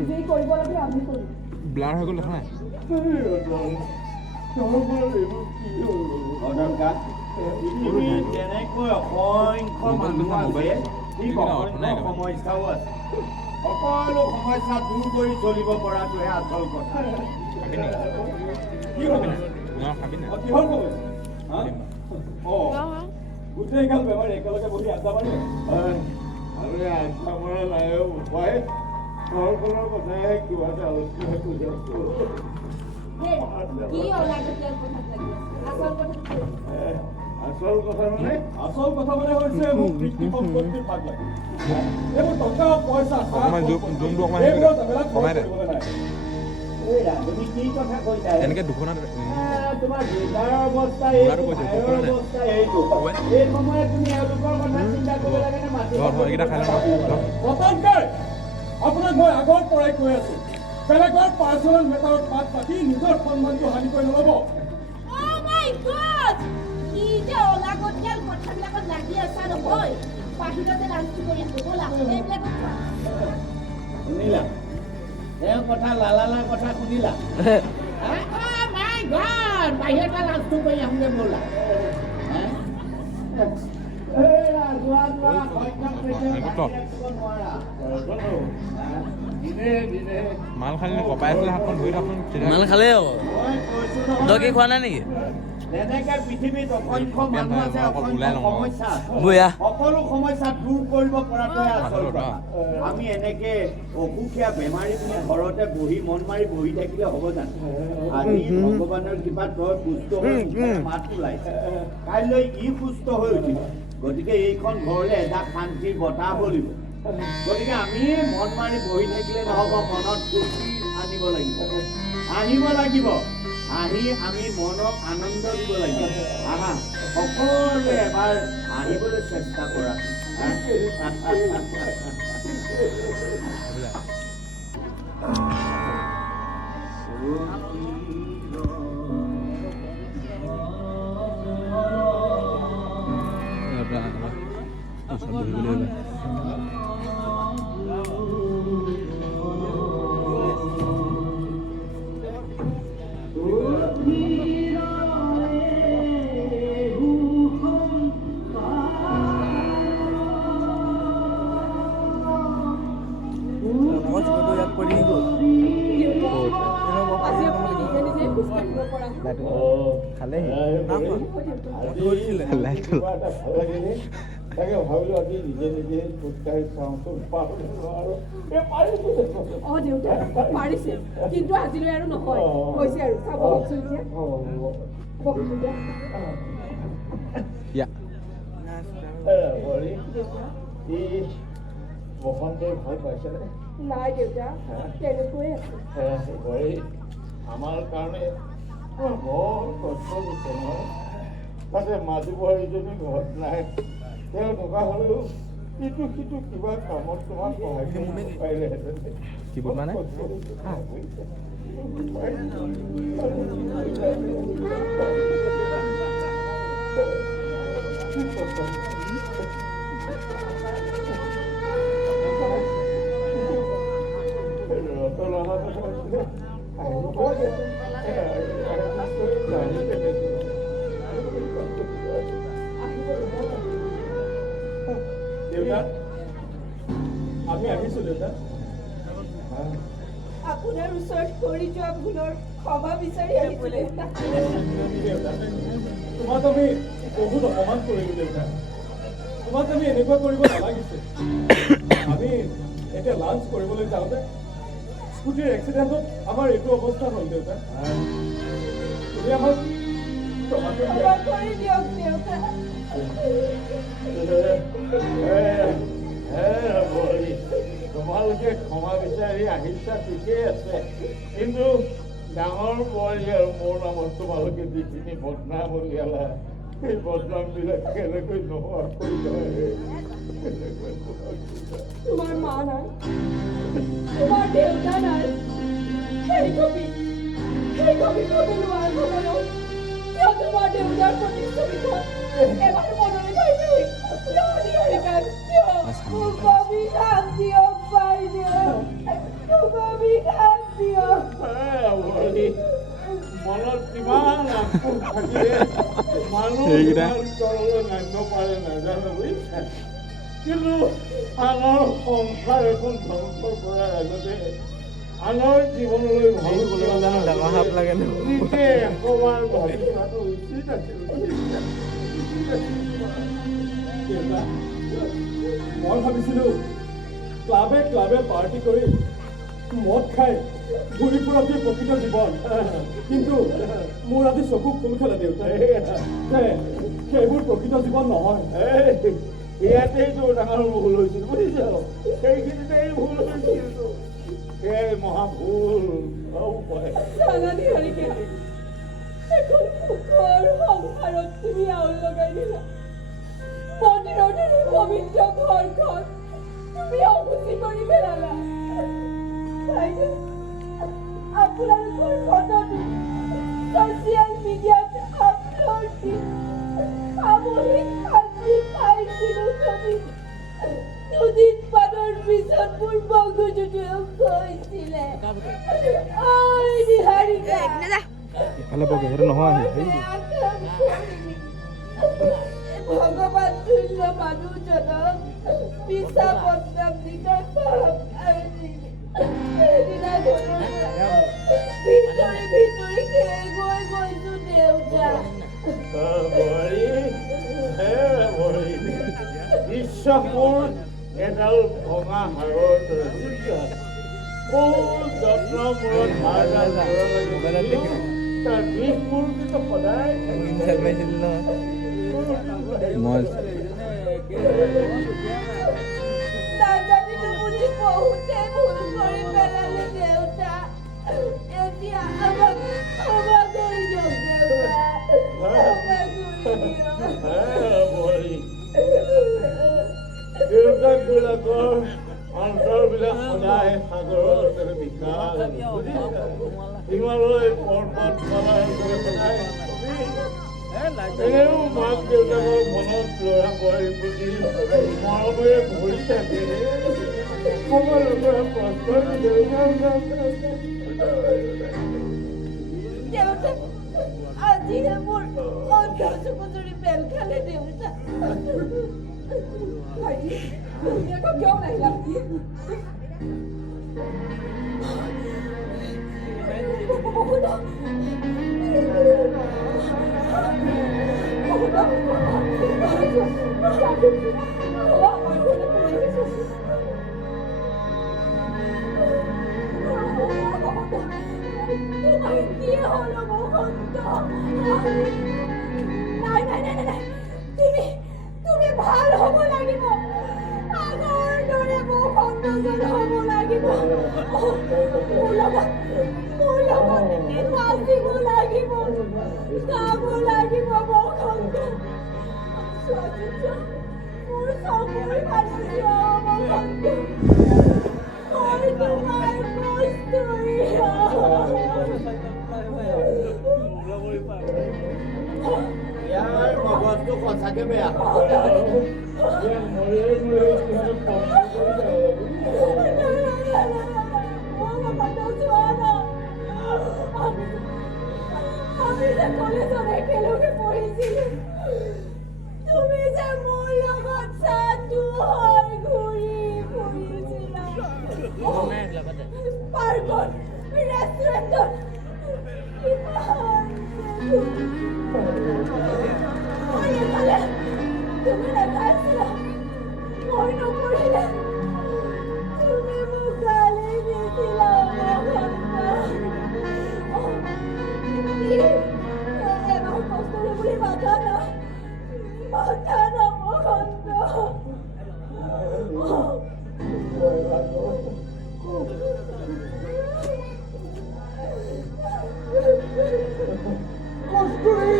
যি কৰিব লাগে আপুনি কৰিব ব্লাৰ হৈ গ'ল দেখা নাই পৃথিৱীত তেনেকৈ অসংখ্য মানুহ আছে যি অসংখ্য সমস্যাও আছে সকলো সমস্যা দূৰ কৰি চলিব পৰাটোহে আচল কথা কি হ'ব খাবি নাই কিহৰ সমস্যা গোটেইগাল বেমাৰী একেলগে বহি আড্ডা মাৰি আৰে আশা মৰা নাই উপায় ঘৰখনৰ কথাহে কিবা এটা আলোচনা কৰি আছো কি অলাগতিয়াল কথা লাগি আছে আচল কথা কি? আচল কথা মানে হৈছে মোক কৃষি সম্পত্তিৰ ভাগ লাগে এইবোৰ টকা পইচা যোনটো অকণমান কমাই দে তুমি কি কথা কৈছা এনেকৈ দুখনত তোমাৰ দেউতাৰ অৱস্থা এইটো ভাইৰ অৱস্থা এইটো এই সময়ত তুমি এওঁলোকৰ কথা চিন্তা কৰিব লাগে নে মাতি এইকেইটা খাই ৰতনকৈ আপোনাক মই আগৰ পৰাই কৈ আছো বেলেগৰ পাৰ্চনেল মেটাৰত মাত পাতি নিজৰ সন্মানটো হানি কৰি নল'ব Oh my God! কি যে অলাগতিয়াল কথাবিলাকত লাগি আছা নহয় বাহিৰতে লাঞ্চ কৰি আছো ব'লা এইবিলাকত শুনিলা তেওঁ কথা লালালাৰ কথা শুনিলা মাই গড বাহিৰতে লাঞ্চটো কৰি আহোঁগে ব'লা মাল খালি কপাই আছিলে হাতখন ধৰি থাকোন মাল খালে আকৌ তই কি খোৱা নাই নেকি তেনেকে পৃথিৱীত অসংখ্য মানুহ আছে অসংখ্য সমস্যা বয়া সকলো সমস্যা দূৰ কৰিব পৰাটোহে আচল কথা আমি এনেকে অসুখীয়া বেমাৰী বুলি ঘৰতে বহি মন মাৰি বহি থাকিলে হ'ব জানো আজি ভগৱানৰ কৃপাত তই সুস্থ হৈ মাত ওলাইছে কাইলৈ ই সুস্থ হৈ উঠিব গতিকে এইখন ঘৰলৈ এটা শান্তিৰ বতাহ বলিব গতিকে আমি মন মাৰি বহি থাকিলে নহ'ব মনত ফূৰ্তি আনিব লাগিব আহি আমি মনক আনন্দ দিব লাগিব আহা সকলোৱে এবাৰ আহিবলৈ চেষ্টা কৰা আজি আপুনি নিজে নিজে খোজ কাঢ়িব পৰা তাকে ভাবিলো আজি নিজে নিজে খোজকাঢ়ি চাওঁচোন অঁ দেউতা পাৰিছে কিন্তু আজিলৈ আৰু নহয় হৈছে আৰু চাব কওকচোন বসন্তে ভাল পাইছেনে নাই দেউতা তেনেকৈয়ে আছে আমাৰ কাৰণে বৰ কষ্ট দিছে নহয় তাতে মাজু বোৱাৰীজনী ঘৰত নাই তেওঁ থকা হ'লেও ইটো সিটো কিবা কামত তোমাক সহায় কৰিব পাৰিলেহেঁতেন কি বদলা নাই দেউতা আমি আহিছো দেউতা আপোনাৰ ওচৰত কৰি যোৱা ভুলৰ ক্ষমা বিচাৰি আহিছো দেউতা তোমাক আমি বহুত অপমান কৰিলো দেউতা তোমাক আমি এনেকুৱা কৰিব নালাগিছে আমি এতিয়া লাঞ্চ কৰিবলৈ যাওঁতে স্কুটিৰ এক্সিডেণ্টত আমাৰ এইটো অৱস্থা হ'ল দেউতা তুমি আমাক ক্ষমা কৰি দিয়া ক্ষমা কৰি দিয়ক দেউতা তোমালোকে ক্ষমা বিচাৰি আহিছা ঠিকেই আছে কিন্তু ডাঙৰ বোৱাৰী আৰু মোৰ নামত তোমালোকে যিখিনি বদনাম উলিয়ালা এই বদনামবিলাক কেনেকৈ নোহোৱাকৈ যায় তোমাৰ মা নাই, তোমাৰ দেউতা নাই। সেই কবি কবি লোৱাৰ সময়ত কিয় তোমাৰ দেউতাৰ প্ৰতিচ্ছবিখন এবাৰ মনলৈ আহিছিল? কবি খান দিয়ক বাইদেউ, কবি খান দিয়ক। মনত কিমান আকুল থাকিলে মানুহ ইমান তললৈ নামিব পাৰে নাজানো বুজিছা। কিন্তু আনৰ সংসাৰ এখন ধ্বংস কৰাৰ আগতে আনৰ জীৱনলৈ নিজে এশবাৰ ভাবি চোৱাটো উচিত আছিল। মই ভাবিছিলোঁ ক্লাবে ক্লাবে পাৰ্টি কৰি মদ খাই ঘূৰি ফুৰাটোৱে প্ৰকৃত জীৱন। কিন্তু মোৰ আজি চকু খোল খালে দেউতাই যে সেইবোৰ প্ৰকৃত জীৱন নহয়। ইয়াতেইতো ডাঙৰ ভুল হৈছিল বুজিছ, সেইখিনিতেই ভুল হৈছিল। সেই মহাভুল জানানি হৰিকে, এখন সুখৰ সংসাৰত তুমি আউল লগাই দিলা। মন্দিৰৰ দৰে পবিত্ৰ ঘৰখন তুমি অসুচি কৰি পেলালা। আপোনালোকৰ ফটোটো ছচিয়েল মিডিয়াত আপলোড দি সামূহিক শান্তি পাইছিলোঁ ছবি। দুদিনমানৰ পিছত মোৰ মগজুটোৱেও কৈছিলে, ঐ নিহাৰিকা, ইফালে বগে সেইটো নহয়। ভগৱান তুল্য মানুহজনক মিছা বদনাম দি তই পাপ আহিলি। এদিনা ভিতৰি ভিতৰি গৈ গৈছো দেউতা। বিশ্বাসবোৰ এডাল ভঙা হাড়ৰ দৰে বহু যত্নৰ মূৰত হাড়ডাল তাৰ বিষবোৰ কিন্তু সদায় নাজানিলো বুজি বহুতে ভুল কৰি পেলালো দেউতা। এতিয়া আমাক ক্ষমা কৰি দিয়ক দেউতা, ক্ষমা কৰি দিয়ক। দেউতাকবিলাকৰ অন্তৰবিলাক সদায় সাগৰৰ দৰে বিশাল বুজিছা। হিমালয় পৰ্বত মালাৰ দৰে সদায় এনেও মাক দেউতাকৰ মনত ল'ৰা ছোৱালীৰ প্ৰতি মৰমেৰে ভৰি থাকে। সকলো পৰা প্ৰশ্ন দেউতা, আজিহে মোৰ অন্তৰ চকুজুৰি মেল খালে দেউতা। ভাইটি, তুমি আকৌ কিয় নাহিলা? তোমাৰ কি হলো বসন্ত? নাই নাই নাই নাই, তুমি ভাল হ'ব লাগিব। আগৰ দৰে বসন্তজন হ'ব লাগিব। মোৰ লগত নাচিব লাগিব, গাব লাগিব বসন্ত। মোৰ চকুৰ পানী বসন্ত, মই তোমাৰ কস্তুৰী। ইয়াৰ মগজটো সঁচাকে বেয়া। আমি যে কলেজত একেলগে পঢ়িছিলো, তুমি যে মোৰ লগত চাহটো হৈ ঘূৰি ফুৰিছিলা পাৰ্কত, ৰেষ্টুৰেণ্টত। মই এইফালে, তুমি নাচাইছিলা, মই নপঢ়িলে তুমি মোক গালি দিছিলা। এবাৰ কষ্ট বুলি মাথা না বসন্ত। কস্তুৰী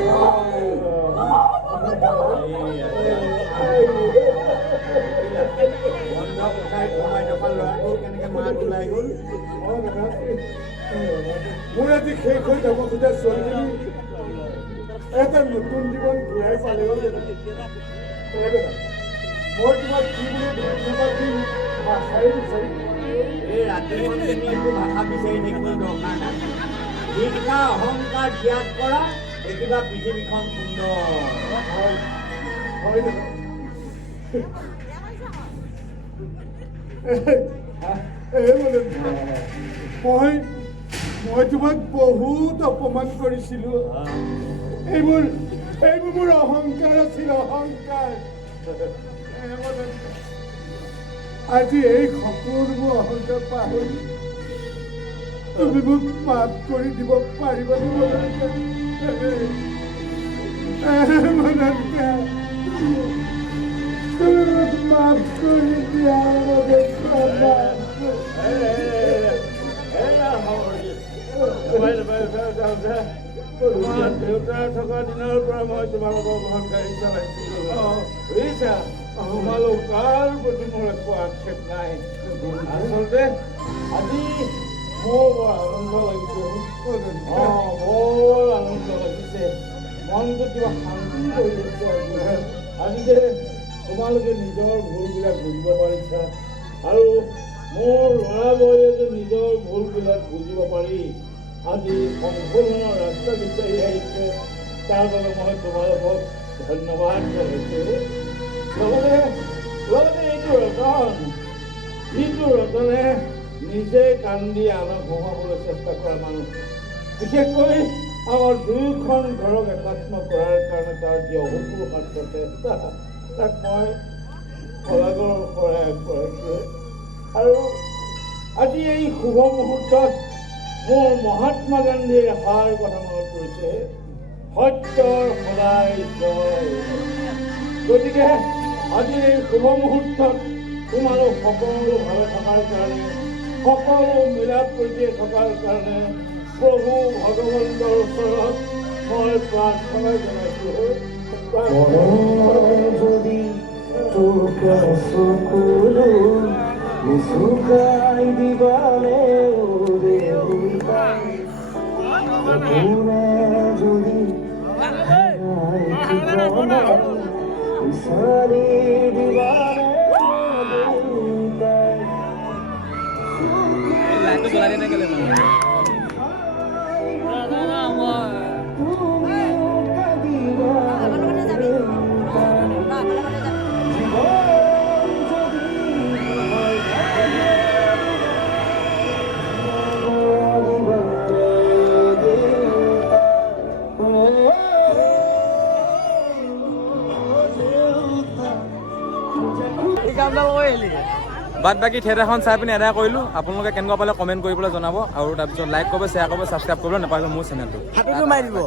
শেষ হৈ যাব খোজা ছোৱালীজনী এটা নতুন জীৱন ঘূৰাই পালে মই তোমাক কি বুলি ধন্যবাদ দিম ভাষাই বিচাৰি এই ৰাতিখন তুমি একো ভাষা বিচাৰি থাকিব দৰকাৰ নাই হিংসা অহংকাৰ ত্যাগ কৰা দেখিবা পৃথিৱীখন সুন্দৰ হয় হয় দাদা মই তোমাক বহুত অপমান কৰিছিলো এইবোৰ মোৰ অহংকাৰ আছিল অহংকাৰ আজি এই সকলোবোৰ অহংকাৰ পাহৰি তুমি মোক মাফ কৰি দিব পাৰিবানে মনন্তা তুমি মোক মাফ কৰি দিয়া তোমাৰ দেউতা থকা দিনৰ পৰা মই তোমালোকৰ ঘৰত গাড়ী চলাইছিলো বুজিছা তোমালোক কাৰ প্ৰতি মোৰ একো আক্ষেপ নাই আচলতে আজি মোৰ বৰ আনন্দ লাগিছে বৰ আনন্দ লাগিছে মনটো কিবা শান্তি কৰি দিছে আজি যে তোমালোকে নিজৰ ভুলবিলাক বুজিব পাৰিছা আৰু মোৰ ল'ৰা বোৱাৰীয়ে যে নিজৰ ভুলবিলাক বুজিব পাৰি আজি সংশোধনৰ ৰাস্তা বিচাৰি আহিছে তাৰ বাবে মই তোমালোকক ধন্যবাদ জনাইছোঁ লগতে এইটো ৰতনে নিজে কান্দি আনক হহুৱাবলৈ চেষ্টা কৰা মানুহ বিশেষকৈ আমাৰ দুয়োখন ঘৰক একাত্ম কৰাৰ কাৰণে তাৰ যি অভূতপূৰ্ব চেষ্টা তাক মই শলাগৰ প্ৰয়াস কৰিছোঁ আৰু আজি এই শুভ মুহূৰ্তত মোৰ মহাত্মা গান্ধীৰ এষাৰ কথা মনত পৰিছে সত্যৰ সদায় জয় গতিকে আজি এই শুভ মুহূৰ্তত তোমালোক সকলো ভালে থকাৰ কাৰণে সকলো মিলা প্ৰীতিৰে থকাৰ কাৰণে প্ৰভু ভগৱন্তৰ ওচৰত মই প্ৰাৰ্থনা জনাইছোঁ যদি তোকে চকুলো শুকাই দিবানে যদি বিচাৰি দিবানে বাদ বাকী থিয়েটাৰখন চাই পিনি এদায় কৰিলোঁ আপোনালোকে কেনেকুৱা পালে কমেণ্ট কৰিবলৈ জনাব আৰু তাৰপিছত লাইক কৰিব শ্বেয়াৰ কৰিব ছাবস্ক্ৰাইব কৰিব নাপাহৰিব মোৰ চেনেলটো হাতটো মাৰি দিব